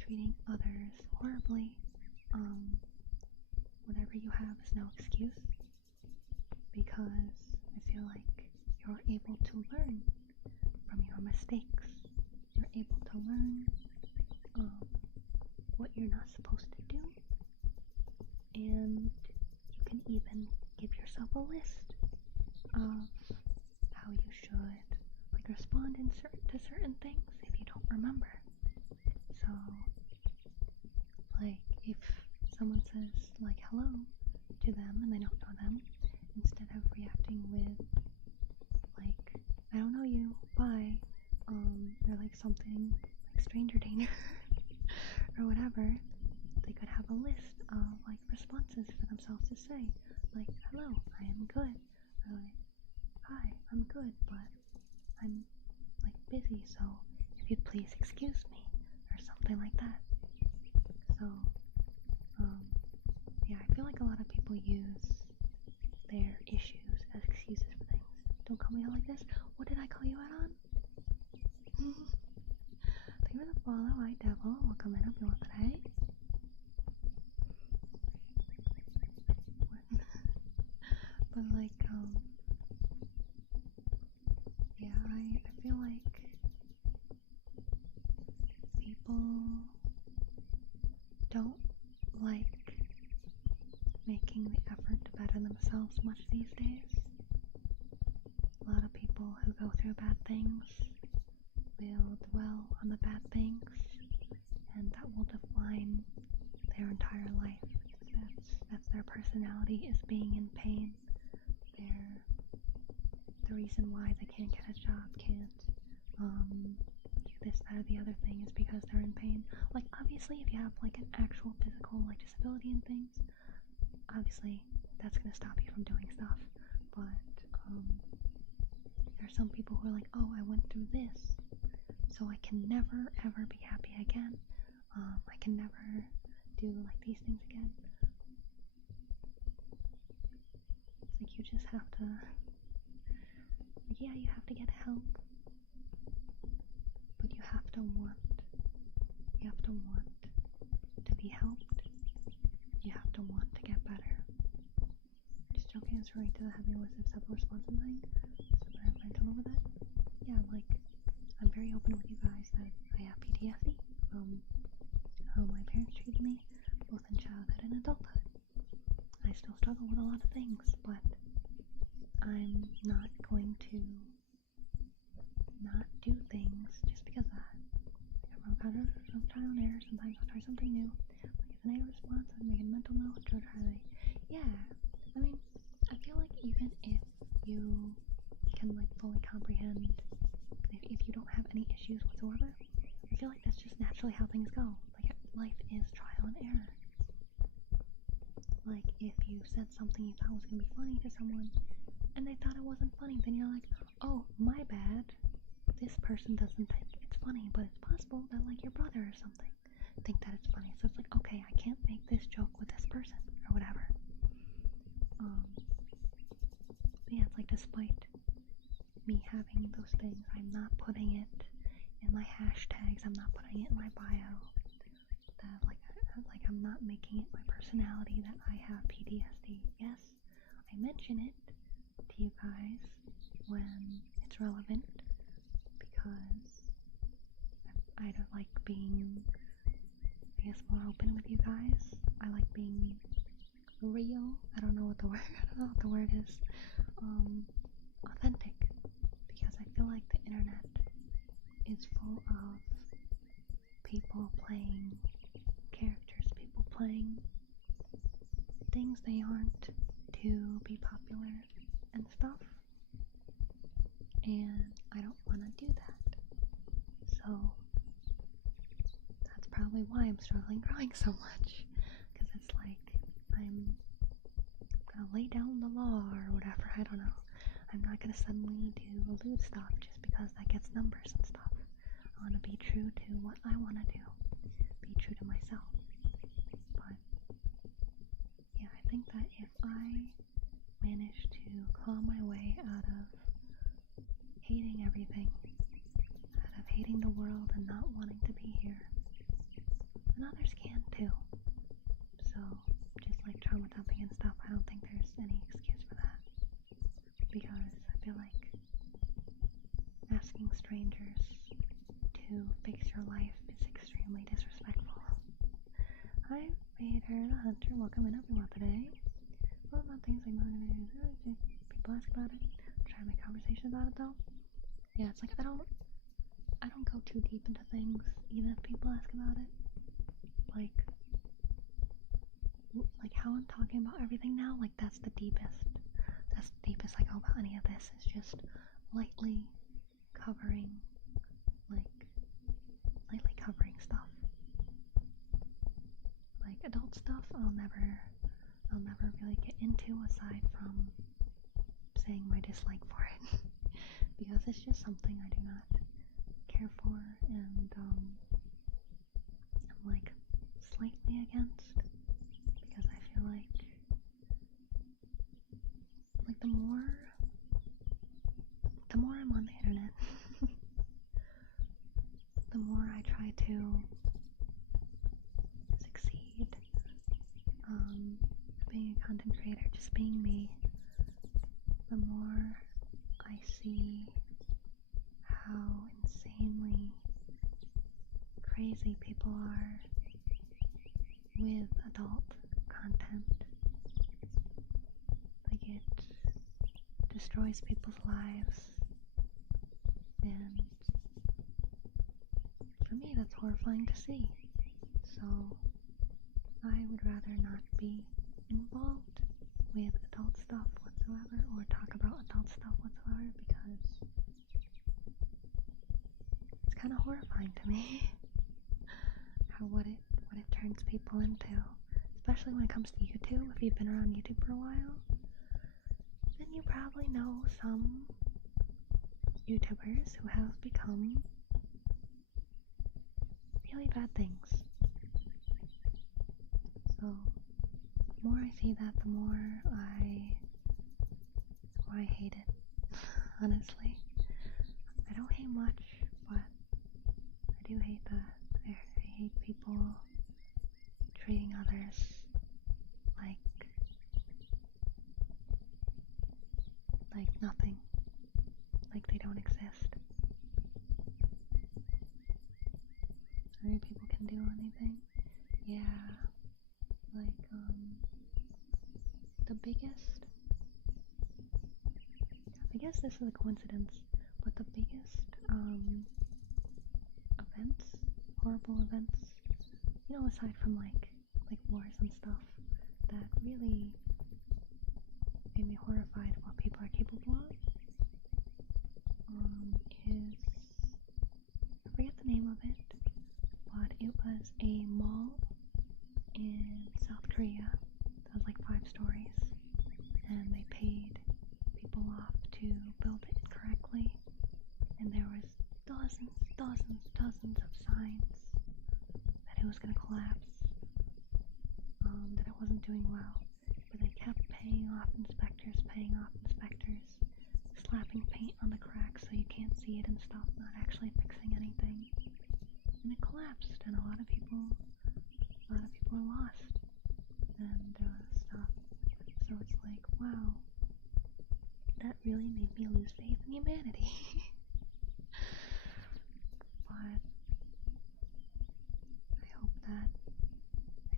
treating others horribly, whatever you have is no excuse, because I feel like you're able to learn from your mistakes. You're able to learn what you're not supposed to do, and you can even give yourself a list of how you should like respond to certain things if you don't remember. So like if someone says like hello to them and they don't know them, instead of reacting with like I don't know you, bye, or like something like stranger danger or whatever, they could have a list of like responses for themselves to say, like hello, I am good, or like hi, I'm good, but I'm like busy, so if you'd please excuse me, or something like that. So yeah, I feel like a lot of people use their issues as excuses for things. Don't call me out like this. What did I call you out on? Thank you for the follow, White Devil. Welcome in, hope you want today. But like, yeah, I feel like people don't like making the effort to better themselves much these days. A lot of people who go through bad things will dwell on the bad things, and that will define their entire life. That's their personality, is being in pain. The reason why they can't get a job, can't do this, that, or the other thing is because they're in pain. Like obviously if you have like an actual physical like disability and things, obviously that's gonna stop you from doing stuff. But there are some people who are like, oh, I went through this, so I can never ever be happy again. I can never do like these things again. It's like you just have to, yeah, you have to get help, but you have to want to be helped. You have to want to get better. Just joking, answering to the having a list of several responses thing. So I have learned to live with it. Yeah, like I'm very open with you guys that I have PTSD from how my parents treated me, both in childhood and adulthood. I still struggle with a lot of things, but I'm not going to not do things just because of that. Everyone got some trial and error. Sometimes I'll try something new. Like if an A response, I'd make a mental note to try to, yeah. I mean, I feel like even if you can like fully comprehend, if you don't have any issues whatsoever, I feel like that's just naturally how things go. Like life is trial and error. Like if you said something you thought was gonna be funny to someone, and they thought it wasn't funny, then you're like, oh, my bad. This person doesn't think it's funny, but it's possible that like your brother or something think that it's funny. So it's like, okay, I can't make this joke with this person or whatever. But yeah, it's like despite me having those things, I'm not putting it in my hashtags. I'm not putting it in my bio. That like I'm not making it my personality that I have PTSD. Yes, I mention it to you guys when it's relevant, because I don't like being, I guess, more open with you guys. I like being real. I don't know what the word is. Authentic, because I feel like the internet is full of people playing characters, people playing things they aren't to be popular and stuff. And I don't want to do that. So that's probably why I'm struggling growing so much. Because it's like I'm gonna lay down the law or whatever, I don't know. I'm not gonna suddenly do lewd stuff just because that gets numbers and stuff. I want to be true to what I want to do. Be true to myself. But yeah, I think that if I manage to claw my way out of hating everything, out of hating the world and not wanting to be here, then others can too. So, just like trauma dumping and stuff, I don't think there's any excuse for that. Because I feel like asking strangers to fix your life is extremely disrespectful. Hi, Vader the Hunter, welcome in everyone today. What about things like people ask about it? Try to make conversation about it though. Yeah, it's like I don't go too deep into things, even if people ask about it. Like how I'm talking about everything now, like that's the deepest. That's the deepest I go about any of this. Is just lightly covering, lightly covering stuff. Like adult stuff, I'll never really get into aside from saying my dislike for it. Because it's just something I do not care for, and I'm like slightly against, because I feel like the more I'm on the internet, the more I try to succeed, being a content creator, just being me, the more I see how insanely crazy people are with adult content. Like it destroys people's lives, and for me that's horrifying to see. So I would rather not be involved with adult stuff whatsoever, or talk about adult stuff whatsoever, because it's kind of horrifying to me how what it turns people into, especially when it comes to YouTube. If you've been around YouTube for a while, then you probably know some YouTubers who have become really bad things. So the more I see that, the more I hate it. Honestly, I don't hate much, but I do hate that. I hate people treating others like nothing, like they don't exist. Other people can do anything. Yeah, the biggest, I guess this is a coincidence, but the biggest events, horrible events, aside from like wars and stuff, that really made me horrified of what people are capable of, is, I forget the name of it, but it was a mall in South Korea that was like 5 stories, and they paid people off to build it incorrectly, and there was dozens of signs that it was going to collapse, that it wasn't doing well, but they kept paying off inspectors, slapping paint on the cracks so you can't see it and stuff, not actually fixing anything, and it collapsed, and a lot of people were lost, and stuff. So it's like, wow, that really made me lose faith in humanity. But I hope that I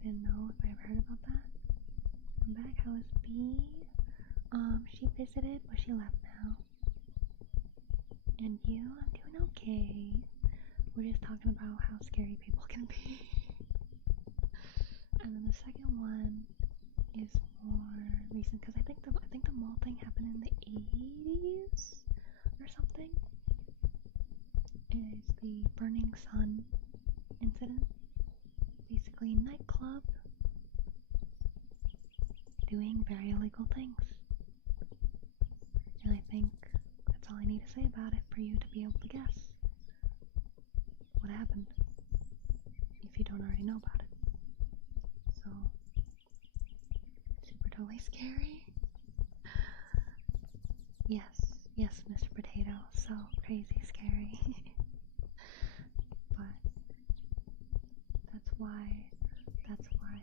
didn't know if I ever heard about that. I'm back. How is B? She visited, but she left now. And you? I'm doing okay. We're just talking about how scary people can be. And then the second one is more recent because I think the mall thing happened in the 80s or something. Is the Burning Sun incident. Basically, nightclub doing very illegal things. And I think that's all I need to say about it for you to be able to guess what happened if you don't already know about it. So, super totally scary. Yes, Mr. Potato, so crazy scary. But that's why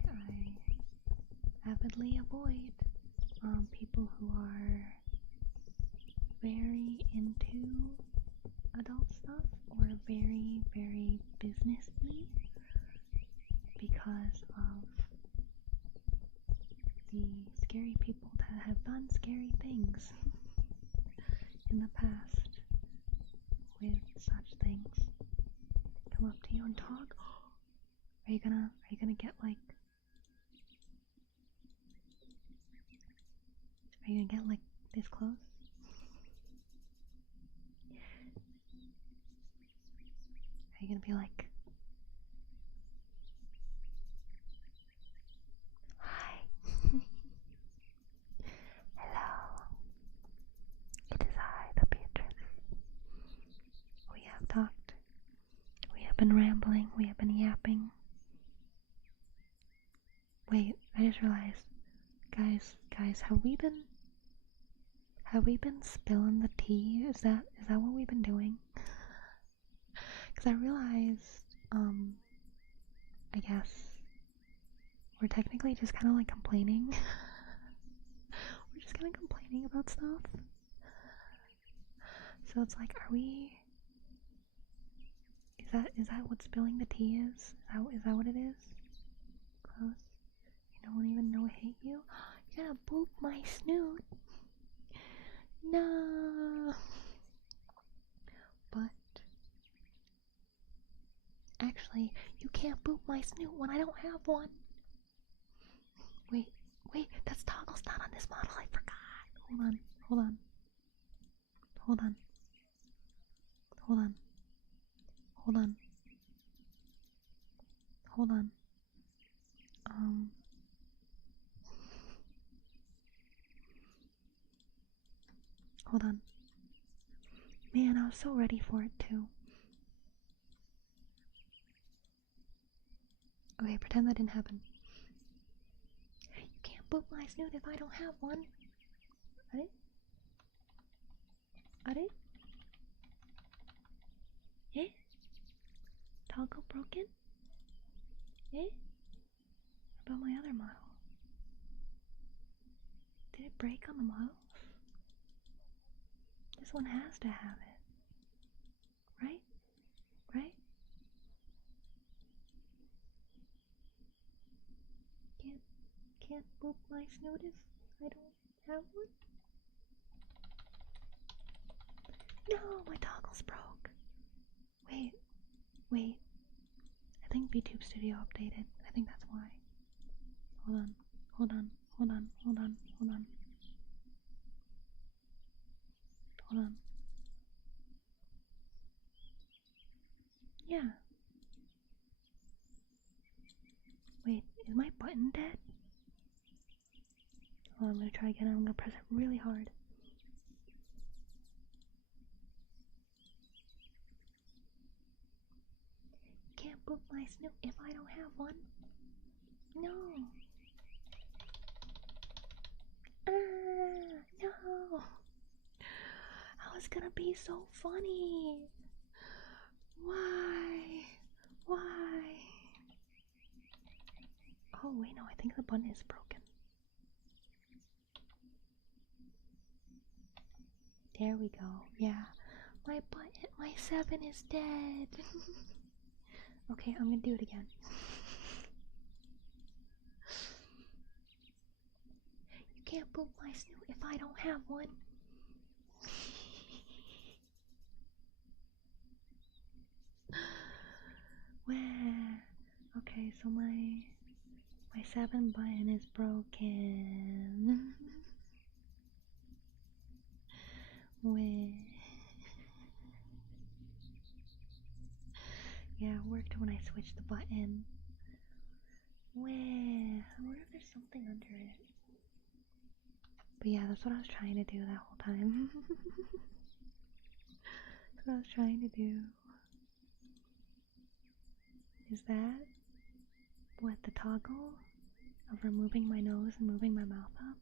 I avidly avoid people who are very into adult stuff or very, very businessy because of the scary people that have done scary things in the past with such things. Come up to you and talk. Are you gonna get like? Are you gonna get like this close? Are you gonna be like, hi, hello, it is I, the Beatrice. We have talked. We have been rambling. We have been yapping. Wait, I just realized, guys, have we been spilling the tea? Is that what we've been doing? Because I realized, I guess we're technically just kind of like complaining. We're just kind of complaining about stuff. So it's like, are we? Is that what spilling the tea is? Is that what it is? Close. You don't even know I hate you. You're gonna boop my snoot. No. But actually, you can't boop my snoot when I don't have one. Wait, that's toggle's not on this model. I forgot. Hold on. Hold on. Man, I was so ready for it too. Okay, pretend that didn't happen. You can't boop my snoot if I don't have one. Are it? Eh? Toggle broken? Eh? How about my other model? Did it break on the model? This one has to have it. Right? Can't boop my snoot if I don't have one? No, my toggle's broke. Wait. I think VTube Studio updated. I think that's why. Hold on. Yeah. Wait, is my button dead? Oh, I'm gonna try again. I'm gonna press it really hard. Can't boop my snoot if I don't have one. No. No. How is gonna be so funny? Why? Oh wait, no, I think the button is broken. There we go. Yeah, my 7 is dead. Okay, I'm gonna do it again. You can't boop my snoot if I don't have one. Where? Okay, so my My 7 button is broken. Wait. Yeah, it worked when I switched the button. Wait, I wonder if there's something under it. But yeah, that's what I was trying to do that whole time. That's what I was trying to do. Is that what the toggle of removing my nose and moving my mouth up?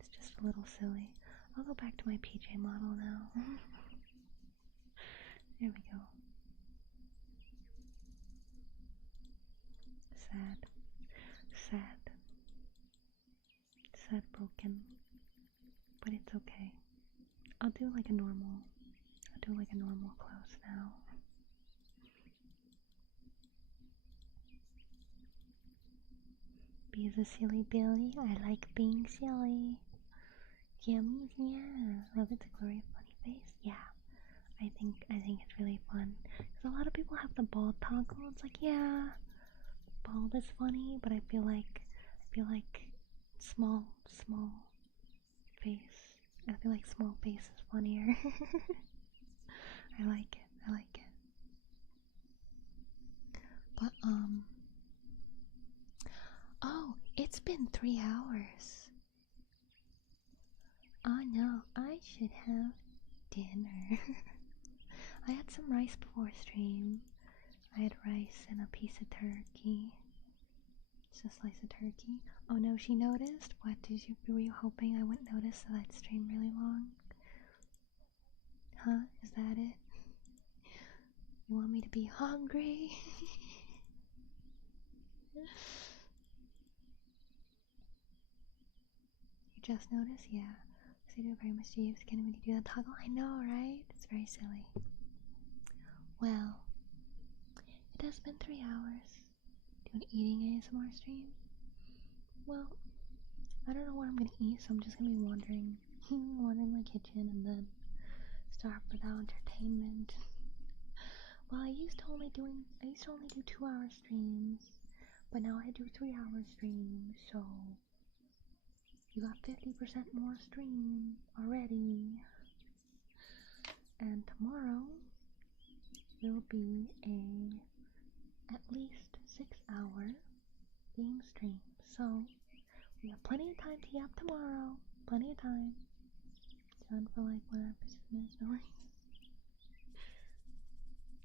It's just a little silly. I'll go back to my PJ model now. There we go. Sad. Sad. Sad broken. But it's okay. I'll do like a normal close now. Be the silly Billy. I like being silly. Gems, yeah. Love it, the glory of funny face. Yeah. I think it's really fun. Because a lot of people have the bald toggle. It's like, yeah, bald is funny, but I feel like small face. I feel like small face is funnier. I like it. But oh, it's been 3 hours. Oh no, I should have dinner. I had some rice before stream. I had rice and a piece of turkey. Just a slice of turkey. Oh no, she noticed? What, were you hoping I wouldn't notice that I'd stream really long? Huh? Is that it? You want me to be hungry? You just noticed? Yeah. Because I do it very mischievous. Can we do that toggle? I know, right? It's very silly. Well, it has been 3 hours. Do an eating ASMR stream? Well, I don't know what I'm gonna eat, so I'm just gonna be wandering my kitchen and then start without entertainment. Well, I used to only do 2-hour streams, but now I do 3-hour streams, so you got 50% more stream already. And tomorrow will be at least 6-hour game stream, so we have plenty of time to yap tomorrow. Plenty of time. Done for like whatever, 6 minutes, no worries.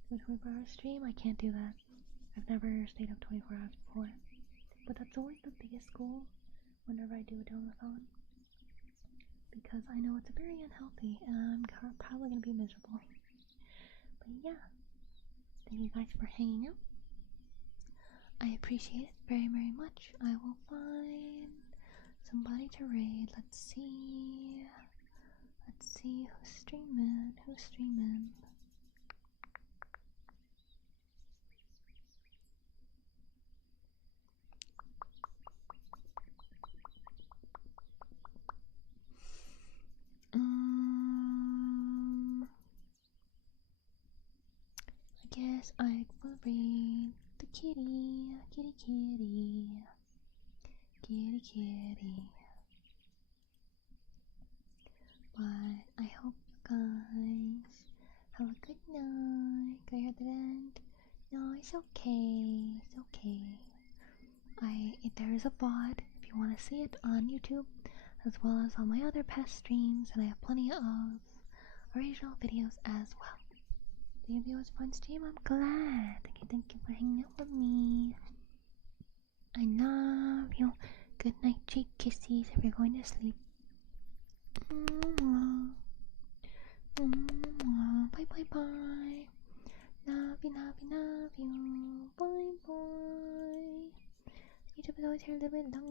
Do a 24-hour stream? I can't do that. I've never stayed up 24 hours before. But that's always the biggest goal whenever I do a donathon. Because I know it's very unhealthy and I'm probably going to be miserable. But yeah. Thank you guys for hanging out. I appreciate it very, very much. I will find somebody to raid. Let's see who's streaming. I guess I will read the kitty. But I hope you guys have a good night. Can I hear the end? No, it's okay. There is a VOD if you want to see it on YouTube, as well as on my other past streams, and I have plenty of original videos as well. Thank you, it was a fun stream. I'm glad. Thank you for hanging out with me. I love you. Good night, cheek kisses if you're going to sleep. Bye bye bye. Love you. Bye bye. YouTube is always here a little bit longer.